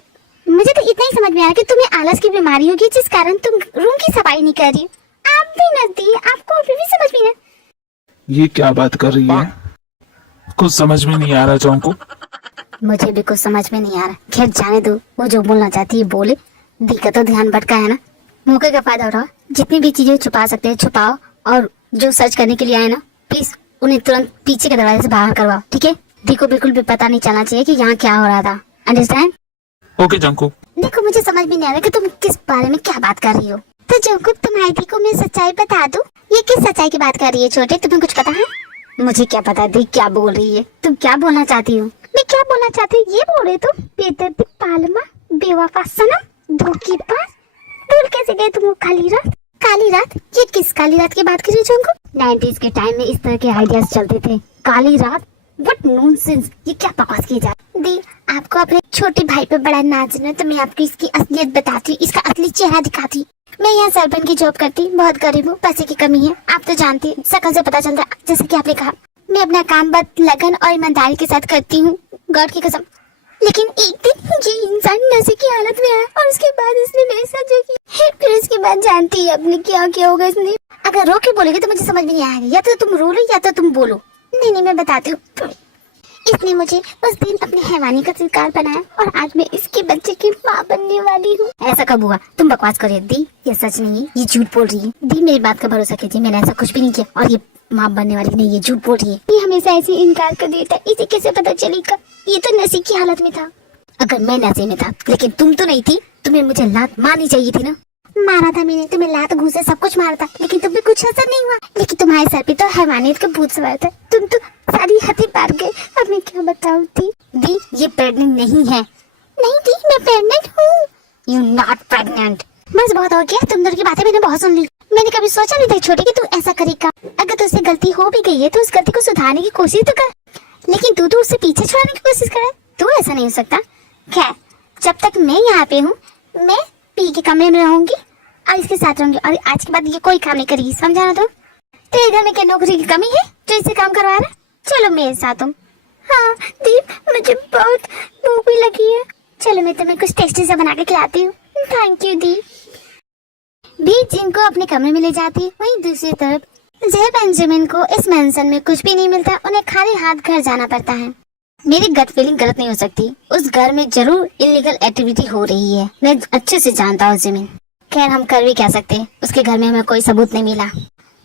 मुझे तो इतना ही समझ में आया कि तुम्हें आलस की बीमारी होगी, जिस कारण तुम रूम की सफाई नहीं कर रही हो। आप भी नदी, आपको अभी भी समझ में ना? ये क्या बात कर रही है? कुछ समझ में नहीं आ रहा जंकुक। मुझे भी कुछ समझ में नहीं आ रहा। खैर जाने दो, वो जो बोलना चाहती है बोले। दी का तो ध्यान भटका है ना, मौके का फायदा उठाओ। जितनी भी चीजें छुपा सकते हैं छुपाओ, और जो सर्च करने के लिए आए ना, प्लीज उन्हें तुरंत पीछे के दरवाजे से बाहर करवाओ, ठीक है? दी को बिल्कुल भी पता नहीं चलना चाहिए कि यहाँ क्या हो रहा था। अंडरस्टैंड? Okay Jungkook. देखो, मुझे समझ में नहीं आ रहा कि तुम किस बारे में क्या बात कर रही हो। तो जंकुक, तुम्हारी दी को मैं सच्चाई बता दूं? ये किस सच्चाई की बात कर रही है छोटे, तुम्हें कुछ पता है? मुझे क्या पता दी क्या बोल रही है। तुम क्या बोलना चाहती हो? मैं क्या बोलना चाहती हूँ ये बोल रहे तुम? बेदर्दी पालमा, बेवफा सनम, धोखेबाज। भूल कैसे गए तुम वो काली रात? काली रात? ये किस काली रात की बात कर रही हो जंकुक? 90s के टाइम में इस तरह के आइडियाज चलते थे। काली रात? व्हाट नॉनसेंस, ये क्या बकवास की जा। दी, आपको अपने छोटे भाई पे बड़ा नाचना, तो मैं आपको इसकी असलियत बताती हूँ, इसका असली चेहरा दिखाती। मैं यहाँ सरपंच की जॉब करती, बहुत गरीब हूँ, पैसे की कमी है, आप तो जानती हैं, शकल से पता चलता है। जैसे कि आपने कहा, मैं अपना काम बहुत लगन और ईमानदारी के साथ करती हूँ, गॉड की कसम। लेकिन एक दिन ये इंसान नशे की हालत में आया और उसके बाद इसने मेरे साथ जो किया, फिर उसके बाद जानती है अपने क्या क्या होगा इसने। अगर रो के बोलेगी तो मुझे समझ में नहीं आएगा, या तो तुम रो लो या तो तुम बोलो। नहीं, मैं बताती हूँ। इसने मुझे उस दिन अपने हैवानी का शिकार बनाया और आज मैं इसके बच्चे की माँ बनने वाली हूँ। ऐसा कब हुआ? तुम बकवास कर रही दी, ये सच नहीं है, ये झूठ बोल रही है। दी, मेरी बात का भरोसा कीजिए, मैंने ऐसा कुछ भी नहीं किया और ये माँ बनने वाली नहीं, ये झूठ बोल रही है। ये हमेशा ऐसे इनकार कर देता है, इसे कैसे पता चलेगा? ये तो नशे की हालत में था। अगर मैं नशे में था, लेकिन तुम तो नहीं थी, तुम्हें मुझे लात मारनी चाहिए थी ना। मारा था मैंने तुम्हें, लात घूसे सब कुछ मारा था, लेकिन तुम भी कुछ असर नहीं हुआ। लेकिन तुम्हारे सर पे तो हैवानियत का भूत सवार था, तुम तो सारी हदें पार गए। अब मैं क्या बताऊं दी, ये प्रेग्नेंट नहीं है। नहीं दी, मैं प्रेग्नेंट हूँ। You not pregnant. बस बहुत हो गया, तुम दोनों की बातें मैंने बहुत सुन ली। मैंने कभी सोचा नहीं था छोटे कि तू ऐसा करेगा। अगर तुझसे गलती हो भी गई है तो उस गलती को सुधारने की कोशिश तो कर। लेकिन तू तो उससे पीछे छुड़ाने की कोशिश कर रहा है। तू ऐसा नहीं हो सकता। खैर, जब तक मैं यहाँ पे हूँ, मैं पी के कमरे में रहूंगी और इसके साथ रहूंगी, और आज के बाद ये कोई काम नहीं करेगी, समझा ना? तो तेरे घर में क्या नौकरी की कमी है जो इससे काम करवा रहा है? चलो मेरे साथ तुम। हाँ दीप, मुझे बहुत भूख भी लगी है। चलो मैं तुम्हें कुछ टेस्टी सा बना के खिलाती हूँ। थैंक यू दीप। भी जिनको अपने कमरे में ले जाती है, वहीं दूसरी तरफ जय बेंजामिन को इस मेंशन में कुछ भी नहीं मिलता, उन्हें खाली हाथ घर जाना पड़ता है। मेरी गट फीलिंग गलत नहीं हो सकती, उस घर में जरूर इलीगल एक्टिविटी हो रही है, मैं अच्छे से जानता हूँ जिमिन। खैर हम कर भी क्या सकते हैं, उसके घर में हमें कोई सबूत नहीं मिला।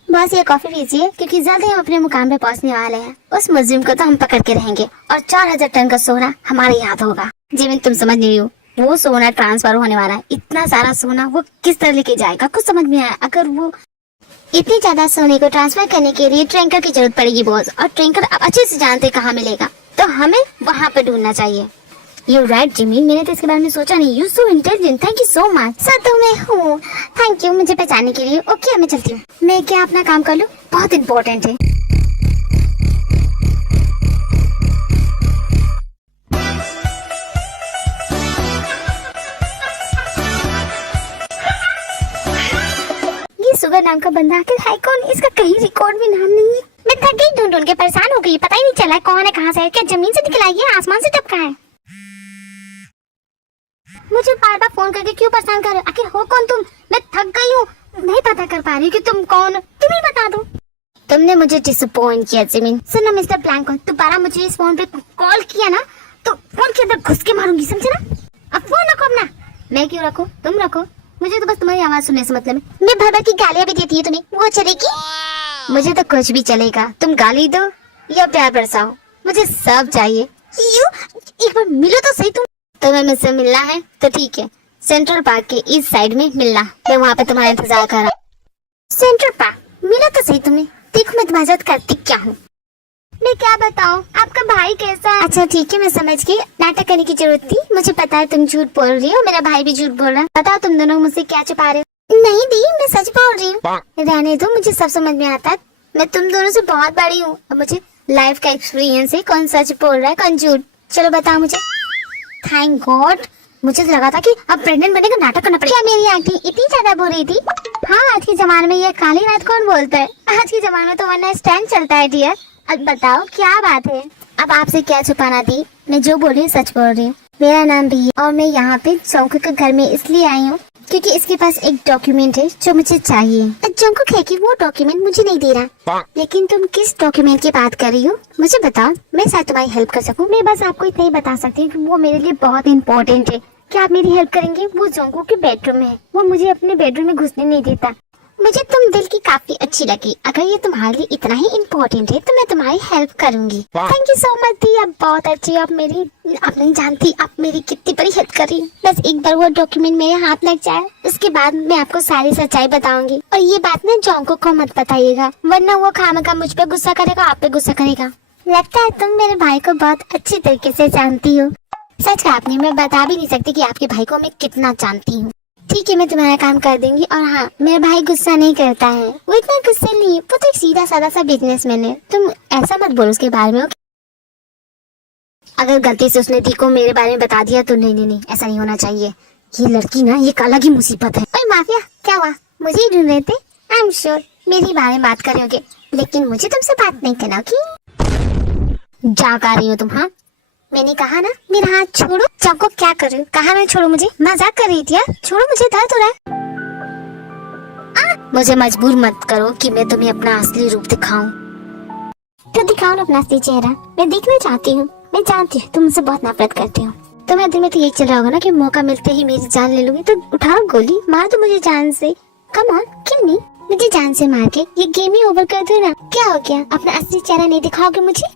बस ये कॉफी पीजिए, क्योंकि जल्द ही हम अपने मुकाम पे पहुंचने वाले हैं। उस मुजरिम को तो हम पकड़ के रहेंगे और 4000 टन का सोना हमारे याद होगा। जिमिन तुम समझ नहीं हो, वो सोना ट्रांसफर होने वाला है। इतना सारा सोना वो किस तरह लेके जाएगा, कुछ समझ में आया। अगर वो इतनी ज्यादा सोने को ट्रांसफर करने के लिए टैंकर की जरूरत पड़ेगी बॉस, और टैंकर आप अच्छे से जानते कहाँ मिलेगा, तो हमें वहाँ पे ढूंढना चाहिए। यू राइट जिमी, मैंने तो इसके बारे में सोचा नहीं। You so intelligent, thank you so much. Sir तो मैं हूँ, थैंक यू मुझे पहचानने के लिए। ओके मैं चलती हूँ। मैं क्या अपना काम कर लूँ, बहुत इम्पोर्टेंट है। ये सुगर नाम का बंदा आखिर है कौन? इसका कहीं रिकॉर्ड भी नाम नहीं है। मैं थक गई, ढूंढ ढूंढ के परेशान हो गई, पता ही नहीं चला कौन है कहाँ से है। क्या जमीन से निकला है, आसमान से टपका है? मुझे बार बार फोन करके क्यों परेशान कर रहे हो? आखिर हो कौन तुम? मैं थक गई हूँ, नहीं पता कर पा रही कि तुम कौन हो। तुम ही बता दो। तुमने मुझे डिसअपॉइंट किया जिमिन। सुनो मिस्टर ब्लैंको, दोबारा मुझे इस फोन पे कॉल किया ना तो फोन के अंदर घुस के मारूंगी, समझे ना? अब फोन रखो अपना। मैं क्यों रखो, तुम रखो। मुझे तो बस तुम्हारी आवाज सुनने से मतलब है। मैं भर भर की गालियाँ भी देती है तुम्हें, वो चलेगी? मुझे तो कुछ भी चलेगा, तुम गाली दो या प्यार बरसाओ, मुझे सब चाहिए। यू एक बार मिलो तो सही तुम। तुम्हें मुझसे मिलना है तो ठीक है, सेंट्रल पार्क के इस साइड में मिलना, मैं वहाँ पे तुम्हारा इंतजार कर रहा हूँ। सेंट्रल पार्क मिला तो सही तुम्हें। देखो मैं तुम्हारी मदद करती क्या हूँ। मैं क्या बताऊँ, आपका भाई कैसा है? अच्छा ठीक है, मैं समझ गई, नाटक करने की जरूरत थी। मुझे पता है तुम झूठ बोल रही हो, मेरा भाई भी झूठ बोल रहा है। बताओ तुम दोनों मुझसे क्या छुपा रहे हो? नहीं दी, मैं सच बोल रही हूँ। रहने दो, मुझे सब समझ में आता है। मैं तुम दोनों से बहुत बड़ी हूँ और मुझे लाइफ का एक्सपीरियंस है, कौन सच बोल रहा है कौन झूठ। चलो बताओ मुझे। थैंक गॉड, मुझे तो लगा था कि अब प्रेग्नेंट बनने का नाटक करना पड़ेगा। क्या मेरी आंटी इतनी ज्यादा बोल रही थी? हाँ, आज के जमाने में ये काली रात कौन बोलता है? आज के जमाने में तो वन नाइट स्टैंड चलता है डियर। अब बताओ क्या बात है? अब आपसे क्या छुपाना थी, मैं जो बोल रही हूँ सच बोल रही हूँ। मेरा नाम भी है और मैं यहाँ पे जंकुक के घर में इसलिए आई हूँ क्योंकि इसके पास एक डॉक्यूमेंट है जो मुझे चाहिए। जंकुक है कि वो डॉक्यूमेंट मुझे नहीं दे रहा। लेकिन तुम किस डॉक्यूमेंट की बात कर रही हो, मुझे बताओ, मैं शायद तुम्हारी हेल्प कर सकूं। मैं बस आपको इतना ही बता सकती हूँ कि वो मेरे लिए बहुत इंपॉर्टेंट है। क्या आप मेरी हेल्प करेंगे? वो जंकुक के बेडरूम में है, वो मुझे अपने बेडरूम में घुसने नहीं देता। मुझे तुम दिल की काफी अच्छी लगी। अगर ये तुम्हारे लिए इतना ही इम्पोर्टेंट है तो मैं तुम्हारी हेल्प करूंगी। थैंक यू सो मच दी, आप बहुत अच्छी हो। आप नहीं जानती आप मेरी कितनी बड़ी हेल्प कर रही हो। बस एक बार वो डॉक्यूमेंट मेरे हाथ लग जाए, उसके बाद मैं आपको सारी सच्चाई बताऊंगी। और ये बात ना जंकुक को मत बताइएगा, वरना वो खामखा मुझ पे गुस्सा करेगा, आप पे गुस्सा करेगा। लगता है तुम मेरे भाई को बहुत अच्छी तरीके से जानती हो। सच कहा आपने, मैं बता भी नहीं सकती कि आपके भाई को मैं कितना जानती हूँ। ठीक है, मैं तुम्हारा काम कर दूंगी। और हाँ, मेरा भाई गुस्सा नहीं करता है, वो इतना गुस्से नहीं है, वो तो एक सीधा साधा सा बिजनेसमैन है। तुम ऐसा मत बोलो उसके बारे में। अगर गलती से उसने दी को मेरे बारे में बता दिया तो नहीं, ऐसा नहीं होना चाहिए। ये लड़की ना, ये एक अलग ही मुसीबत है। ओए माफिया, क्या हुआ? मुझे ही ढूंढ रहे थे? आई एम श्योर मेरी बारे में बात कर रहे होगे, लेकिन मुझे तुमसे बात नहीं करना की। जा कर रही हो तुम? हाँ, मैंने कहा ना मेरा हाथ छोड़ो। चौको क्या कर रही हो? कहा मैं छोड़ो, मुझे मजाक कर रही थी यार। छोड़ो मुझे, दर्द हो रहा है। मुझे मजबूर मत करो कि मैं तुम्हें अपना असली रूप दिखाऊं। तो दिखाओ ना अपना असली चेहरा, मैं देखना चाहती हूँ। मैं जानती हूँ तुम मुझसे बहुत नफरत करते हो। तुम्हारे दिल में तो यही चल रहा होगा ना कि मौका मिलते ही मेरी जान ले लूंगी। तो उठाओ गोली, मार दो मुझे जान से। कम ऑन, किल मी। मुझे जान से मार के ये गेम ही ओवर कर दो ना। क्या हो गया, अपना असली चेहरा नहीं दिखाओगे मुझे?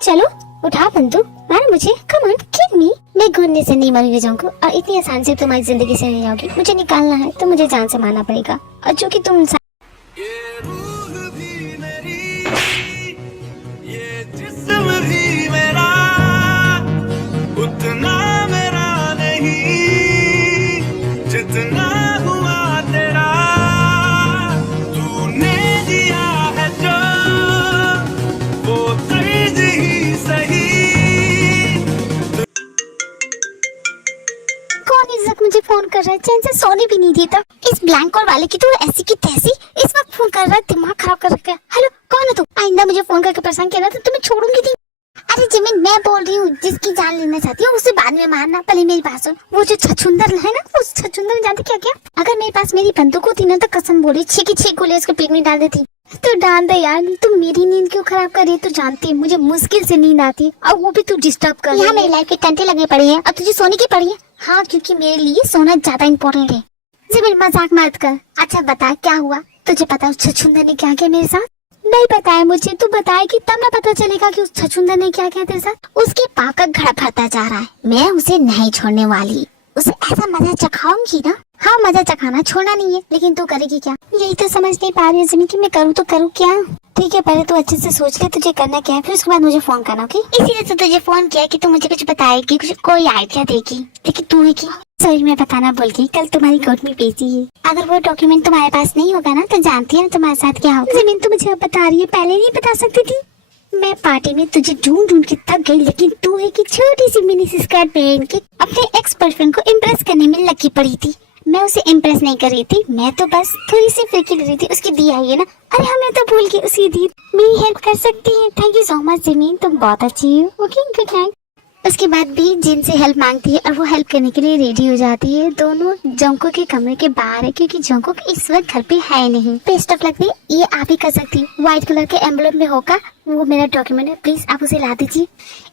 चलो उठा बंदूक, मारो मुझे। कम ऑन, किल मी। मैं घूरने से नहीं मरूंगी जाऊंगा, और इतनी आसान से तुम्हारी जिंदगी से नहीं आओगी। मुझे निकालना है तो मुझे जान से मारना पड़ेगा, और जो कि तुम ये रूह भी मेरी, ये जिस्म भी मेरा, उतना मेरा नहीं जितना हुआ तेरा। तूने दिया है जो वो तर्ज ही सही, कर रहा है, चैन से सोने भी नहीं देता। इस ब्लैंक वाले की तो ऐसी की तैसी इस वक्त फोन कर रहा है, दिमाग खराब कर रखा है। हेलो, कौन है तू? आइंदा मुझे फोन करके परेशान किया तो तुम्हें छोड़ूंगी नहीं। अरे जिमिन, मैं बोल रही हूँ, जिसकी जान लेना चाहती हूँ उसे बाद में मारना, पहले मेरी बात सुन। वो जो छछुंदर है ना, उस छछुंदर ने जानते क्या किया? अगर मेरे पास मेरी बंदूक होती ना तो कसम बोली 6 की 6 गोली उसके पेट में डाल देती। तो डाल दे यार, तुम मेरी नींद क्यों खराब कर रही है? तू जानती है मुझे मुश्किल से नींद आती है और वो भी तू डिस्टर्ब कर रही है। यहाँ मेरी लाइफ के टंटे लगे पड़ी है और तुझे सोने की पड़ी है। हाँ, क्योंकि मेरे लिए सोना ज्यादा इम्पोर्टेंट है। जिमिन मजाक मत कर। अच्छा बता क्या हुआ? तुझे पता उस छछुंदर ने क्या किया मेरे साथ? नहीं पता है मुझे, तू बताएगी तब ना पता चलेगा कि उस छछुंदर ने क्या किया तेरे साथ। उसके पाँव का घड़ा भरता जा रहा है, मैं उसे नहीं छोड़ने वाली। उसे ऐसा मजा चखाऊंगी ना। हाँ, मजा चखाना, छोड़ना नहीं है। लेकिन तू करेगी क्या? यही तो समझ नहीं पा रही है जिमी कि मैं करूँ तो करूँ क्या। ठीक है, पहले तू अच्छे से सोच ले तुझे करना क्या है, फिर उसके बाद मुझे फोन करना, ओके? इसीलिए तो तुझे फोन किया कि तू मुझे कुछ बताएगी, कुछ कोई आइडिया देगी। लेकिन तू है की सॉरी, मैं बताना भूल गई, कल तुम्हारी कोर्ट में पेशी है। अगर वो डॉक्यूमेंट तुम्हारे पास नहीं होगा ना तो जानती है ना तुम्हारे साथ क्या होगा। जमीन तू मुझे अब बता रही है, पहले नहीं बता सकती थी। मैं पार्टी में तुझे ढूंढ ढूंढ के थक गई, लेकिन तू है कि छोटी सी मिनी स्कर्ट पहन के अपने एक्स बॉयफ्रेंड को इम्प्रेस करने में लगी पड़ी थी। मैं उसे इम्प्रेस नहीं कर रही थी, मैं तो बस थोड़ी सी फिरकी ले रही थी। उसकी दी आई है ना, अरे हमें तो भूल गई उसकी दी। मेरी हेल्प कर सकती है। Thank you so much Jimin, तुम बहुत अच्छी हो। Okay, good night. उसके बाद भी जिन से हेल्प मांगती है और वो हेल्प करने के लिए रेडी हो जाती है। दोनों जोंको के कमरे के बाहर है क्योंकि जोंको इस वक्त घर पे है नहीं। बेस्ट ऑफ लक, ये आप ही कर सकती है। व्हाइट कलर के एम्बलप में होगा वो मेरा डॉक्यूमेंट है, प्लीज आप उसे ला दीजिए।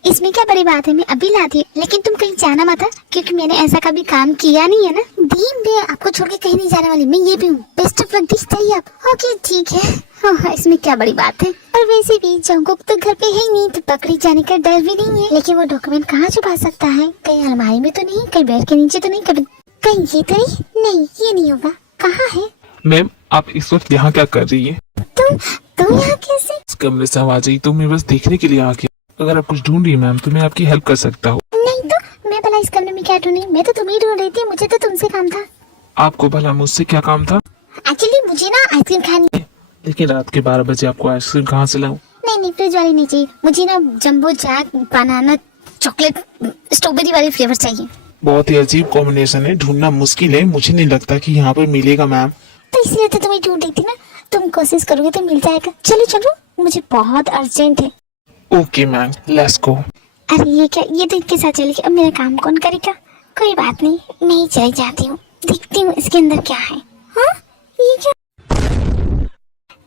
इसमें क्या बड़ी बात है, मैं अभी ला दी, लेकिन तुम कहीं जाना मत क्योंकि मैंने ऐसा कभी काम किया नहीं है ना। दी मैं आपको छोड़ के कहीं नहीं जाने वाली, मैं ये भी हूँ। बेस्ट ऑफ लक, दिख चाहिए आप। ओके ठीक है। हाँ, इसमें क्या बड़ी बात है। और वैसे भी जोंको तो घर पे है ही नहीं, तो पकड़ी जाने का डर भी नहीं है। लेकिन वो डॉक्यूमेंट कहाँ छुपा सकता है? कहीं अलमारी में तो नहीं, कहीं बेड के नीचे तो नहीं, कहीं ये तो नहीं, ये नहीं होगा। कहाँ है? मैम, आप इस वक्त यहाँ क्या कर रही है? तुम यहाँ कैसे? इस कमरे से आवाज आई तो मैं बस देखने के लिए आ गया। अगर आप कुछ ढूंढ रही है मैम तो मैं आपकी हेल्प कर सकता हूँ। नहीं तो मैं भला इस कमरे में क्या ढूंढी? मैं तो तुम्हें ढूंढ रही थी, मुझे तो तुमसे काम था। आपको भला मुझसे क्या काम था? एक्चुअली मुझे ना आइसक्रीम खानी है। लेकिन रात के 12 बजे आपको आइसक्रीम कहाँ से लाऊं? नहीं, फ्रिज वाली नहीं चाहिए मुझे ना, जंबो जैक बनाना चॉकलेट स्ट्रॉबेरी वाली फ्लेवर चाहिए। बहुत ही अजीब कॉम्बिनेशन है, ढूंढना मुश्किल है। मुझे नहीं लगता कि यहाँ पर मिलेगा मैम। तो इसलिए तो तुम्हें ढूंढ रही थी ना, तुम कोशिश करोगे तो मिल जाएगा। चलो मुझे बहुत अर्जेंट है। Okay ma'am, let's go. अरे ये क्या, ये तो इनके साथ चलेगी, अब मेरा काम कौन करेगा? कोई बात नहीं, मैं ही चली जाती हूँ, देखती हूँ इसके अंदर क्या है। हाँ, ये क्या?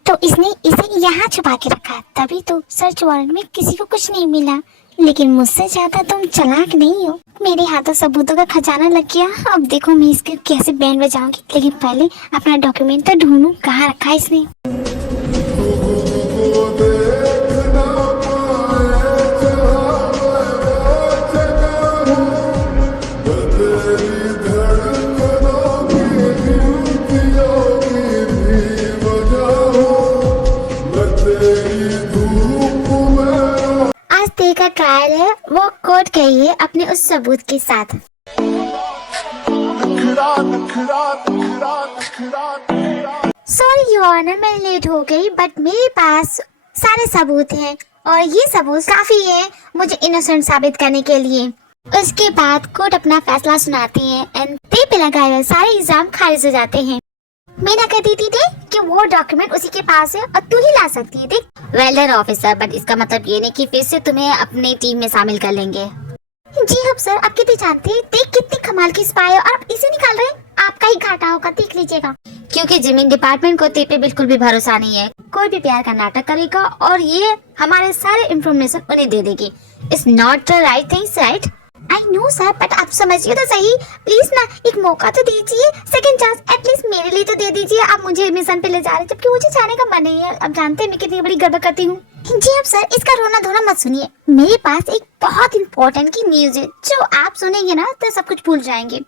तो इसने इसे यहाँ छुपा के रखा है, तभी तो सर्च वारंट में किसी को कुछ नहीं मिला। लेकिन मुझसे ज्यादा तुम चालाक नहीं हो। मेरे हाथों सबूतों का खजाना लग गया। अब देखो मैं इसके कैसे बैंड बजाऊंगी। लेकिन पहले अपना डॉक्यूमेंट तो ढूंढूं, कहाँ रखा है इसने। का ट्रायल है, वो कोर्ट गई है अपने उस सबूत के साथ। सॉरी योर ऑनर, मैं लेट हो गई, बट मेरे पास सारे सबूत हैं और ये सबूत काफी है मुझे इनोसेंट साबित करने के लिए। उसके बाद कोर्ट अपना फैसला सुनाती है एंड पे लगाए हुए सारे इल्जाम खारिज हो जाते हैं। मैं ना कहती थी कि वो डॉक्यूमेंट उसी के पास है और तू ही ला सकती है। देख, वेल डन ऑफिसर, बट इसका मतलब ये नहीं कि फिर से तुम्हें अपनी टीम में शामिल कर लेंगे। जी हाँ सर, आप कितनी जानते हैं, देख कितनी कमाल की स्पाई है और आप इसे निकाल रहे हैं, आपका ही घाटा होगा, देख लीजिएगा। क्योंकि जिमिन डिपार्टमेंट को तेरे पे बिल्कुल भी भरोसा नहीं है। कोई भी प्यार का नाटक करेगा और ये हमारे सारे इन्फॉर्मेशन उन्हें दे देगी। It's not the right things, right? I know sir, but आप समझिए तो सही, प्लीज ना एक मौका तो दीजिए, सेकंड चांस एटलीस्ट मेरे लिए तो दे दीजिए। आप मुझे मिशन पे ले जा रहे हैं जबकि मुझे जाने का मन नहीं है। अब जानते हैं मैं कितनी बड़ी गड़बड़ करती हूँ। जी अब सर, इसका रोना धोना मत सुनिए, मेरे पास एक बहुत इम्पोर्टेंट की न्यूज है जो आप सुनेंगे ना तो सब कुछ भूल जाएंगे।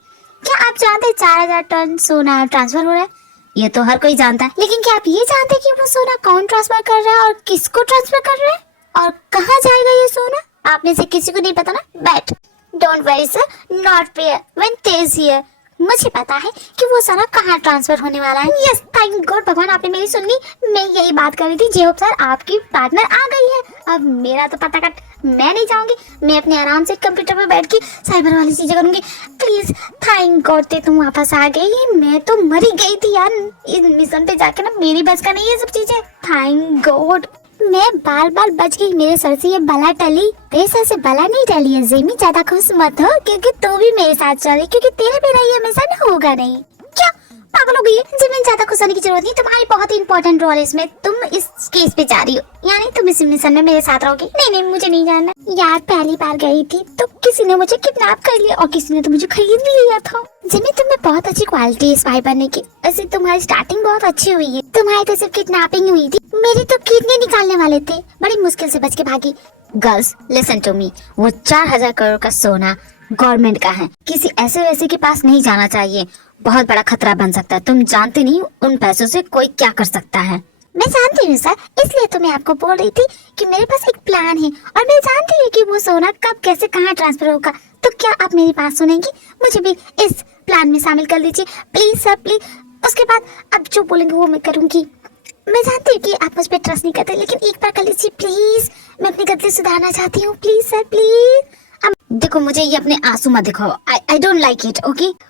क्या आप जानते हैं 4000 टन सोना ट्रांसफर हो रहा है? ये तो हर कोई जानता है, लेकिन क्या आप ये जानते हैं कि वो सोना कौन ट्रांसफर कर रहा है और किसको ट्रांसफर कर रहा है और कहाँ जाएगा ये सोना? आप में से किसी को नहीं पता ना? बैठ, don't worry sir, not fair when Tej here. मुझे पता है कि वो सोना कहाँ ट्रांसफर होने वाला है। यस, थैंक गॉड भगवान आपने मेरी सुन ली। मैं यही बात कर रही थी, जे होप सर आपकी पार्टनर आ गई है। अब मेरा तो पता कट, मैं नहीं जाऊंगी, मैं अपने आराम से कंप्यूटर पर बैठ के साइबर वाली चीजें करूंगी। प्लीज थैंक गॉड तुम वापस आ गई, मैं तो मरी गई थी यार इस मिशन पे जाके ना, मेरी बस का नहीं है सब चीजें। थैंक गॉड मैं बाल बाल बच गई, मेरे सर से ये बला टली, तेरे सर से बला नहीं टली है। जिमी ज्यादा खुश मत हो क्योंकि तू भी मेरे साथ चले, क्योंकि तेरे बिना ये मिशन होगा नहीं। क्या पागल हो गई है? जिमी ज्यादा खुश होने की जरूरत नहीं, तुम्हारी बहुत इंपॉर्टेंट रोल है इसमें, तुम इस केस पे जा रही हो, यानी तुम इस मिशन में मेरे साथ रहोगी। नहीं नहीं मुझे नहीं जानना यार, पहली बार गई थी तो किसी ने मुझे किडनैप कर लिया और किसी ने तो मुझे खरीद भी लिया था। जिमी तुम्हें बहुत अच्छी क्वालिटी है स्पाई बनने की, ऐसे तुम्हारी स्टार्टिंग बहुत अच्छी हुई है। तुम्हारी तो सिर्फ किडनैपिंग हुई थी, मेरी तो किडनी निकालने वाले थे, बड़ी मुश्किल से बच के भागी। गर्ल्स लिसन टू मी, वो 4000 करोड़ का सोना गवर्नमेंट का है, किसी ऐसे वैसे के पास नहीं जाना चाहिए, बहुत बड़ा खतरा बन सकता है। तुम जानते नहीं उन पैसों से कोई क्या कर सकता है। मैं जानती हूँ सर, इसलिए तो मैं आपको बोल रही थी कि मेरे पास एक प्लान है और मैं जानती हूँ कि वो सोना कब कैसे कहाँ ट्रांसफर होगा। तो क्या आप मेरी बात सुनेंगी? मुझे भी इस प्लान में शामिल कर लीजिए प्लीज सर, प्लीज। उसके बाद अब जो बोलेंगे वो मैं करूँगी। मैं जानती हूँ कि आप मुझ पर ट्रस्ट नहीं करते, लेकिन एक बार कर लीजिए प्लीज, मैं अपनी गलती सुधारना चाहती हूँ, प्लीज सर प्लीज। अब देखो मुझे ये अपने आंसू मत दिखाओ, I don't like it.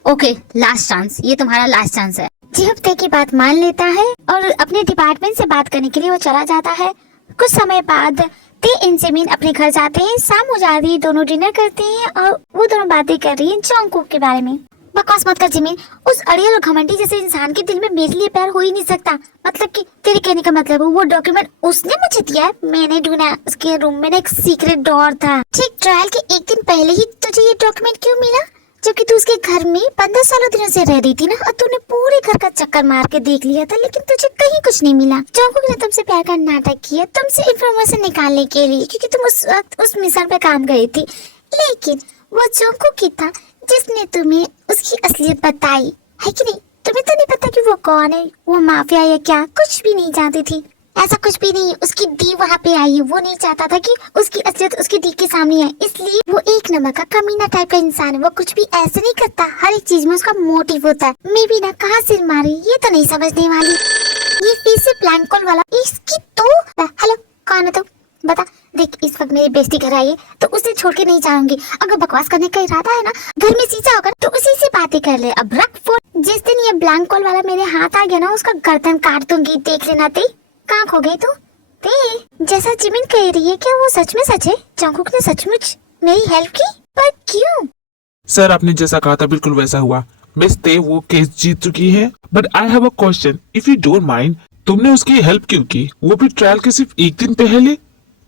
Okay last chance, ये तुम्हारा लास्ट चांस है। जी हफ्ते की बात मान लेता है और अपने डिपार्टमेंट से बात करने के लिए वो चला जाता है। कुछ समय बाद ते इंसेमिन अपने घर जाते हैं, शाम हो जाती है, दोनों डिनर करते हैं और वो दोनों बातें कर रही हैं जॉन्गकुक के बारे में। बकवास मत कर जिमिन, उस अड़ियल और घमंडी जैसे इंसान के दिल में मेरे लिए प्यार हो ही नहीं सकता। मतलब कि तेरे कहने का मतलब वो डॉक्यूमेंट उसने मुझे दिया है, मैंने ढूंढा, उसके रूम में ना एक सीक्रेट डोर था। ठीक ट्रायल के एक दिन पहले ही तुझे ये डॉक्यूमेंट क्यों मिला? जबकि तू उसके घर में 15 दिनों से रह रही थी ना, और तूने पूरे घर का चक्कर मार के देख लिया था, लेकिन तुझे कहीं कुछ नहीं मिला। जॉन्गकुक ने तुमसे प्यार का नाटक किया, तुमसे इंफॉर्मेशन निकालने के लिए, क्योंकि तुम उस वक्त उस मिशन पे काम गई थी। लेकिन वो जॉन्गकुक ही था जिसने तुम्हें उसकी असलियत बताई, है कि नहीं? तुम्हें तो नहीं पता कि वो कौन है, वो माफिया या क्या, कुछ भी नहीं जानती थी। ऐसा कुछ भी नहीं, उसकी दी वहाँ पे आई है, वो नहीं चाहता था कि उसकी असलियत उसकी दी के सामने आए, इसलिए वो एक नंबर का कमीना टाइप का इंसान है। वो कुछ भी ऐसे नहीं करता, हर एक चीज में उसका मोटिव होता है। मैं भी ना कहाँ सिर मारी ये तो नहीं समझने वाली। ये फिर से प्लान कॉल वाला, इसकी तो हेलो कौन है तू बता। देख इस वक्त मेरी बेइज्जती कर आई है तो उसे छोड़ के नहीं जाऊंगी। अगर बकवास करने का इरादा है ना, घर में शीशा होगा तो उसी से बातें कर ले। अब रख फोन। जिस दिन ये ब्लैंक कॉल वाला मेरे हाथ आ गया ना, उसका गर्दन काट दूंगी, देख लेना। ते कहाँ खो गई तू? ते जैसा जिमिन कह रही है, क्या वो सच में सच है? जॉन्गकुक ने सचमुच मेरी हेल्प की, पर क्यों? सर आपने जैसा कहा था बिल्कुल वैसा हुआ। मिस ते वो केस जीत चुकी है, but I have a question, if you don't mind, तुमने उसकी हेल्प क्यों की? वो भी ट्रायल के सिर्फ एक दिन पहले।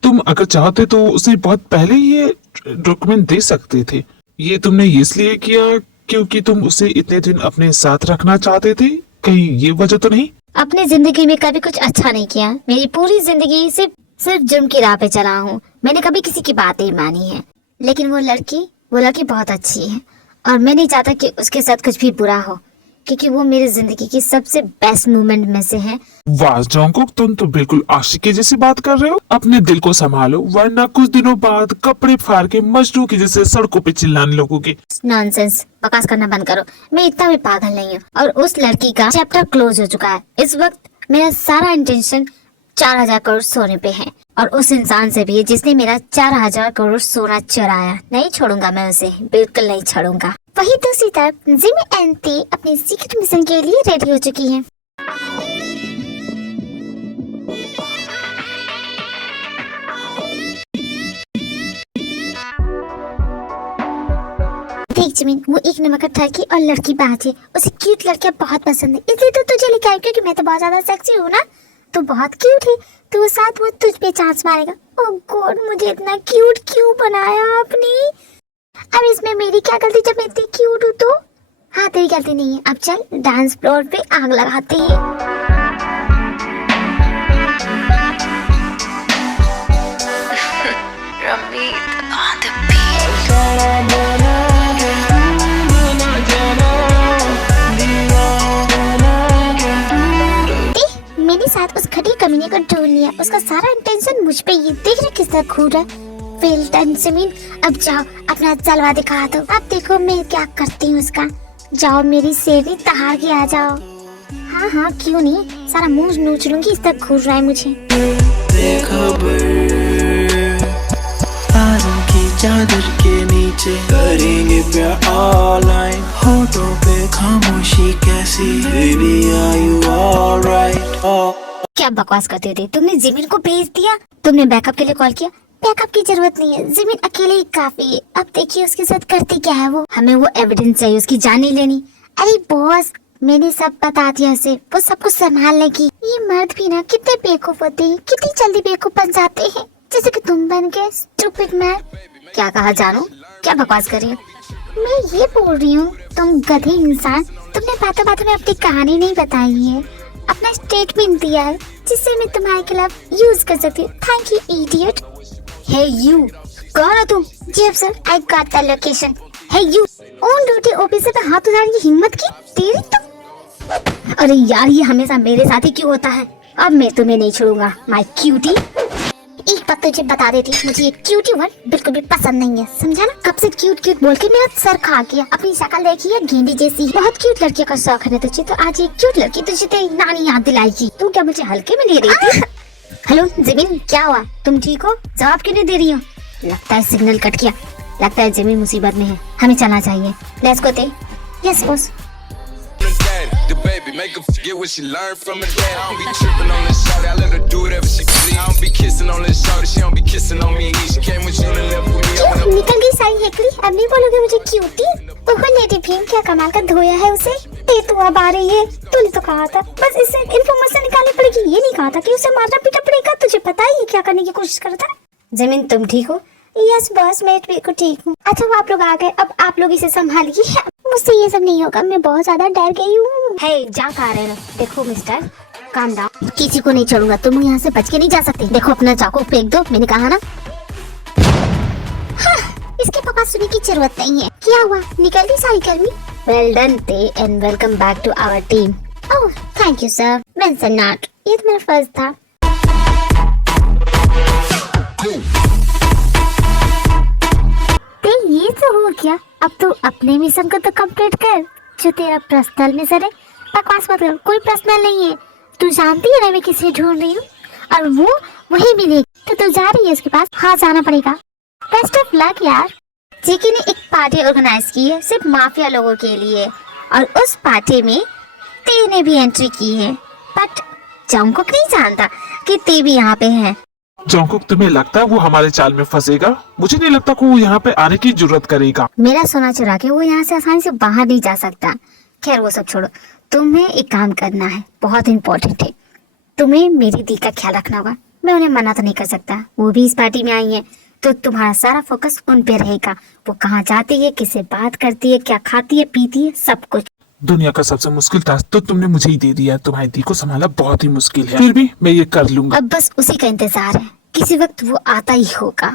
तुम अगर चाहते तो उसे बहुत पहले ये डॉक्यूमेंट दे सकते थे। ये तुमने इसलिए किया क्योंकि तुम उसे इतने दिन अपने साथ रखना चाहते थे? कहीं ये वजह तो नहीं? अपनी जिंदगी में कभी कुछ अच्छा नहीं किया, मेरी पूरी जिंदगी सिर्फ जुर्म की राह पे चला हूँ। मैंने कभी किसी की बात नहीं मानी है, लेकिन वो लड़की बहुत अच्छी है और मैं नहीं चाहता कि उसके साथ कुछ भी बुरा हो, क्योंकि वो मेरी जिंदगी की सबसे बेस्ट मोमेंट में से है। वाह जॉन्गकुक, तुम तो बिल्कुल आशिकी जैसी बात कर रहे हो। अपने दिल को संभालो, वरना कुछ दिनों बाद कपड़े फाड़ के मजनू की जैसे सड़कों पे चिल्लाने लगोगे। नॉनसेंस, बकवास करना बंद करो। मैं इतना भी पागल नहीं हूँ और उस लड़की का चैप्टर क्लोज हो चुका है। इस वक्त मेरा सारा इंटेंशन 4000 करोड़ सोने पे है और उस इंसान से भी है जिसने मेरा 4000 करोड़ सोना चुराया। नहीं छोड़ूंगा मैं उसे, बिल्कुल नहीं छोड़ूंगा। वही दूसरी तरफ जिमी एंड ते अपने सीक्रेट मिशन के लिए रेडी हो चुकी हैं। देख जिमिन, वो एक नंबर का ठरकी और लड़की बात है, उसे क्यूट लड़कियां बहुत पसंद है, इसलिए तो तुझे लेके आई, क्योंकि मैं तो बहुत ज्यादा सेक्सी हूँ ना। तू बहुत क्यूट है, तो साथ वो तुझ पे चांस मारेगा। ओह गॉड, मुझे इतना क्यूट क्यों बनाया आपने? अब इसमें मेरी क्या गलती जब मैं इतनी क्यूट हूँ तो? हाँ तेरी गलती नहीं है। अब चल डांस फ्लोर पे आग लगाते हैं। Ramit on the beat. मैंने साथ उस घटिया कमीने को ढूंढ लिया, उसका सारा इंटेंशन मुझ पे। ये देख रहे किस तरह घूर रहा है। वेल डन जिमिन, अब जाओ अपना जलवा दिखा दो। अब देखो मैं क्या करती हूँ उसका। जाओ मेरी सेवी तहार के आ जाओ। हाँ हाँ क्यों नहीं, सारा मुंह नोच लूंगी, इस तक घूर रहा है मुझे। तारों की चादर के नीचे करेंगे प्यार all night, होठों पे खामोशी कैसी, baby are you alright? क्या बकवास करते थे, तुमने जिमिन को भेज दिया, तुमने बैकअप के लिए कॉल किया। बैकअप की जरूरत नहीं है, जिमिन अकेले ही काफी है। अब देखिए उसके साथ करती क्या है वो, हमें वो एविडेंस चाहिए, उसकी जान नहीं लेनी। अरे बॉस मैंने सब बता दिया उसे, वो सब कुछ संभाल लेगी। ये मर्द भी ना कितने बेवकूफ होते हैं, कितनी जल्दी बेवकूफ बन जाते हैं, जैसे कि तुम बन गए स्टूपिड मैन। क्या कहा जानू, क्या बकवास कर रही हो? मैं ये बोल रही हूँ तुम गधे इंसान, तुमने बातों बातों में अपनी कहानी नहीं बताई है, अपना स्टेटमेंट दिया है जिससे मैं तुम्हारे खिलाफ यूज कर सकती हूँ। Thank you idiot. Hey you, कौन हो तुम? जी अफसर, I got the location. Hey you, on duty officer पे हाथ उठाने की हिम्मत की तेरी तो। अरे यार ये हमेशा मेरे साथ ही क्यों होता है? अब मैं तुम्हें नहीं छोड़ूंगा माय क्यूटी। एक बात तुझे बता देती, मुझे ये क्यूटी वर्ड बिल्कुल भी पसंद नहीं है, समझा ना? कब से क्यूट क्यूट बोल के मेरा सर खा गया। अपनी शक्ल देखी है गेंडी जैसी, बहुत क्यूट लड़कियों का शौक है तुझे, तो आज एक क्यूट लड़की तुझे तेरी नानी याद दिलाएगी। तू क्या मुझे हल्के में ले रही थी? हेलो जिमिन, क्या हुआ? तुम ठीक हो? जवाब क्यों नहीं दे रही हो? लगता है सिग्नल कट गया, लगता है जिमिन मुसीबत में है, हमें चलना चाहिए। लेट्स गो ते। Yes boss. The baby make her forget what she learned from her dad. I don't be tripping on this shorty, I let her do whatever she please. I don't be kissing on this shorty, she don't be kissing on me. She came with you and left with me. क्यों निकल गई सारी हेकड़ी? अब नहीं बोलोगे मुझे cutie? ओह lady Bhim, क्या कमाल का धोया है उसे। ते तू अब आ रही है, तूने तो कहा था बस इससे इन्फॉर्मेशन निकालनी पड़ेगी, ये नहीं कहा था कि उसे मारना पीटा पड़ेगा। तुझे पता ही है क्या करने की कोशिश कर रहा था। जमीन तुम ठीक हो? यस बॉस, मैं बिल्कुल ठीक हूँ। अच्छा वो आप लोग आ गए, अब आप लोग इसे संभालिए, मुझसे ये सब नहीं होगा, मैं बहुत ज्यादा डर गई हूँ। हे जा कहाँ रहे हो? देखो मिस्टर, काम डाउन, किसी को नहीं छोड़ूंगा, तुम यहाँ से बच के नहीं जा सकते। देखो अपना चाकू फेंक दो, मैंने कहा ना। हाँ, इसके पापा सुनने की जरूरत नहीं है। क्या हुआ, निकल गई सारी गर्मी? वेल डन ते and welcome back to our team. Oh thank you sir, mention not, ये तो मेरा फर्ज था। ये तो हो गया, अब तो अपने मिशन को तो कंप्लीट कर, जो तेरा पर्सनल मिशन है। बकवास मत कर, कोई पर्सनल नहीं है। तू जानती है ना मैं किसे ढूंढ रही हूँ, और वो वही मिलेगी, तो तू जा रही है उसके पास। हाँ जाना पड़ेगा। बेस्ट ऑफ लक यार। जेके ने एक पार्टी ऑर्गेनाइज की है सिर्फ माफिया लोगों के लिए, और उस पार्टी में ते ने भी एंट्री की है, बट जंगकुक नहीं जानता कि ते भी यहाँ पे है। जंगकुक, तुम्हें लगता है वो हमारे चाल में फंसेगा? मुझे नहीं लगता कि वो यहाँ पे आने की जरूरत करेगा। मेरा सोना चुरा के वो यहाँ से आसानी से बाहर नहीं जा सकता। खैर वो सब छोड़ो, तुम्हें एक काम करना है, बहुत इम्पोर्टेंट है। तुम्हें मेरी दी का ख्याल रखना होगा। मैं उन्हें मना तो नहीं कर सकता, वो भी इस पार्टी में आई है, तो तुम्हारा सारा फोकस उन पे रहेगा। वो कहाँ जाती है, किससे बात करती है, क्या खाती है पीती है, सब कुछ। दुनिया का सबसे मुश्किल टास्क तो तुमने मुझे ही दे दिया है। तुम्हारी दी को संभालना बहुत ही मुश्किल है, फिर भी मैं ये कर लूंगा। अब बस उसी का इंतजार है, किसी वक्त वो आता ही होगा।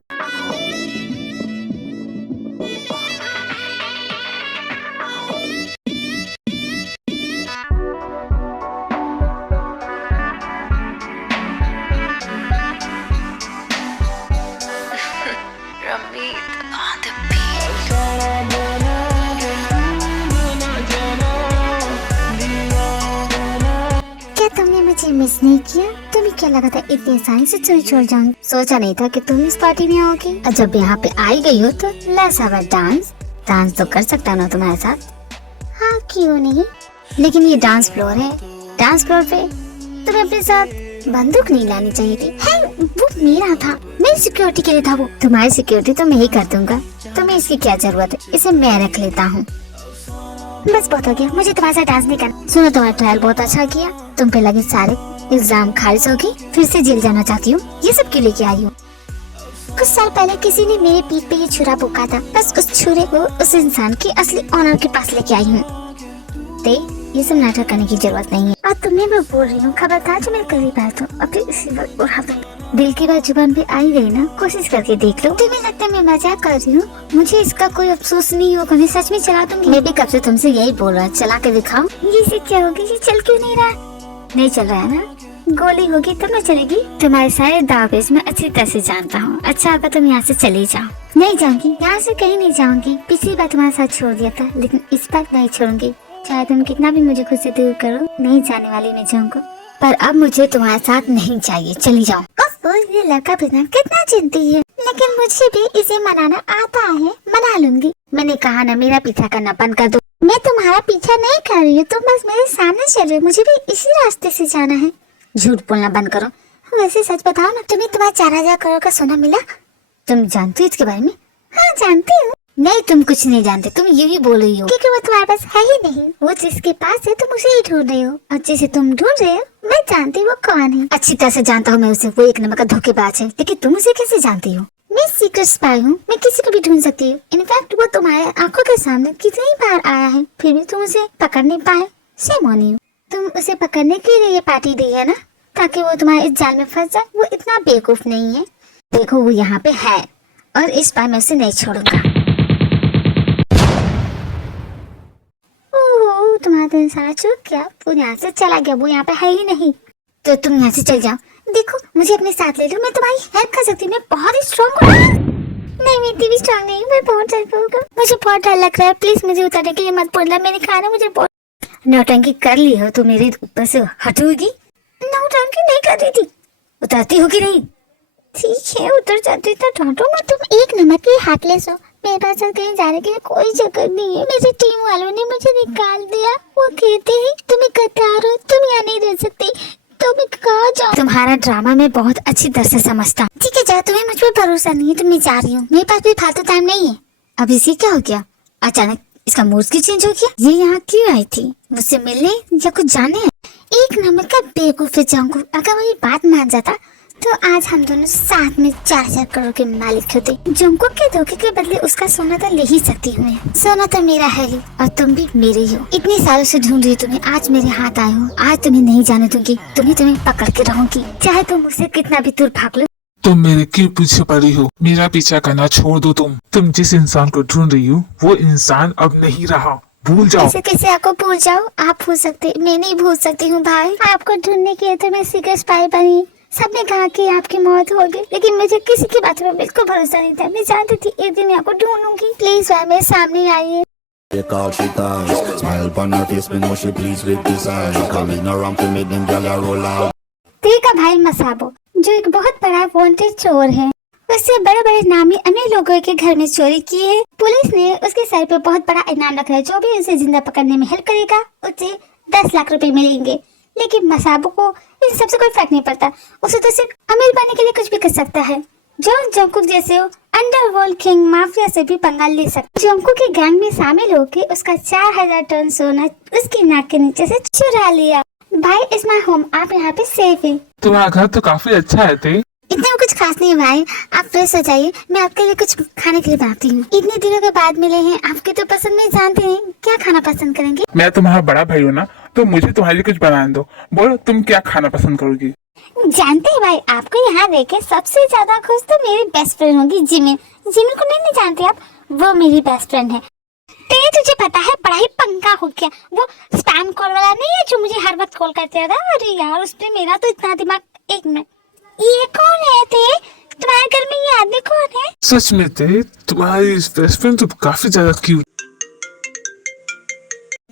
तुमने मुझे मिस नहीं किया? तुम्हें क्या लगा था इतनी आसानी से चोरी छोड़ जाऊंगी? सोचा नहीं था कि तुम इस पार्टी में आओगी। और जब यहाँ पे आई गई हो तो let's have a dance. Dance तो कर सकता हूँ ना तुम्हारे साथ? हाँ क्यों नहीं, लेकिन ये डांस फ्लोर है, डांस फ्लोर पे तुम्हें अपने साथ बंदूक नहीं लानी चाहिए थी। है वो मेरा था, मेरी सिक्योरिटी के लिए था वो। तुम्हारी सिक्योरिटी तो मैं ही कर दूंगा, तुम्हें इसकी क्या जरूरत है, इसे मैं रख लेता हूँ। बस बहुत हो गया, मुझे तुम्हारे साथ डांस नहीं करना। सुनो तुम्हारा ट्रायल बहुत अच्छा किया, तुम पे लगे सारे एग्जाम खारिज होगी, फिर से जेल जाना चाहती हूँ, ये सब क्यों लेके आई हूँ? कुछ साल पहले किसी ने मेरे पीठ पे ये छुरा फूका था, बस उस छुरे को उस इंसान के असली ऑनर के पास लेके आई हूँ। ये सब नाटक करने की जरूरत नहीं है। और तुम्हें मैं बोल रही हूँ, खबरदार जो मेरे करीब आए तो अपने इसी वक्त उड़ा दूंगी। दिल की बात जुबान पे आई गई ना, कोशिश करके देख लो। तुम्हें लगता है मैं मजाक कर रही हूँ? मुझे इसका कोई अफसोस नहीं होगा, मैं सच में चला दूंगी। मैं भी कब से तुमसे यही बोल रहा है, चला के दिखाओ। ये क्या होगी, ये चल क्यों नहीं रहा? नहीं चल रहा है ना? गोली होगी तब मैं चलेगी। तुम्हारे सारे दावेज मैं अच्छी तरह से जानता हूँ। अच्छा अगर तुम यहाँ से चले जाओ, नहीं जाऊंगी, यहाँ से कहीं नहीं जाऊंगी। पिछली बार तुम्हारे साथ छोड़ दिया था, लेकिन इस बार नहीं छोड़ूंगी। चाहे तुम कितना भी मुझे खुद से दूर करो, नहीं जाने वाली मैं जाऊंगा। पर अब मुझे तुम्हारे साथ नहीं चाहिए, चली जाओ। ये लड़का बिना कितना चिंती है, लेकिन मुझे भी इसे मनाना आता है, मना लूंगी। मैंने कहा ना मेरा पीछा करना बंद कर दो। मैं तुम्हारा पीछा नहीं कर रही हूँ, तुम बस मेरे सामने चल रहे हो, मुझे भी इसी रास्ते से जाना है। झूठ बोलना बंद करो। वैसे सच बताओ ना, तुम्हें तुम्हारा 4000 करोड़ का सोना मिला? तुम जानती हो इसके बारे में? हाँ जानती हूँ। नहीं, तुम कुछ नहीं जानते, तुम यही बोल रही हो क्योंकि वो तुम्हारे पास है ही नहीं। वो जिसके पास है तुम उसे ही ढूंढ रहे हो, और जिसे तुम ढूंढ रहे हो मैं जानती हूँ वो कौन है। अच्छी तरह से जानता हूँ मैं उसे, वो एक नंबर का धोखेबाज है। लेकिन तुम उसे कैसे जानती हो? मैं सीक्रेट स्पाई हूँ, मैं किसी को भी ढूंढ सकती हूँ। इनफैक्ट वो तुम्हारे आंखों के सामने कितनी बार आया है, फिर भी तुम उसे पकड़ नहीं पाए। Same on you. तुम उसे पकड़ने के लिए ये पार्टी दी है ना, ताकि वो तुम्हारे इस जाल में फंस जाए। वो इतना बेवकूफ नहीं है। देखो वो यहाँ पे है, और इस बार मैं उसे नहीं छोड़ूंगा। ओह, तुम्हारा दिल सारा चूक गया, वो यहाँ से चला गया, वो यहाँ पे है ही नहीं। तो तुम यहाँ से चल जाओ। देखो मुझे अपने साथ ले लो, मैं तुम्हारी हेल्प कर सकती हूँ, मैं बहुत ही स्ट्रॉन्ग हूँ। नहीं, मैं इतनी भी स्ट्रॉन्ग नहीं हूँ, मैं बहुत डर हूँ। मुझे बहुत डर लग रहा है, प्लीज मुझे उतारने के लिए मत बोलना। मैंने कहा ना मुझे बहुत। नौटंकी कर ली हो तो मेरे ऊपर से हटोगी? नौटंकी नहीं कर रही थी। उतरती हो कि नहीं? ठीक है उतर जाती, तो डांटो मत। तुम एक नंबर की हार्टलेस हो। मेरे पास कहीं जाने के लिए कोई जगह नहीं है। मेरे टीम वालों ने मुझे निकाल दिया। वो कहते हैं तुम्हें कतार हो, तुम यहाँ नहीं रह सकती, तुम्हें कहाँ जाओ। तुम्हारा ड्रामा मैं बहुत अच्छी तरह से समझता। ठीक है जाओ, तुम्हें मुझ पर भरोसा नहीं है तो मैं जा रही हूँ। मेरे पास भी फालतू टाइम नहीं है। अब इसे क्या हो गया? अचानक इसका मूड क्यों चेंज हो गया? ये यहाँ क्यों आई थी? मुझसे मिलने या कुछ जाने? एक नंबर का बेवकूफ है जंगकुक। अगर वही बात मान जाता तो आज हम दोनों साथ में 4000 करोड़ के मालिक होते। जंगकुक के धोखे के बदले उसका सोना तो ले ही सकती हूँ मैं। सोना तो मेरा है ही, और तुम भी मेरे ही हो। इतने सालों से ढूंढ रही तुम्हें, आज मेरे हाथ आए हो। आज तुम्हें नहीं जाने दूंगी, तुम्हें पकड़ के रहूंगी, चाहे तुम मुझसे कितना भी दूर भाग लो। तुम मेरे क्यों पीछे पड़ी हो? मेरा पीछा करना छोड़ दो। तुम जिस इंसान को ढूंढ रही हो वो इंसान अब नहीं रहा, भूल जाओ। ऐसे कैसे आपको भूल जाओ? आप भूल सकते, मैं नहीं भूल सकती हूँ भाई। आपको ढूंढने के लिए तो मैं सीक्रेट स्पाई बनी। सबने कहा कि आपकी मौत होगी, लेकिन मुझे किसी की बात में बिल्कुल भरोसा नहीं था। मैं जानती थी एक दिन मैं आपको ढूंढूंगी। प्लीज भाई मेरे सामने आइए। Take out she ties, smile upon her face, me know she pleased with this eye. Coming around to make them gyal a roll out. देखा भाई मसाबो, जो एक बहुत बड़ा वांटेड चोर है, उससे बड़े बड़े नामी अमीर लोगों के घर में चोरी की है। पुलिस ने उसके सर पे बहुत बड़ा इनाम रखा है। जो भी उसे जिंदा पकड़ने में हेल्प करेगा उसे 10 लाख रुपए मिलेंगे। लेकिन मसाबो को इन सबसे कोई फर्क नहीं पड़ता। उसे तो सिर्फ अमीर बनने के लिए कुछ भी कर सकता है। जो जंगकुक जैसे हो अंडरवर्ल्ड किंग माफिया से भी पंगा ले सकता। जंगकुक के गैंग में शामिल होकर उसका 4000 टन सोना उसकी नाक के नीचे से चुरा लिया। भाई इज माय होम, आप यहाँ पे सेफ है। तुम्हारा घर तो काफी अच्छा है ते। इतना कुछ खास नहीं भाई, आप फ्रेश हो जाइए, मैं आपके लिए कुछ खाने के लिए बनाती हूँ। इतने दिनों के बाद मिले हैं, आपके तो पसंद नहीं जानते हैं, क्या खाना पसंद करेंगे? मैं तुम्हारा बड़ा भाई हूँ ना, तो मुझे तुम्हारे लिए कुछ बनाने दो। बोलो तुम क्या खाना पसंद करोगी? जानते हैं भाई, आपको यहाँ देखे सबसे ज्यादा खुश तो मेरी बेस्ट फ्रेंड होगी जिमिन। जिमिन को नहीं जानते आप? वो मेरी बेस्ट फ्रेंड है। तेरे तुझे पता है बड़ा ही पंगा हो गया। वो स्पैम कॉल वाला नहीं है जो मुझे हर वक्त कॉल करते रहता। अरे यार उसने मेरा तो इतना दिमाग। एक मिनट, ये कौन है ते? तुम्हारे घर में ये आदमी कौन है? सच में ते, तुम्हारी बेस्ट फ्रेंड तो काफी ज्यादा क्यूट।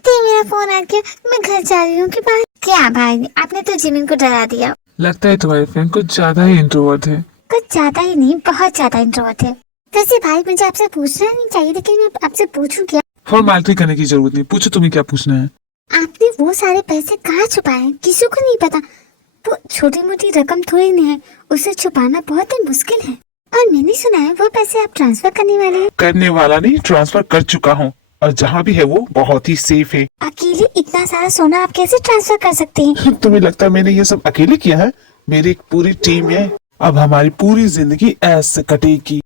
मेरा फोन आ गया, मैं घर जा रही हूँ। कि भाई क्या भाई, आपने तो जिमिन को डरा दिया। लगता है तुम्हारी फ्रेंड कुछ ज्यादा ही इंट्रोवर्ट है। कुछ ज्यादा ही नहीं, बहुत ज्यादा इंट्रोवर्ट है। वैसे भाई मुझे आपसे पूछना नहीं चाहिए, लेकिन मैं आपसे पूछूं क्या? फॉर्मेलिटी करने की जरूरत नहीं, पूछो तुम्हें क्या पूछना है। आपने वो सारे पैसे कहाँ छुपाए हैं? किसी को नहीं पता। वो छोटी मोटी रकम थोड़ी नहीं है, उसे छुपाना बहुत ही मुश्किल है। और मैंने सुना है वो पैसे आप ट्रांसफर करने वाले हैं। करने वाला नहीं, ट्रांसफर कर चुका हूँ, और जहाँ भी है वो बहुत ही सेफ है। अकेले इतना सारा सोना आप कैसे ट्रांसफर कर सकते हैं? तुम्हें लगता है मैंने ये सब अकेले किया है? मेरी एक पूरी टीम है। अब हमारी पूरी जिंदगी ऐसे कटेगी।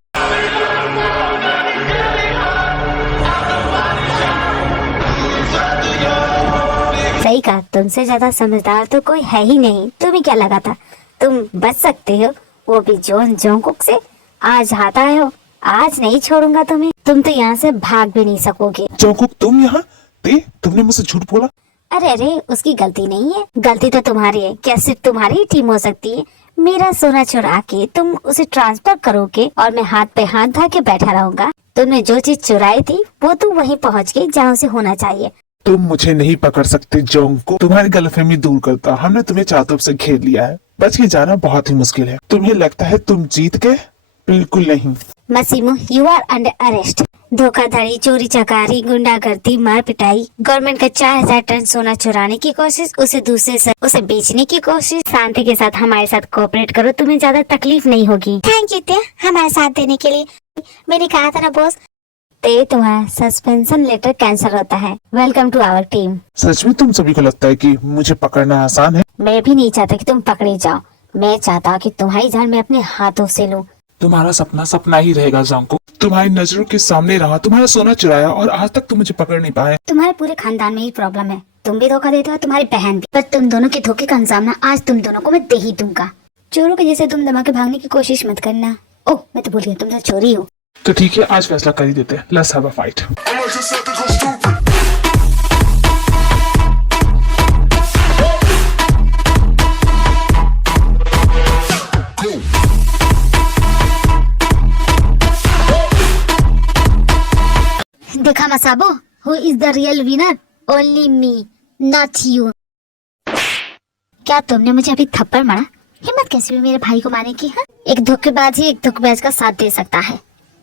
सही कहा, तुमसे ज्यादा समझदार तो कोई है ही नहीं। तुम्हें क्या लगा था तुम बच सकते हो, वो भी जंगकुक से? आज हाथ आए हो, आज नहीं छोड़ूंगा तुम्हें। तुम तो यहाँ से भाग भी नहीं सकोगे। जंगकुक तुम यहाँ? तुमने मुझसे झूठ बोला। अरे उसकी गलती नहीं है, गलती तो तुम्हारी है। क्या सिर्फ तुम्हारी ही टीम हो सकती है? मेरा सोना चुरा के तुम उसे ट्रांसफर करोगे और मैं हाथ पे हाथ धा के बैठा रहूंगा। तुमने जो चीज चुराई थी वो तुम वहीं पहुंच गई जहाँ उसे होना चाहिए। तुम मुझे नहीं पकड़ सकते जोंको। तुम्हारी गलतफहमी दूर करता, हमने तुम्हें चारों तरफ से घेर लिया है। बच के जाना बहुत ही मुश्किल है। तुम्हें लगता है तुम जीत गए? बिल्कुल नहीं। मसीमो, यू आर अंडर अरेस्ट। धोखाधड़ी, चोरी चकारी, गुंडागर्दी, मार पिटाई, गवर्नमेंट का 4000 टन सोना चुराने की कोशिश, उसे दूसरे से उसे बेचने की कोशिश। शांति के साथ हमारे साथ कोऑपरेट करो, तुम्हें ज्यादा तकलीफ नहीं होगी। थैंक यू त्या हमारे साथ देने के लिए। मैंने कहा था ना बॉस, ते तुम्हारा सस्पेंशन लेटर कैंसिल होता है। Welcome to our team. सच में तुम सभी को लगता है कि मुझे पकड़ना आसान है? मैं भी नहीं चाहता कि तुम पकड़े जाओ। मैं चाहता हूँ कि तुम्हारी जान मैं अपने हाथों से लूं। तुम्हारा सपना सपना ही रहेगा जोंको। तुम्हारी नजरों के सामने रहा, तुम्हारा सोना चुराया और आज तक तुम मुझे पकड़ नहीं पाए। तुम्हारे पूरे खानदान में ही प्रॉब्लम है। तुम भी धोखा देते हो, तुम्हारी बहन भी। पर तुम दोनों के धोखे का अंजाम आज तुम दोनों को मैं दे ही दूंगा। चोरों के जैसे तुम दबा के भागने की कोशिश मत करना। ओह, मैं तो भूल गया तुम तो चोरी हो। तो ठीक है, आज फैसला कर ही देते हैं। Let's have a fight. देखा मसाबो, who is the real winner? Only me, not you. क्या तुमने मुझे अभी थप्पड़ मारा? हिम्मत कैसे हुई मेरे भाई को मारने की? हाँ, एक धोखेबाज ही एक धोखेबाज का साथ दे सकता है।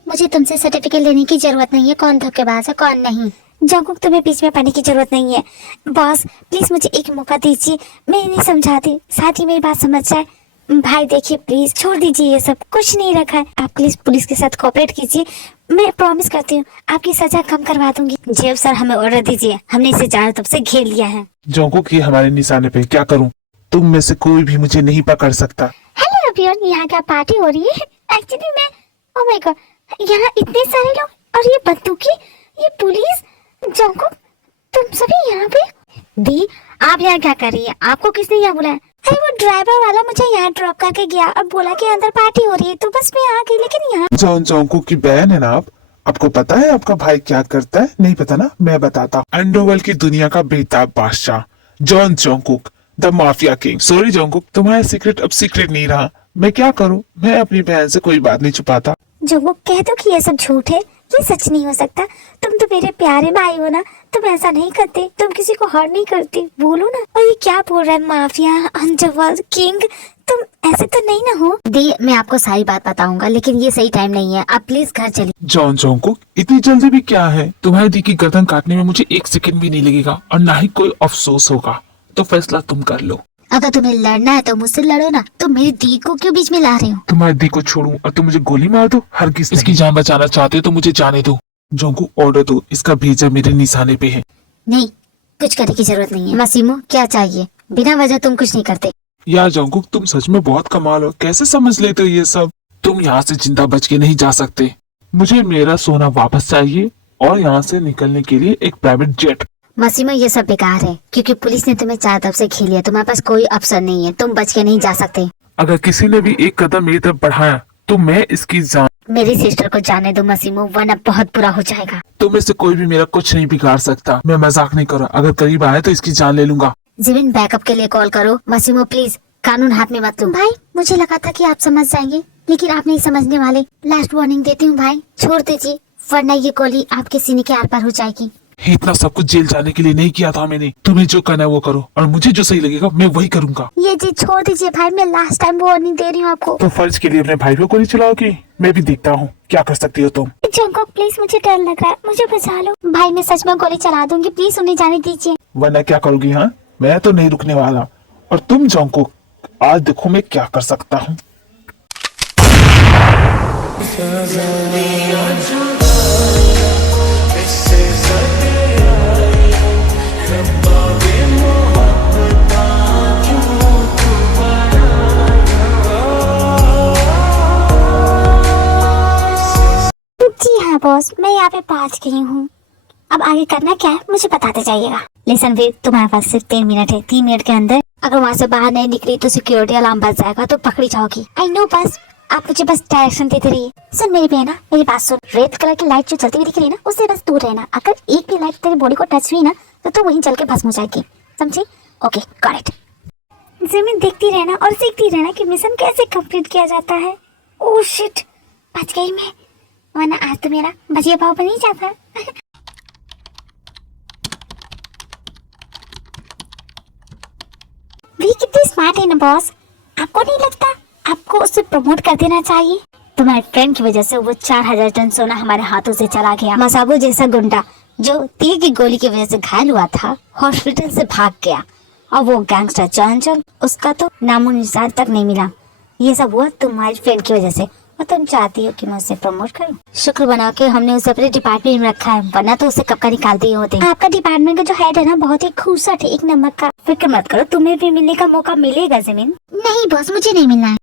मुझे तुमसे सर्टिफिकेट लेने की जरूरत नहीं है कौन धोखेबाज है कौन नहीं। जोंकुक, तुम्हें बीच में पाने की जरूरत नहीं है। बॉस प्लीज मुझे एक मौका दीजिए, मैं नहीं समझाती, साथ ही मेरी बात समझ जाए। भाई देखिए प्लीज छोड़ दीजिए, ये सब कुछ नहीं रखा है। आप प्लीज पुलिस के साथ कोऑपरेट कीजिए, मैं प्रॉमिस करती हूँ आपकी सजा कम करवा दूंगी। जी अब सर, हमें ऑर्डर दीजिए, हमने इसे चारों तरफ से घेर लिया है। जोंको, ये हमारे निशाने पे, क्या करूं? तुम में से कोई भी मुझे नहीं पकड़ सकता। हेलो एवरीवन, यहाँ क्या पार्टी हो रही है? एक्चुअली मैं, ओह माय गॉड, यहाँ इतने सारे लोग और ये बंदूकी, ये पुलिस। जोंकुक, तुम सभी यहाँ पे? दी, आप यहाँ क्या कर रही है? आपको किसने यहाँ बुलाया? अरे वो ड्राइवर वाला मुझे यहाँ ड्रॉप करके गया और बोला कि अंदर पार्टी हो रही है, तो बस मैं आ गई। लेकिन यहाँ जोंको की बहन है ना आप? आपको पता है आपका भाई क्या करता है? नहीं पता ना, मैं बताता हूँ। अंडरवर्ल्ड की दुनिया का बेताब बादशाह John Jungkook, the mafia king. Sorry Jungkook, तुम्हारा सीक्रेट अब सीक्रेट नहीं रहा। मैं क्या करूँ, मैं अपनी बहन से कोई बात नहीं छुपाता। जोंकुक, कह दो कि ये सब झूठ है, ये सच नहीं हो सकता। तुम तो मेरे प्यारे भाई हो ना, तुम ऐसा नहीं करते, तुम किसी को हर्ट नहीं करते, बोलो ना। और ये क्या बोल रहा है, माफिया, अंडरवर्ल्ड किंग, तुम ऐसे तो नहीं ना हो? दी, मैं आपको सारी बात बताऊंगा, लेकिन ये सही टाइम नहीं है, आप प्लीज घर चलिए। जॉन जोंकुक, इतनी जल्दी भी क्या है? तुम्हारी दी की गर्दन काटने में मुझे 1 सेकंड भी नहीं लगेगा और ना ही कोई अफसोस होगा। तो फैसला तुम कर लो। अगर तुम्हें लड़ना है तो मुझसे लड़ो ना, तुम मेरी दी को क्यों बीच में ला रहे हो? तुम्हारी दी को छोड़ूं और तुम मुझे गोली मार दो? हरगिज़ नहीं। इसकी जान बचाना चाहते हो तो मुझे जाने दो। जोंकुक, ऑर्डर दो, इसका भेजा मेरे निशाने पे है। नहीं, कुछ करने की जरूरत नहीं है। मसीमो, क्या चाहिए? बिना वजह तुम कुछ नहीं करते। यार जोंकुक, तुम सच में बहुत कमाल हो, कैसे समझ लेते हो ये सब? तुम यहाँ से जिंदा बच के नहीं जा सकते। मुझे मेरा सोना वापस चाहिए और यहाँ से निकलने के लिए एक प्राइवेट जेट। मसीमो, ये सब बेकार है क्योंकि पुलिस ने तुम्हें चारों तरफ से घेर लिया। तुम्हारे पास कोई ऑप्शन नहीं है, तुम बच के नहीं जा सकते। अगर किसी ने भी एक कदम मेरी तरफ बढ़ाया तो मैं इसकी जान। मेरी सिस्टर को जाने दो मसीमो, वरना बहुत बुरा हो जाएगा। तुम में से कोई भी मेरा कुछ नहीं बिगाड़ सकता। मैं मजाक नहीं कर रहा, अगर करीब आए तो इसकी जान ले लूंगा। जिमिन, बैकअप के लिए कॉल करो। मसीमो प्लीज, कानून हाथ में मत लो। भाई, मुझे लगा था कि आप समझ जाएंगे, लेकिन आप नहीं समझने वाले। लास्ट वार्निंग देती हूँ भाई, छोड़ दीजिए, वरना ये गोली आपके सीने के आर पार हो जाएगी। इतना सब कुछ जेल जाने के लिए नहीं किया था मैंने। तुम्हें जो करना है वो करो और मुझे जो सही लगेगा मैं वही करूंगा। ये जी छोड़ दीजिए भाई, मैं लास्ट टाइम वार्निंग दे रही हूँ आपको। तो फर्ज के लिए अपने भाई को गोली चलाओगी? मैं भी देखता हूँ क्या कर सकती हो तुम। जोंकुक प्लीज, मुझे डर लग रहा है, मुझे बचा लो। भाई मैं सच में गोली चला दूंगी, प्लीज उन्हें जाने दीजिए। वरना क्या करोगी? हाँ, मैं तो नहीं रुकने वाला। और तुम जोंकुक, आज देखो मैं क्या कर सकता हूँ। जी हाँ बॉस, मैं यहाँ पे पहुँच गई हूँ। अब आगे करना क्या है मुझे बताते जाइएगा। लिसन वीर, तुम्हारे पास सिर्फ 3 मिनट है। 3 मिनट के अंदर अगर वहाँ से बाहर नहीं निकली तो सिक्योरिटी अलार्म बज जाएगा, तो पकड़ी जाओगी। आई नो बस, आप मुझे बस डायरेक्शन देते रहिए। सुन मेरी बहना, मेरी बात सुन। रेड कलर की लाइट जो चलती हुई दिख रही है ना, उससे बस दूर रहना। अगर एक भी लाइट तेरी बॉडी को टच हुई ना तो तू वहीं जल के भस्म हो जाएगी, समझी? Okay, got it. जिमिन देखती रहना और सीखती रहना कि मिशन कैसे कंप्लीट किया जाता है। ओह शिट, बच गई मैं, वरना आज तो मेरा भजिया पाव बन ही जाता। वी कितनी स्मार्ट है ना बॉस, आपको नहीं लगता आपको उसे प्रमोट कर देना चाहिए? तुम्हारे फ्रेंड की वजह से वो 4000 टन सोना हमारे हाथों से चला गया। मसाबो जैसा गुंडा जो तीर की गोली की वजह से घायल हुआ था, हॉस्पिटल से भाग गया। और वो गैंगस्टर चंचल, उसका तो नामो निशान तक नहीं मिला। ये सब हुआ तुम्हारी फ्रेंड की वजह से, और तुम चाहती हो कि मैं उसे प्रमोट करूं। शुक्र बना के हमने उसे अपने डिपार्टमेंट में रखा है, वरना तो उसे कब का निकाल दिए होते। आपका डिपार्टमेंट का जो हेड है ना, बहुत ही खूबसूरत है, एक नंबर का। फिक्र मत करो, तुम्हें भी मिलने का मौका मिलेगा जमीन। नहीं बॉस, मुझे नहीं मिलना है।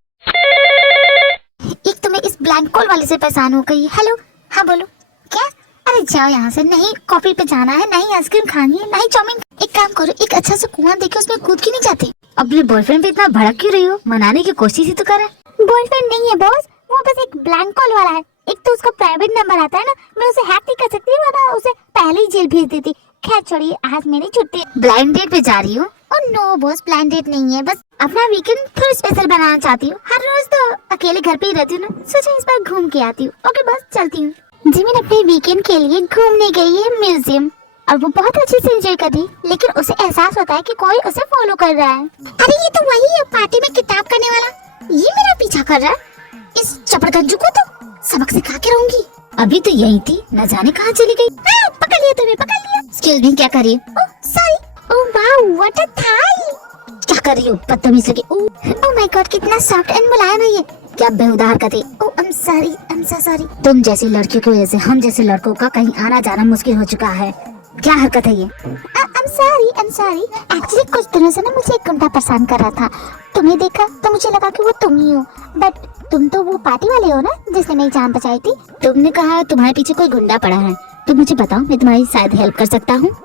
एक तो मैं इस ब्लैंक कॉल वाले से परेशान हो गई। हेलो, हाँ बोलो। क्या? अरे जाओ यहाँ से, नहीं कॉफी पे जाना है, नहीं आइसक्रीम खानी है, नहीं चाउमीन। एक काम करो, एक अच्छा सा कुआं देखो, उसमें कूद क्यों नहीं जाते? अपने बॉयफ्रेंड पे इतना भड़क क्यों रही हो? मनाने की कोशिश ही तो कर। बॉयफ्रेंड नहीं है बॉस, वो बस एक ब्लैंक कॉल वाला है। एक तो उसका प्राइवेट नंबर आता है ना, मैं उसे हैक नहीं कर सकती, वरना उसे पहले ही जेल भेज देती। खैर छोड़िए, आज मेरी छुट्टी। ब्लाइंड डेट पे जा रही हूँ? नो बॉस, ब्लाइंड डेट नहीं है, बस अपना वीकेंड थोड़ा स्पेशल बनाना चाहती हूँ। हर रोज तो अकेले घर पे ही रहती हूँ ना, सोचा इस बार घूम के आती हूँ। ओके बस, चलती हूँ। जिमिन अपने वीकेंड के लिए घूमने गई है म्यूजियम, और वो बहुत अच्छे से एंजॉय कर रही, लेकिन उसे एहसास होता है कि कोई उसे फॉलो कर रहा है। अरे ये तो वही है, पार्टी में किताब करने वाला, ये मेरा पीछा कर रहा है। इस चपड़गंजू को तो सबक सिखा के रहूंगी। अभी तो यही थी, न जाने कहाँ चली गई। पकड़ लिया तुम्हें, पकड़ लिया। एक्सक्यूज मी, क्या कर रही हो? Sorry. Oh wow, what a thigh. क्या कर रही हो बदतमीज लगी? ओह माय गॉड, कितना सॉफ्ट एंड मुलायम है ये। क्या बेहुदा हरकतें। Oh I am sorry, I am so sorry. तुम जैसी लड़कियों की वजह से हम जैसे लड़कों का कहीं आना जाना मुश्किल हो चुका है। क्या हरकत है ये? आई एम सॉरी। एक्चुअली कुछ दिनों से ना मुझे एक गुंडा परेशान कर रहा था, तुम्हें देखा तो मुझे लगा कि वो तुम ही हो, बट तुम तो वो पार्टी वाले हो ना जिसने मेरी जान बचाई थी। तुमने कहा तुम्हारे पीछे कोई गुंडा पड़ा है, तो मुझे बताओ, मैं तुम्हारी शायद हेल्प कर सकता हूँ।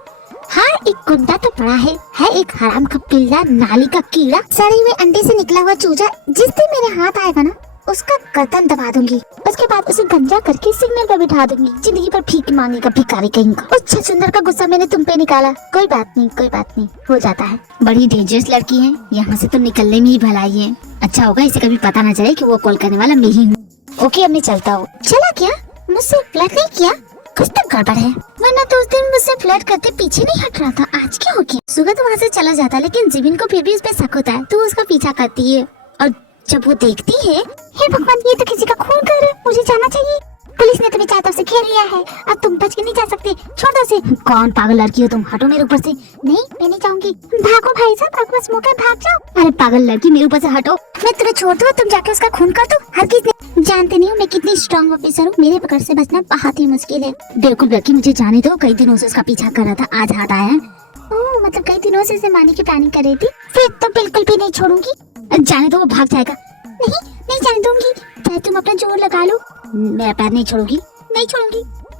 हाँ, एक गुंडा तो पड़ा है एक हराम का पिल्ला, नाली का कीड़ा, सड़े हुए अंडे से निकला हुआ चूजा। जिस दिन मेरे हाथ आएगा ना, उसका गर्दन दबा दूंगी, उसके बाद उसे गंजा करके सिग्नल पर बिठा दूंगी। जिंदगी पर भीख मांगेगा भिखारी कहीं का। उस छछूंदर का गुस्सा मैंने तुम पे निकाला। कोई बात नहीं, हो जाता है। बड़ी डेंजरस लड़की है, यहाँ से तो निकलने में ही भलाई है। अच्छा होगा इसे कभी पता न चले कि वो कॉल करने वाला मैं ही हूँ। ओके, अब मैं चलता हूँ। चला क्या? मुझसे फ्लर्ट नहीं किया? कुछ तो गड़बड़ है, वरना तो उस दिन मुझसे फ्लर्ट करते पीछे नहीं हट रहा था। आज क्या हो गया? सुबह तो वहाँ से चला जाता, लेकिन जिमिन को फिर भी उस पर शक होता है, तो उसका पीछा करती है। और जब वो देखती है, हे भगवान, ये तो किसी का खून कर रहा है, मुझे जाना चाहिए। पुलिस ने तुम्हें चारों तरफ से घेर लिया है, अब तुम बच के नहीं जा सकते। छोड़ दो उसे। कौन पागल लड़की हो तुम? हटो मेरे ऊपर से। नहीं, मैं नहीं जाऊंगी। भागो भाई साहब, आपके पास मौका है, भाग जाओ। अरे पागल लड़की, मेरे ऊपर से हटो। मैं तुम्हें छोड़ दूँ, तुम जाके उसका खून कर दो। हर किसी जानते नहीं हूँ मैं कितनी स्ट्रॉन्ग ऑफिसर हूँ, मेरे पकड़ से बचना बहुत ही मुश्किल है। बिल्कुल लड़की, मुझे जाने दो। कई दिनों से उसका पीछा कर रहा था, आज हाथ आया है। ओह, मतलब कई दिनों से इसे मारने की प्लानिंग कर रही थी। फिर तो बिल्कुल भी नहीं छोड़ूंगी। जाने दो, वो भाग जाएगा। नहीं जाने दूंगी, चाहे तुम अपना जोर लगा लो। मेरा पैर नहीं छोड़ूंगी।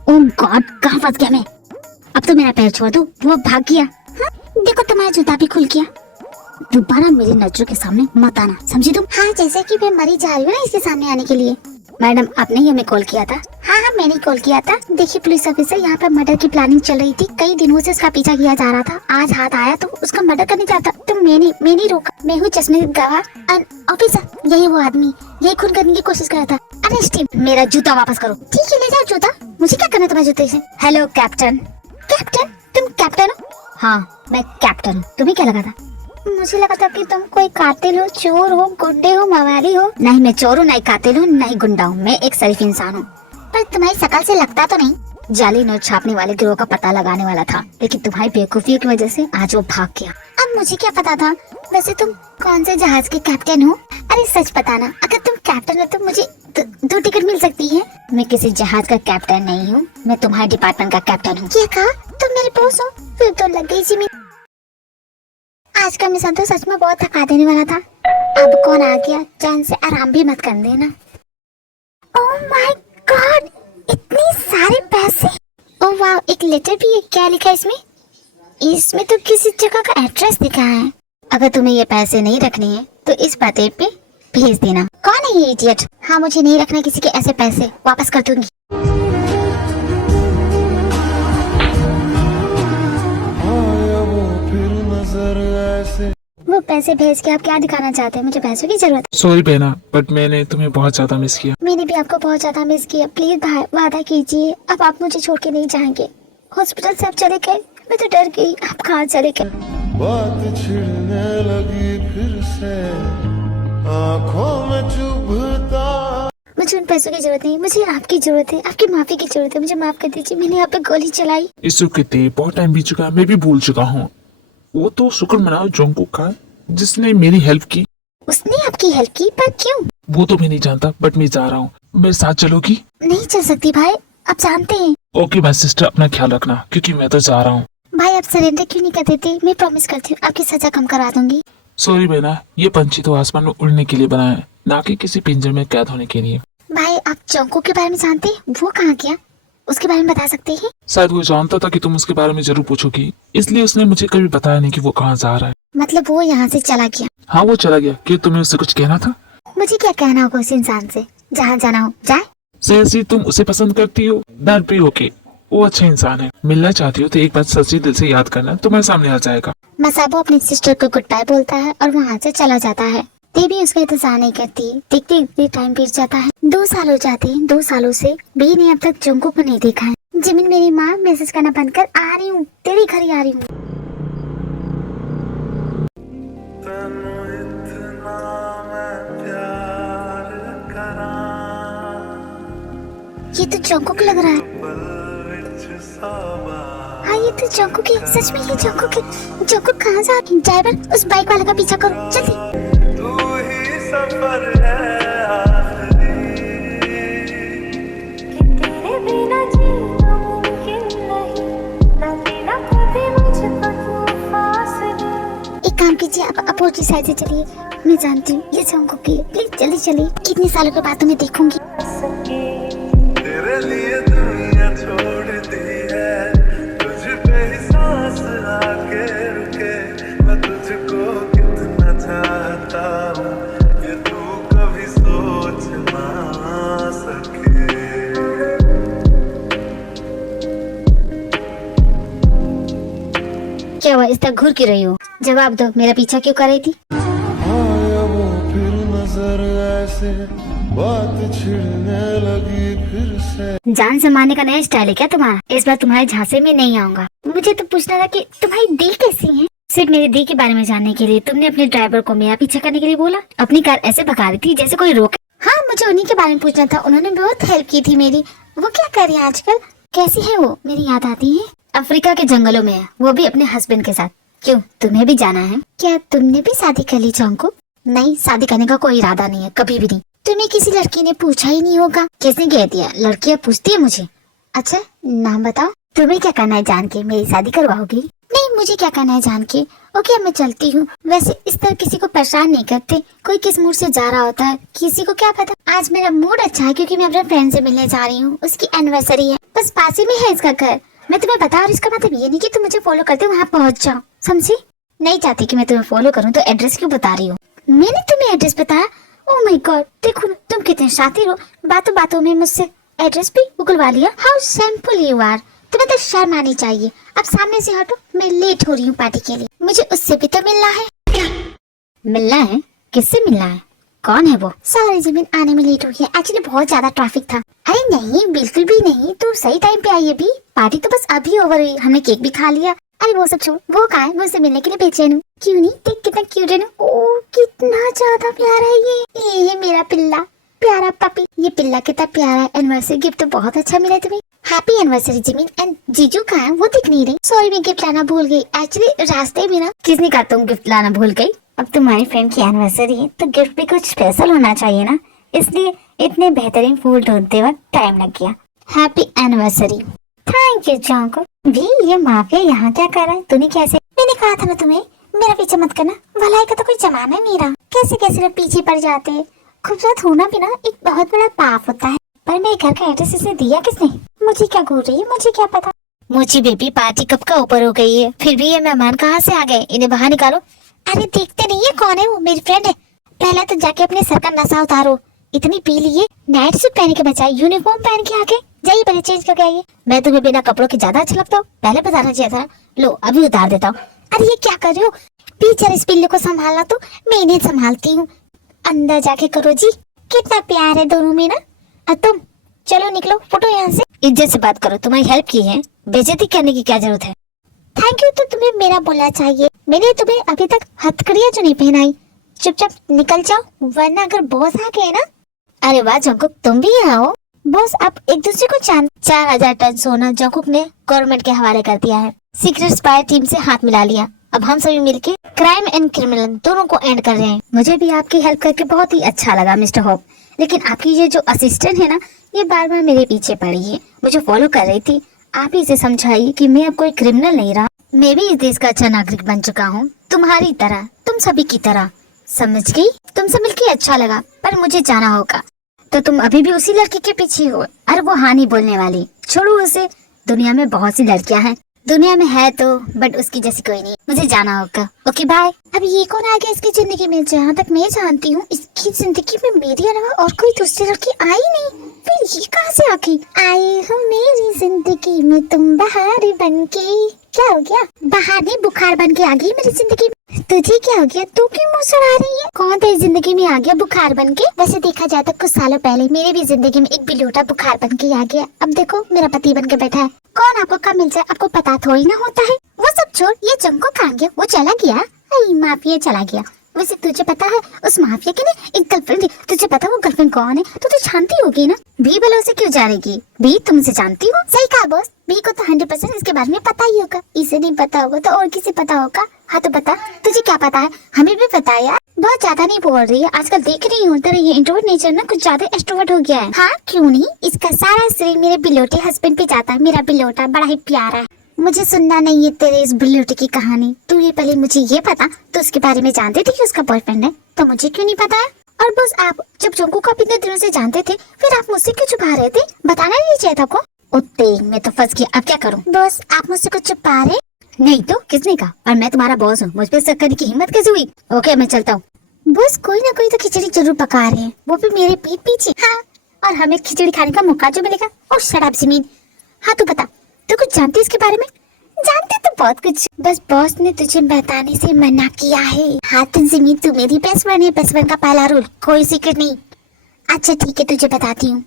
ओह गॉड, कहाँ फंस गया मैं? अब तो मेरा पैर छोड़ दो, वो भाग गया। हाँ? देखो तुम्हारा जूता भी खुल गया। दोबारा मेरी नजरों के सामने मत आना, समझी तुम? हाँ, जैसे कि मैं मरी जा रही हूँ ना इसके सामने आने के लिए। मैडम, आपने ही हमें कॉल किया था? हाँ, मैंने कॉल किया था। देखिए पुलिस ऑफिसर, यहाँ पर मर्डर की प्लानिंग चल रही थी, कई दिनों से उसका पीछा किया जा रहा था। आज हाथ आया तो उसका मर्डर करने जाता, तो मैंने रोका। मैं हूँ चश्मे गवाह ऑफिसर, यही वो आदमी, यही खून करने की कोशिश कर रहा था। Arrest him. मेरा जूता वापस करो। ठीक है, ले जाओ जूता। मुझे क्या करना तुम्हारे जूते से? Hello captain. कैप्टन? तुम कैप्टन हो? हाँ, मैं कैप्टन। तुम्हें क्या लगा था? मुझे लगा था कि तुम कोई कातिल हो, चोर हो, गुंडे हो, मवाली हो। नहीं, मैं चोर हूँ, नहीं कातिल हूँ, नहीं गुंडा हूँ। मैं एक शरीफ इंसान हूँ। पर तुम्हारी शकल से लगता तो नहीं। जाली नोट छापने वाले गिरोह का पता लगाने वाला था, लेकिन तुम्हारी बेवकूफियों की वजह से आज वो भाग गया। अब मुझे क्या पता था? वैसे तुम कौन से जहाज के कैप्टन हो? अरे सच बताना, अगर तुम कैप्टन हो तो मुझे दो टिकट मिल सकती है। मैं किसी जहाज का कैप्टन नहीं हूँ, मैं तुम्हारे डिपार्टमेंट का कैप्टन हूँ। क्या कहा? तुम मेरे बॉस हो? फिर तो लग गई जिमिन। आज का मिशन तो सच में बहुत थका देने वाला था। अब कौन आ गया, चैन से आराम भी मत कर देना। ओह माय गॉड, इतने सारे पैसे। ओह वाह, एक लेटर भी है। क्या लिखा है इसमें? इसमें तो किसी जगह का एड्रेस दिखा है। अगर तुम्हें ये पैसे नहीं रखने हैं तो इस पते पे भेज देना। कौन है ये इडियट? हाँ, मुझे नहीं रखना किसी के ऐसे पैसे, वापस कर दूंगी। वो पैसे भेज के आप क्या दिखाना चाहते हैं? मुझे पैसों की जरूरत सॉरी बहना, बट मैंने तुम्हें बहुत ज्यादा मिस किया। है। मैंने भी आपको बहुत ज्यादा मिस किया। प्लीज भाई वादा कीजिए, अब आप मुझे छोड़ के नहीं जाएंगे। हॉस्पिटल से आप चले गए, मैं तो डर गई आप कहाँ चले गए। बात छिड़ने लगी फिर से आंखों में चुभता। मुझे उन पैसों की जरूरत नहीं, मुझे आपकी जरूरत है, आपकी माफी की जरूरत है। मुझे माफ कर दीजिए, मैंने आप पे गोली चलाई। इस कहते बहुत टाइम बीत चुका है, मैं भी भूल चुका हूँ। वो तो शुक्र मनाओ जोंगकुक का जिसने मेरी हेल्प की। उसने आपकी हेल्प की, पर क्यों? वो तो मैं नहीं जानता, बट मैं जा रहा हूँ। मेरे साथ चलोगी? नहीं चल सकती भाई, आप जानते हैं। ओके माय सिस्टर, अपना ख्याल रखना, क्योंकि मैं तो जा रहा हूँ। भाई आप सरेंडर क्यों नहीं कर देते? मैं प्रॉमिस करती हूँ आपकी सजा कम करा दूंगी। सॉरी बहना, ये पंछी तो आसमान में उड़ने के लिए बना है, ना कि किसी पिंजरे में कैद होने के लिए। भाई आप जोंगकुक के बारे में जानते हैं? वो कहाँ गया, उसके बारे में बता सकते हैं? शायद वो जानता था कि तुम उसके बारे में जरूर पूछोगी, इसलिए उसने मुझे कभी बताया नहीं कि वो कहाँ जा रहा है। मतलब वो यहाँ से चला गया? हाँ वो चला गया। क्यों, तुम्हें उससे कुछ कहना था? मुझे क्या कहना होगा उस इंसान से? जहाँ जाना हो जाए। जैसे तुम उसे पसंद करती हो, डर भी हो के वो अच्छा इंसान है। मिलना चाहती हो तो एक बार सच्चे दिल से याद करना, तुम्हारे सामने आ जाएगा। मसाबो अपनी सिस्टर को गुड बाय बोलता है और वहाँ से चला जाता है। देवी उसका इंतजार नहीं करती। देखते देखते टाइम बीत जाता है। 2 साल हो जाते हैं। 2 सालों से बी ने अब तक जोंगकुक को नहीं देखा है। जिमिन मेरी माँ, मैसेज करना बंद कर, आ रही हूँ, तेरे घर ही आ रही हूँ। ये तो जोंगकुक लग रहा है। हाँ ये तो जोंगकुक है, सच में ये जोंगकुक है। जोंगकुक कहाँ जा रही है? ड्राइवर उस बाइक वाले का पीछा करो जल्दी। एक काम कीजिए, आप अपोजिट साइड से चलिए। मैं जानती हूँ ये जोंगकुक है, प्लीज जल्दी चलिए। कितने सालों के बाद तुम्हें देखूंगी। तेरे लिए दुनिया छोड़ दी है, तुझ पे ही सांस आके रुके। मैं तुझको कितना चाहता हूँ, ये तू कभी सोच ना सके। क्या हुआ, इस तरह घूर क्यों रही हो? जवाब दो, मेरा पीछा क्यों कर रही थी? आया वो फिर नजर ऐसे, बात छिड़ने लगी फिर से। जान से मारने का नया स्टाइल है क्या तुम्हारा? इस बार तुम्हारे झांसे में नहीं आऊंगा। मुझे तो पूछना था कि तुम्हारी दी कैसी है? सिर्फ मेरी दी के बारे में जानने के लिए तुमने अपने ड्राइवर को मेरा पीछा करने के लिए बोला? अपनी कार ऐसे भगा रही थी जैसे कोई रोके। हाँ मुझे उन्हीं के बारे में पूछना था, उन्होंने बहुत हेल्प की थी मेरी। वो क्या कर रही है आजकल? कैसी है वो? मेरी याद आती है। अफ्रीका के जंगलों में है, वो भी अपने हस्बैंड के साथ। क्यों, तुम्हें भी जाना है? क्या तुमने भी शादी कर ली जोंगकुक? नहीं, शादी करने का कोई इरादा नहीं है, कभी भी नहीं। तुम्हें किसी लड़की ने पूछा ही नहीं होगा? किसने कह दिया? लड़कियां पूछती है मुझे। अच्छा नाम बताओ। तुम्हें क्या करना है जान के? मेरी शादी करवाओगी? नहीं मुझे क्या करना है जान के। ओके अब मैं चलती हूँ। वैसे इस तरह किसी को परेशान नहीं करते, कोई किस मूड से जा रहा होता है किसी को क्या पता। आज मेरा मूड अच्छा है क्योंकि मैं अपने फ्रेंड से मिलने जा रही हूँ, उसकी एनिवर्सरी है। बस पास ही में है इसका घर। मैं तुम्हें बता, और इसका मतलब ये नहीं कि तुम मुझे फॉलो करते वहाँ पहुँच जाओ, समझी? नहीं चाहती कि मैं तुम्हें फॉलो करूँ तो एड्रेस क्यों बता रही हो? मैंने तुम्हें एड्रेस बताया? ओह माय गॉड, देखो ना तुम कितने शातिर हो, बातों बातों में मुझसे एड्रेस भी उगलवा लिया। How simple you are. तुम्हें तो शर्म आनी चाहिए। अब सामने से हटो, मैं लेट हो रही हूँ पार्टी के लिए। मुझे उससे भी तो मिलना है। मिलना है? किससे मिलना है? कौन है वो? सॉरी जिमिन, आने में लेट हो गया, एक्चुअली बहुत ज्यादा ट्रैफिक था। अरे नहीं बिल्कुल भी नहीं, तू सही टाइम पे आई। अभी पार्टी तो बस अभी ओवर हुई, हमने केक भी खा लिया। अरे वो सब छोड़, वो कहाँ है? मैं उससे मिलने के लिए बेचैन हूँ। क्यों नहीं, देख कितना क्यूट है ना। ओह कितना ज्यादा प्यारा है ये है मेरा पिल्ला, प्यारा पपी। ये पिल्ला कितना प्यारा है। एनिवर्सरी गिफ्ट तो बहुत अच्छा मिला तुम्हें। Happy anniversary Jimin. एंड जीजू कहाँ है? वो दिख नहीं रही। सॉरी मैं गिफ्ट लाना भूल गई, एक्चुअली रास्ते में ना। किसने कहा तुम गिफ्ट लाना भूल गई? अब तुम्हारी फ्रेंड की एनिवर्सरी है तो गिफ्ट भी कुछ स्पेशल होना चाहिए ना, इसलिए इतने बेहतरीन फूल ढूंढते वक्त टाइम लग गया। Happy anniversary. Thank you Jungkook. भी ये माफिया यहाँ क्या कर रहा है? तूने कैसे? मैंने कहा था ना तुम्हें मेरा पीछे मत करना, भलाई का तो कोई जमाना नहीं रहा। कैसे कैसे लोग पीछे पड़ जाते हैं। खूबसूरत होना भी ना एक बहुत बड़ा पाप होता है। पर मेरे घर का एड्रेस इसे दिया किसने? मुझे क्या घूर रही है, मुझे क्या पता। मुझे बेबी पार्टी कब का ऊपर हो गई है, फिर भी ये मेहमान कहाँ से आ गए? इन्हें बाहर निकालो। अरे देखते नहीं है कौन है वो? मेरी फ्रेंड है। पहले तो जाके अपने सर का नशा उतारो। इतनी पी लिए, नाइट सूट पहन के बचाए, यूनिफॉर्म पहन के आके जाइए पहले चेंज करके आइए। मैं तुम्हें बिना कपड़ों के ज्यादा अच्छा लगता हूँ? पहले बताना चाहिए था। लो अभी उतार देता हूँ। अरे ये क्या कर रहे हो? टीचर इस पिल्लू को संभालना तो मैं इन्हें संभालती हूँ। अंदर जाके करो जी, कितना प्यार है दोनों में ना। और तुम चलो निकलो, फुटो यहाँ से। इज्जत से बात करो, तुम्हारी हेल्प की है, बेइज्जती करने की क्या जरूरत है। थैंक यू तो तुम्हें मेरा बोलना चाहिए, मैंने तुम्हें अभी तक हथकड़ियाँ जो नहीं पहनाई। चुपचाप निकल जाओ, वरना अगर बॉस आ गए ना। अरे वाह जंकुक, तुम भी यहाँ हो। बॉस आप एक दूसरे को 4,000 टन सोना जंकुक ने गवर्नमेंट के हवाले कर दिया है। सीक्रेट स्पाई टीम से हाथ मिला लिया। अब हम सभी मिलके क्राइम एंड क्रिमिनल दोनों को एंड कर रहे हैं। मुझे भी आपकी हेल्प करके बहुत ही अच्छा लगा मिस्टर होप, लेकिन आपकी ये जो असिस्टेंट है ना, ये बार बार मेरे पीछे पड़ी है, मुझे फॉलो कर रही थी। आप ही इसे समझाइए कि मैं अब कोई क्रिमिनल नहीं रहा, मैं भी इस देश का अच्छा नागरिक बन चुका हूँ, तुम्हारी तरह, तुम सभी की तरह। समझ गई? तुमसे मिलके अच्छा लगा, पर मुझे जाना होगा। तो तुम अभी भी उसी लड़की के पीछे हो? अरे वो हाँ नहीं बोलने वाली, छोड़ो उसे। दुनिया में बहुत सी लड़कियां हैं, दुनिया में है तो, बट उसकी जैसी कोई नहीं। मुझे जाना होगा, ओके बाय। अब ये कौन आ गया इसकी जिंदगी में? जहाँ तक मैं जानती हूँ इसकी जिंदगी में मेरी अलावा और कोई दूसरी लड़की आई नहीं, फिर ये कहाँ से आ गई? आए हो मेरी जिंदगी में तुम बहार बनके। क्या हो गया? बहार नहीं, बुखार बन के आ गई मेरी जिंदगी में। तुझे क्या हो गया? तू क्यों मुँह सड़ा रही है? कौन तेरी जिंदगी में आ गया बुखार बन के? वैसे देखा जाए तो कुछ सालों पहले मेरी भी जिंदगी में एक बिलोटा बुखार बन के आ गया। अब देखो मेरा पति बन के बैठा है। कौन आपको कब मिल जाए आपको पता थोड़ी ना होता है। वो सब छोड़, ये जंको कहाँ गया? वो चला गया? माफिया चला गया। वैसे तुझे पता है उस माफिया की ना एक गर्लफ्रेंड थी, तुझे पता वो गर्लफ्रेंड कौन है? तो तू जानती होगी ना। भी भले उसे क्यों जानेगी? भी तुमसे जानती हो? सही कहा बॉस, भी को तो 100% इसके बारे में पता ही होगा। इसे नहीं पता होगा तो और किसे पता होगा? हाँ तो बता, तुझे क्या पता है? हमें भी पता है यार। बहुत ज्यादा नहीं बोल रही है, आजकल देख रही हूँ तेरा ये इंट्रोवर्ट नेचर ना कुछ ज्यादा एक्सट्रोवर्ट हो गया है। हाँ क्यों नहीं, इसका सारा श्रेय मेरे बिलोटे हस्बैंड पे जाता है। मेरा बिलोटा बड़ा ही प्यारा है। मुझे सुनना नहीं है तेरे इस बिलोटे की कहानी। तू ये पहले मुझे ये पता, तो उसके बारे में जानते थे कि उसका बॉयफ्रेंड है, तो मुझे क्यों नहीं पता है? और बस आप जब जंको को इतने दिनों से जानते थे, फिर आप मुझसे क्यों छुपा रहे थे? बताना नहीं चाहिए था आपको। उत्ते मैं तो फंस गया, अब क्या करूँ? बॉस आप मुझसे कुछ छुपा रहे? नहीं तो किसने कहा? और मैं तुम्हारा बॉस हूँ, मुझ पे शक करने की हिम्मत कैसे हुई? ओके मैं चलता हूँ। बस कोई ना कोई तो खिचड़ी जरूर पका रहे हैं, वो भी मेरे पीठ पीछे। हाँ, और हमें खिचड़ी खाने का मौका जो मिलेगा। और शट अप ज़मीन। हाँ तू बता, तू कुछ जानती है इसके बारे में? जानते तो बहुत कुछ, बस बॉस ने तुझे बताने से मना किया है। हाँ तो ज़मीन, तू मेरी बेस्ट फ्रेंड है, बेस्ट फ्रेंड का पहला रूल कोई सीक्रेट नहीं। अच्छा ठीक है, तुझे बताती हूँ।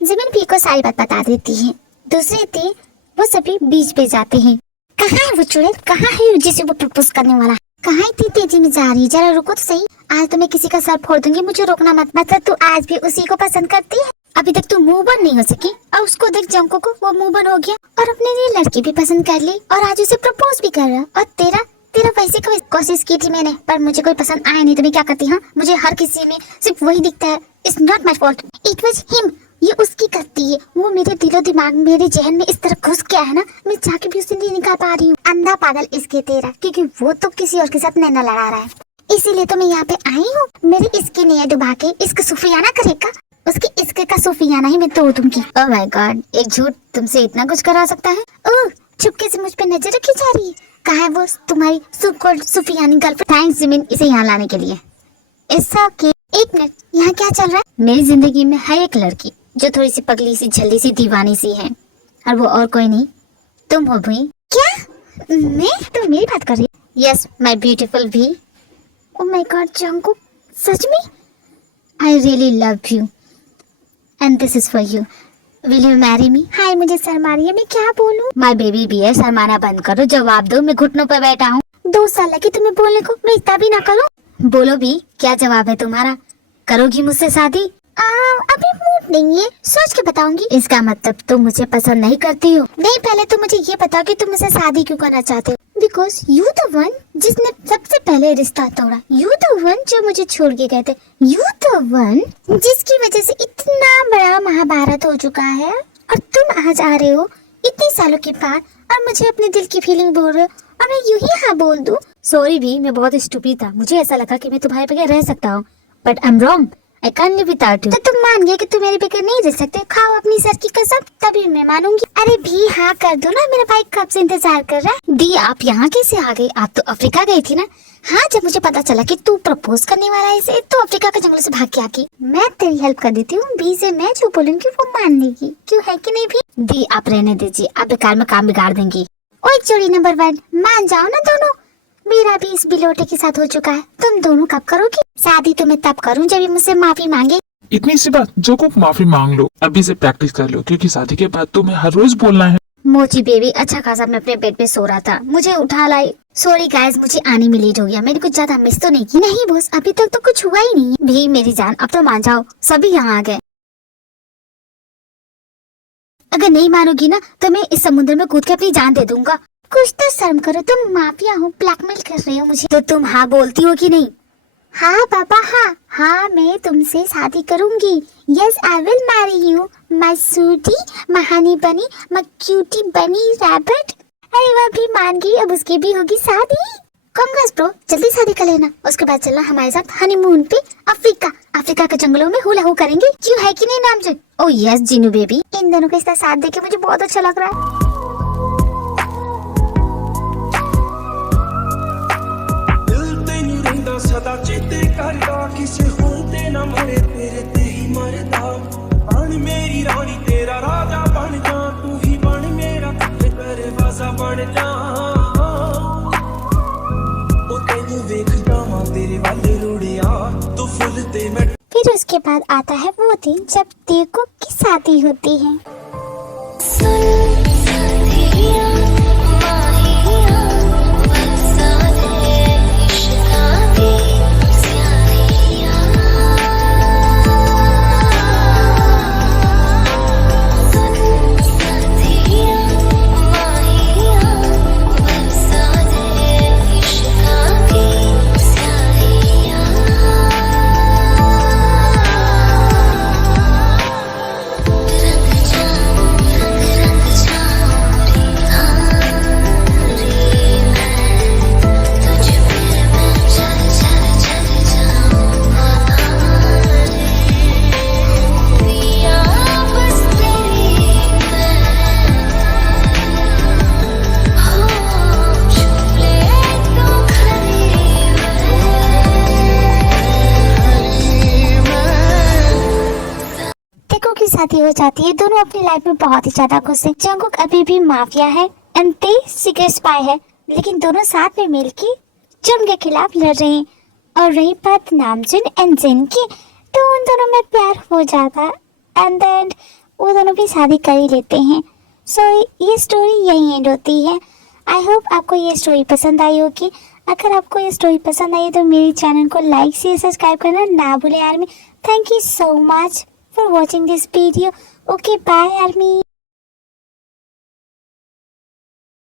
ज़मीन भी को सारी बात बता देती है। दूसरे थे वो सभी बीच पे जाते हैं। कहाँ है वो चुड़ैल? कहाँ है जिसे वो प्रपोज करने वाला? कहाँ इतनी तेजी में जा रही है? जरा रुको तो सही। आज तो मैं किसी का सर फोड़ दूंगी, मुझे रोकना मत। मतलब तू आज भी उसी को पसंद करती है? अभी तक तू मूव ऑन नहीं हो सकी, और उसको देख जंको को वो मूव ऑन हो गया और अपने लिए लड़की भी पसंद कर ली, और आज उसे प्रपोज भी कर रहा। और तेरा वैसे कोई कोशिश की थी मैंने, पर मुझे कोई पसंद आया नहीं। तो मैं क्या करती? हाँ, मुझे हर किसी में सिर्फ वही दिखता है। It's not my fault, it was him. ये उसकी गलती है। वो मेरे दिलो दिमाग मेरे जहन में इस तरह घुस गया है ना, मैं जाके भी उसे नहीं निकाल पा रही हूँ। अंधा पागल इसके तेरा, क्योंकि वो तो किसी और के साथ नैना लड़ा रहा है। इसीलिए तो मैं यहाँ पे आई हूँ। मेरी इसकी नैया डुबा के इसका सूफियाना करेगा, उसके इसके का सूफियाना ही मैं तोड़ दूंगी। ओह माय गॉड, एक झूठ तुमसे इतना कुछ करा सकता है? ओह, चुपके से मुझ पे नजर रखी जा रही है। कहाँ है वो तुम्हारी सूफियानी गर्लफ्रेंड? थैंक्स जिमिन इसे यहाँ लाने के लिए। ऐसा कि एक मिनट, यहाँ क्या चल रहा है? मेरी जिंदगी में है एक लड़की जो थोड़ी सी पगली सी, झल्ली सी, दीवानी सी है, और वो और कोई नहीं, तुम हो भी। क्या? मैं? तुम मेरी बात कर रही? यस, माय ब्यूटीफुल भी। ओह माय गॉड जंकुक, सच में? I really love you and this is for you. Will you marry me? हाय, मुझे शर्मा रही है, मैं क्या बोलूं? माय बेबी भी है, शर्माना बंद करो, जवाब दो। मैं घुटनों पर बैठा हूँ। 2 साल लगे तुम्हें बोलने को, मैं इतना भी ना करूं। बोलो भी, क्या जवाब है तुम्हारा? करोगी मुझसे शादी? अभी मूड नहीं है, सोच के बताऊंगी। इसका मतलब तुम मुझे पसंद नहीं करती हो? नहीं, पहले तो मुझे ये बताओ कि तुम मुझसे शादी क्यों करना चाहते हो? बिकॉज यू द वन जिसने सबसे पहले रिश्ता तोड़ा, यू द वन जो मुझे छोड़ के गए थे, यू द वन जिसकी वजह से इतना बड़ा महाभारत हो चुका है, और तुम आज आ रहे हो इतने सालों के बाद और मुझे अपने दिल की फीलिंग बोल रहे हो, और मैं यूं ही हाँ बोल दूं? सॉरी भी, मैं बहुत स्टूपिड था। मुझे ऐसा लगा कि मैं तुम्हारे बगैर रह सकता हूँ, but I am wrong. I can't live without you। तो तुम मान गए कि तुम मेरे बगैर नहीं रह सकते? खाओ अपनी सर की कसम, तभी मैं मानूंगी। अरे भी हाँ कर दो ना, मेरा भाई कब से इंतजार कर रहा है। दी आप यहाँ कैसे आ गई? आप तो अफ्रीका गई थी ना? हाँ, जब मुझे पता चला कि तू प्रपोज करने वाला है इसे, तो अफ्रीका के जंगलों से भाग के आ गई। मैं तेरी हेल्प कर देती हूँ, बी से मैं जो बोलूंगी वो मान लेगी, क्यों है कि नहीं भी? दी आप रहने दीजिए, आप बेकार में काम बिगाड़ देंगी। ओ जोड़ी नंबर 1, मान जाओ ना दोनों। मेरा भी इस बिलोटे के साथ हो चुका है। तुम दोनों कब करोगी शादी? तो मैं तब करूँ जब ये मुझसे माफी मांगे। इतनी सी बात, जोंगकुक माफी मांग लो, अभी से प्रैक्टिस कर लो, क्योंकि शादी के बाद तुम्हें हर रोज बोलना है। मोची बेबी अच्छा खासा मैं अपने बेड पे सो रहा था, मुझे उठा लाई। सॉरी गाइस, मुझे आने में लेट हो गया। मैंने कुछ ज्यादा मिस तो नहीं की? नहीं बॉस, अभी तक तो कुछ हुआ ही नहीं है। भी मेरी जान, अब तो मान जाओ, सभी यहाँ आ गए। अगर नहीं मानोगी ना तो मैं इस समुद्र में कूद के अपनी जान दे दूंगा। कुछ तो शर्म करो, तुम माफिया हो, ब्लैकमेल कर रहे हो मुझे। तो तुम हाँ बोलती हो कि नहीं? हाँ पापा हाँ, हाँ मैं तुमसे शादी करूंगी। Yes I will marry you my sweety, my honey bunny, my cutie बनी रैबिट। अरे वह भी मान गई, अब उसकी भी होगी शादी। कांग्रेस ब्रो, जल्दी शादी कर लेना, उसके बाद चलना हमारे साथ हनीमून पे अफ्रीका। अफ्रीका के जंगलों में हुला हो करेंगे, क्यों है कि नहीं नामजन? ओह यस जीनू बेबी, इन दोनों के साथ देख के मुझे बहुत अच्छा लग रहा है। सदा चेते करदा किसे होते ना मरे तेरे ते ही मरदा। बन मेरी रानी तेरा राजा बन जा, तू ही बन मेरा दरवाजा बन जा। ओ तेनू वेख जावां तेरे वाले रुड़िया, तू फुल ते मैं। फिर उसके बाद आता है वो दिन जब देखो की शादी होती है। शादी हो जाती है, दोनों अपनी लाइफ में बहुत ही ज्यादा खुश हैं। जंगकुक अभी भी माफिया है एंड ते सीक्रेट स्पाई है, लेकिन दोनों साथ में मिलकर जुन के खिलाफ लड़ रहे हैं। और रही बात नामजुन एंड जिन की, तो उन दोनों में प्यार हो जाता है एंड देन वो दोनों भी शादी कर ही लेते हैं। सो ये स्टोरी यही एंड होती है। आई होप आपको ये स्टोरी पसंद आई होगी। अगर आपको ये स्टोरी पसंद आई तो मेरे चैनल को लाइक से सब्सक्राइब करना ना भूले army. Thank you so much for watching this video. Okay, bye army.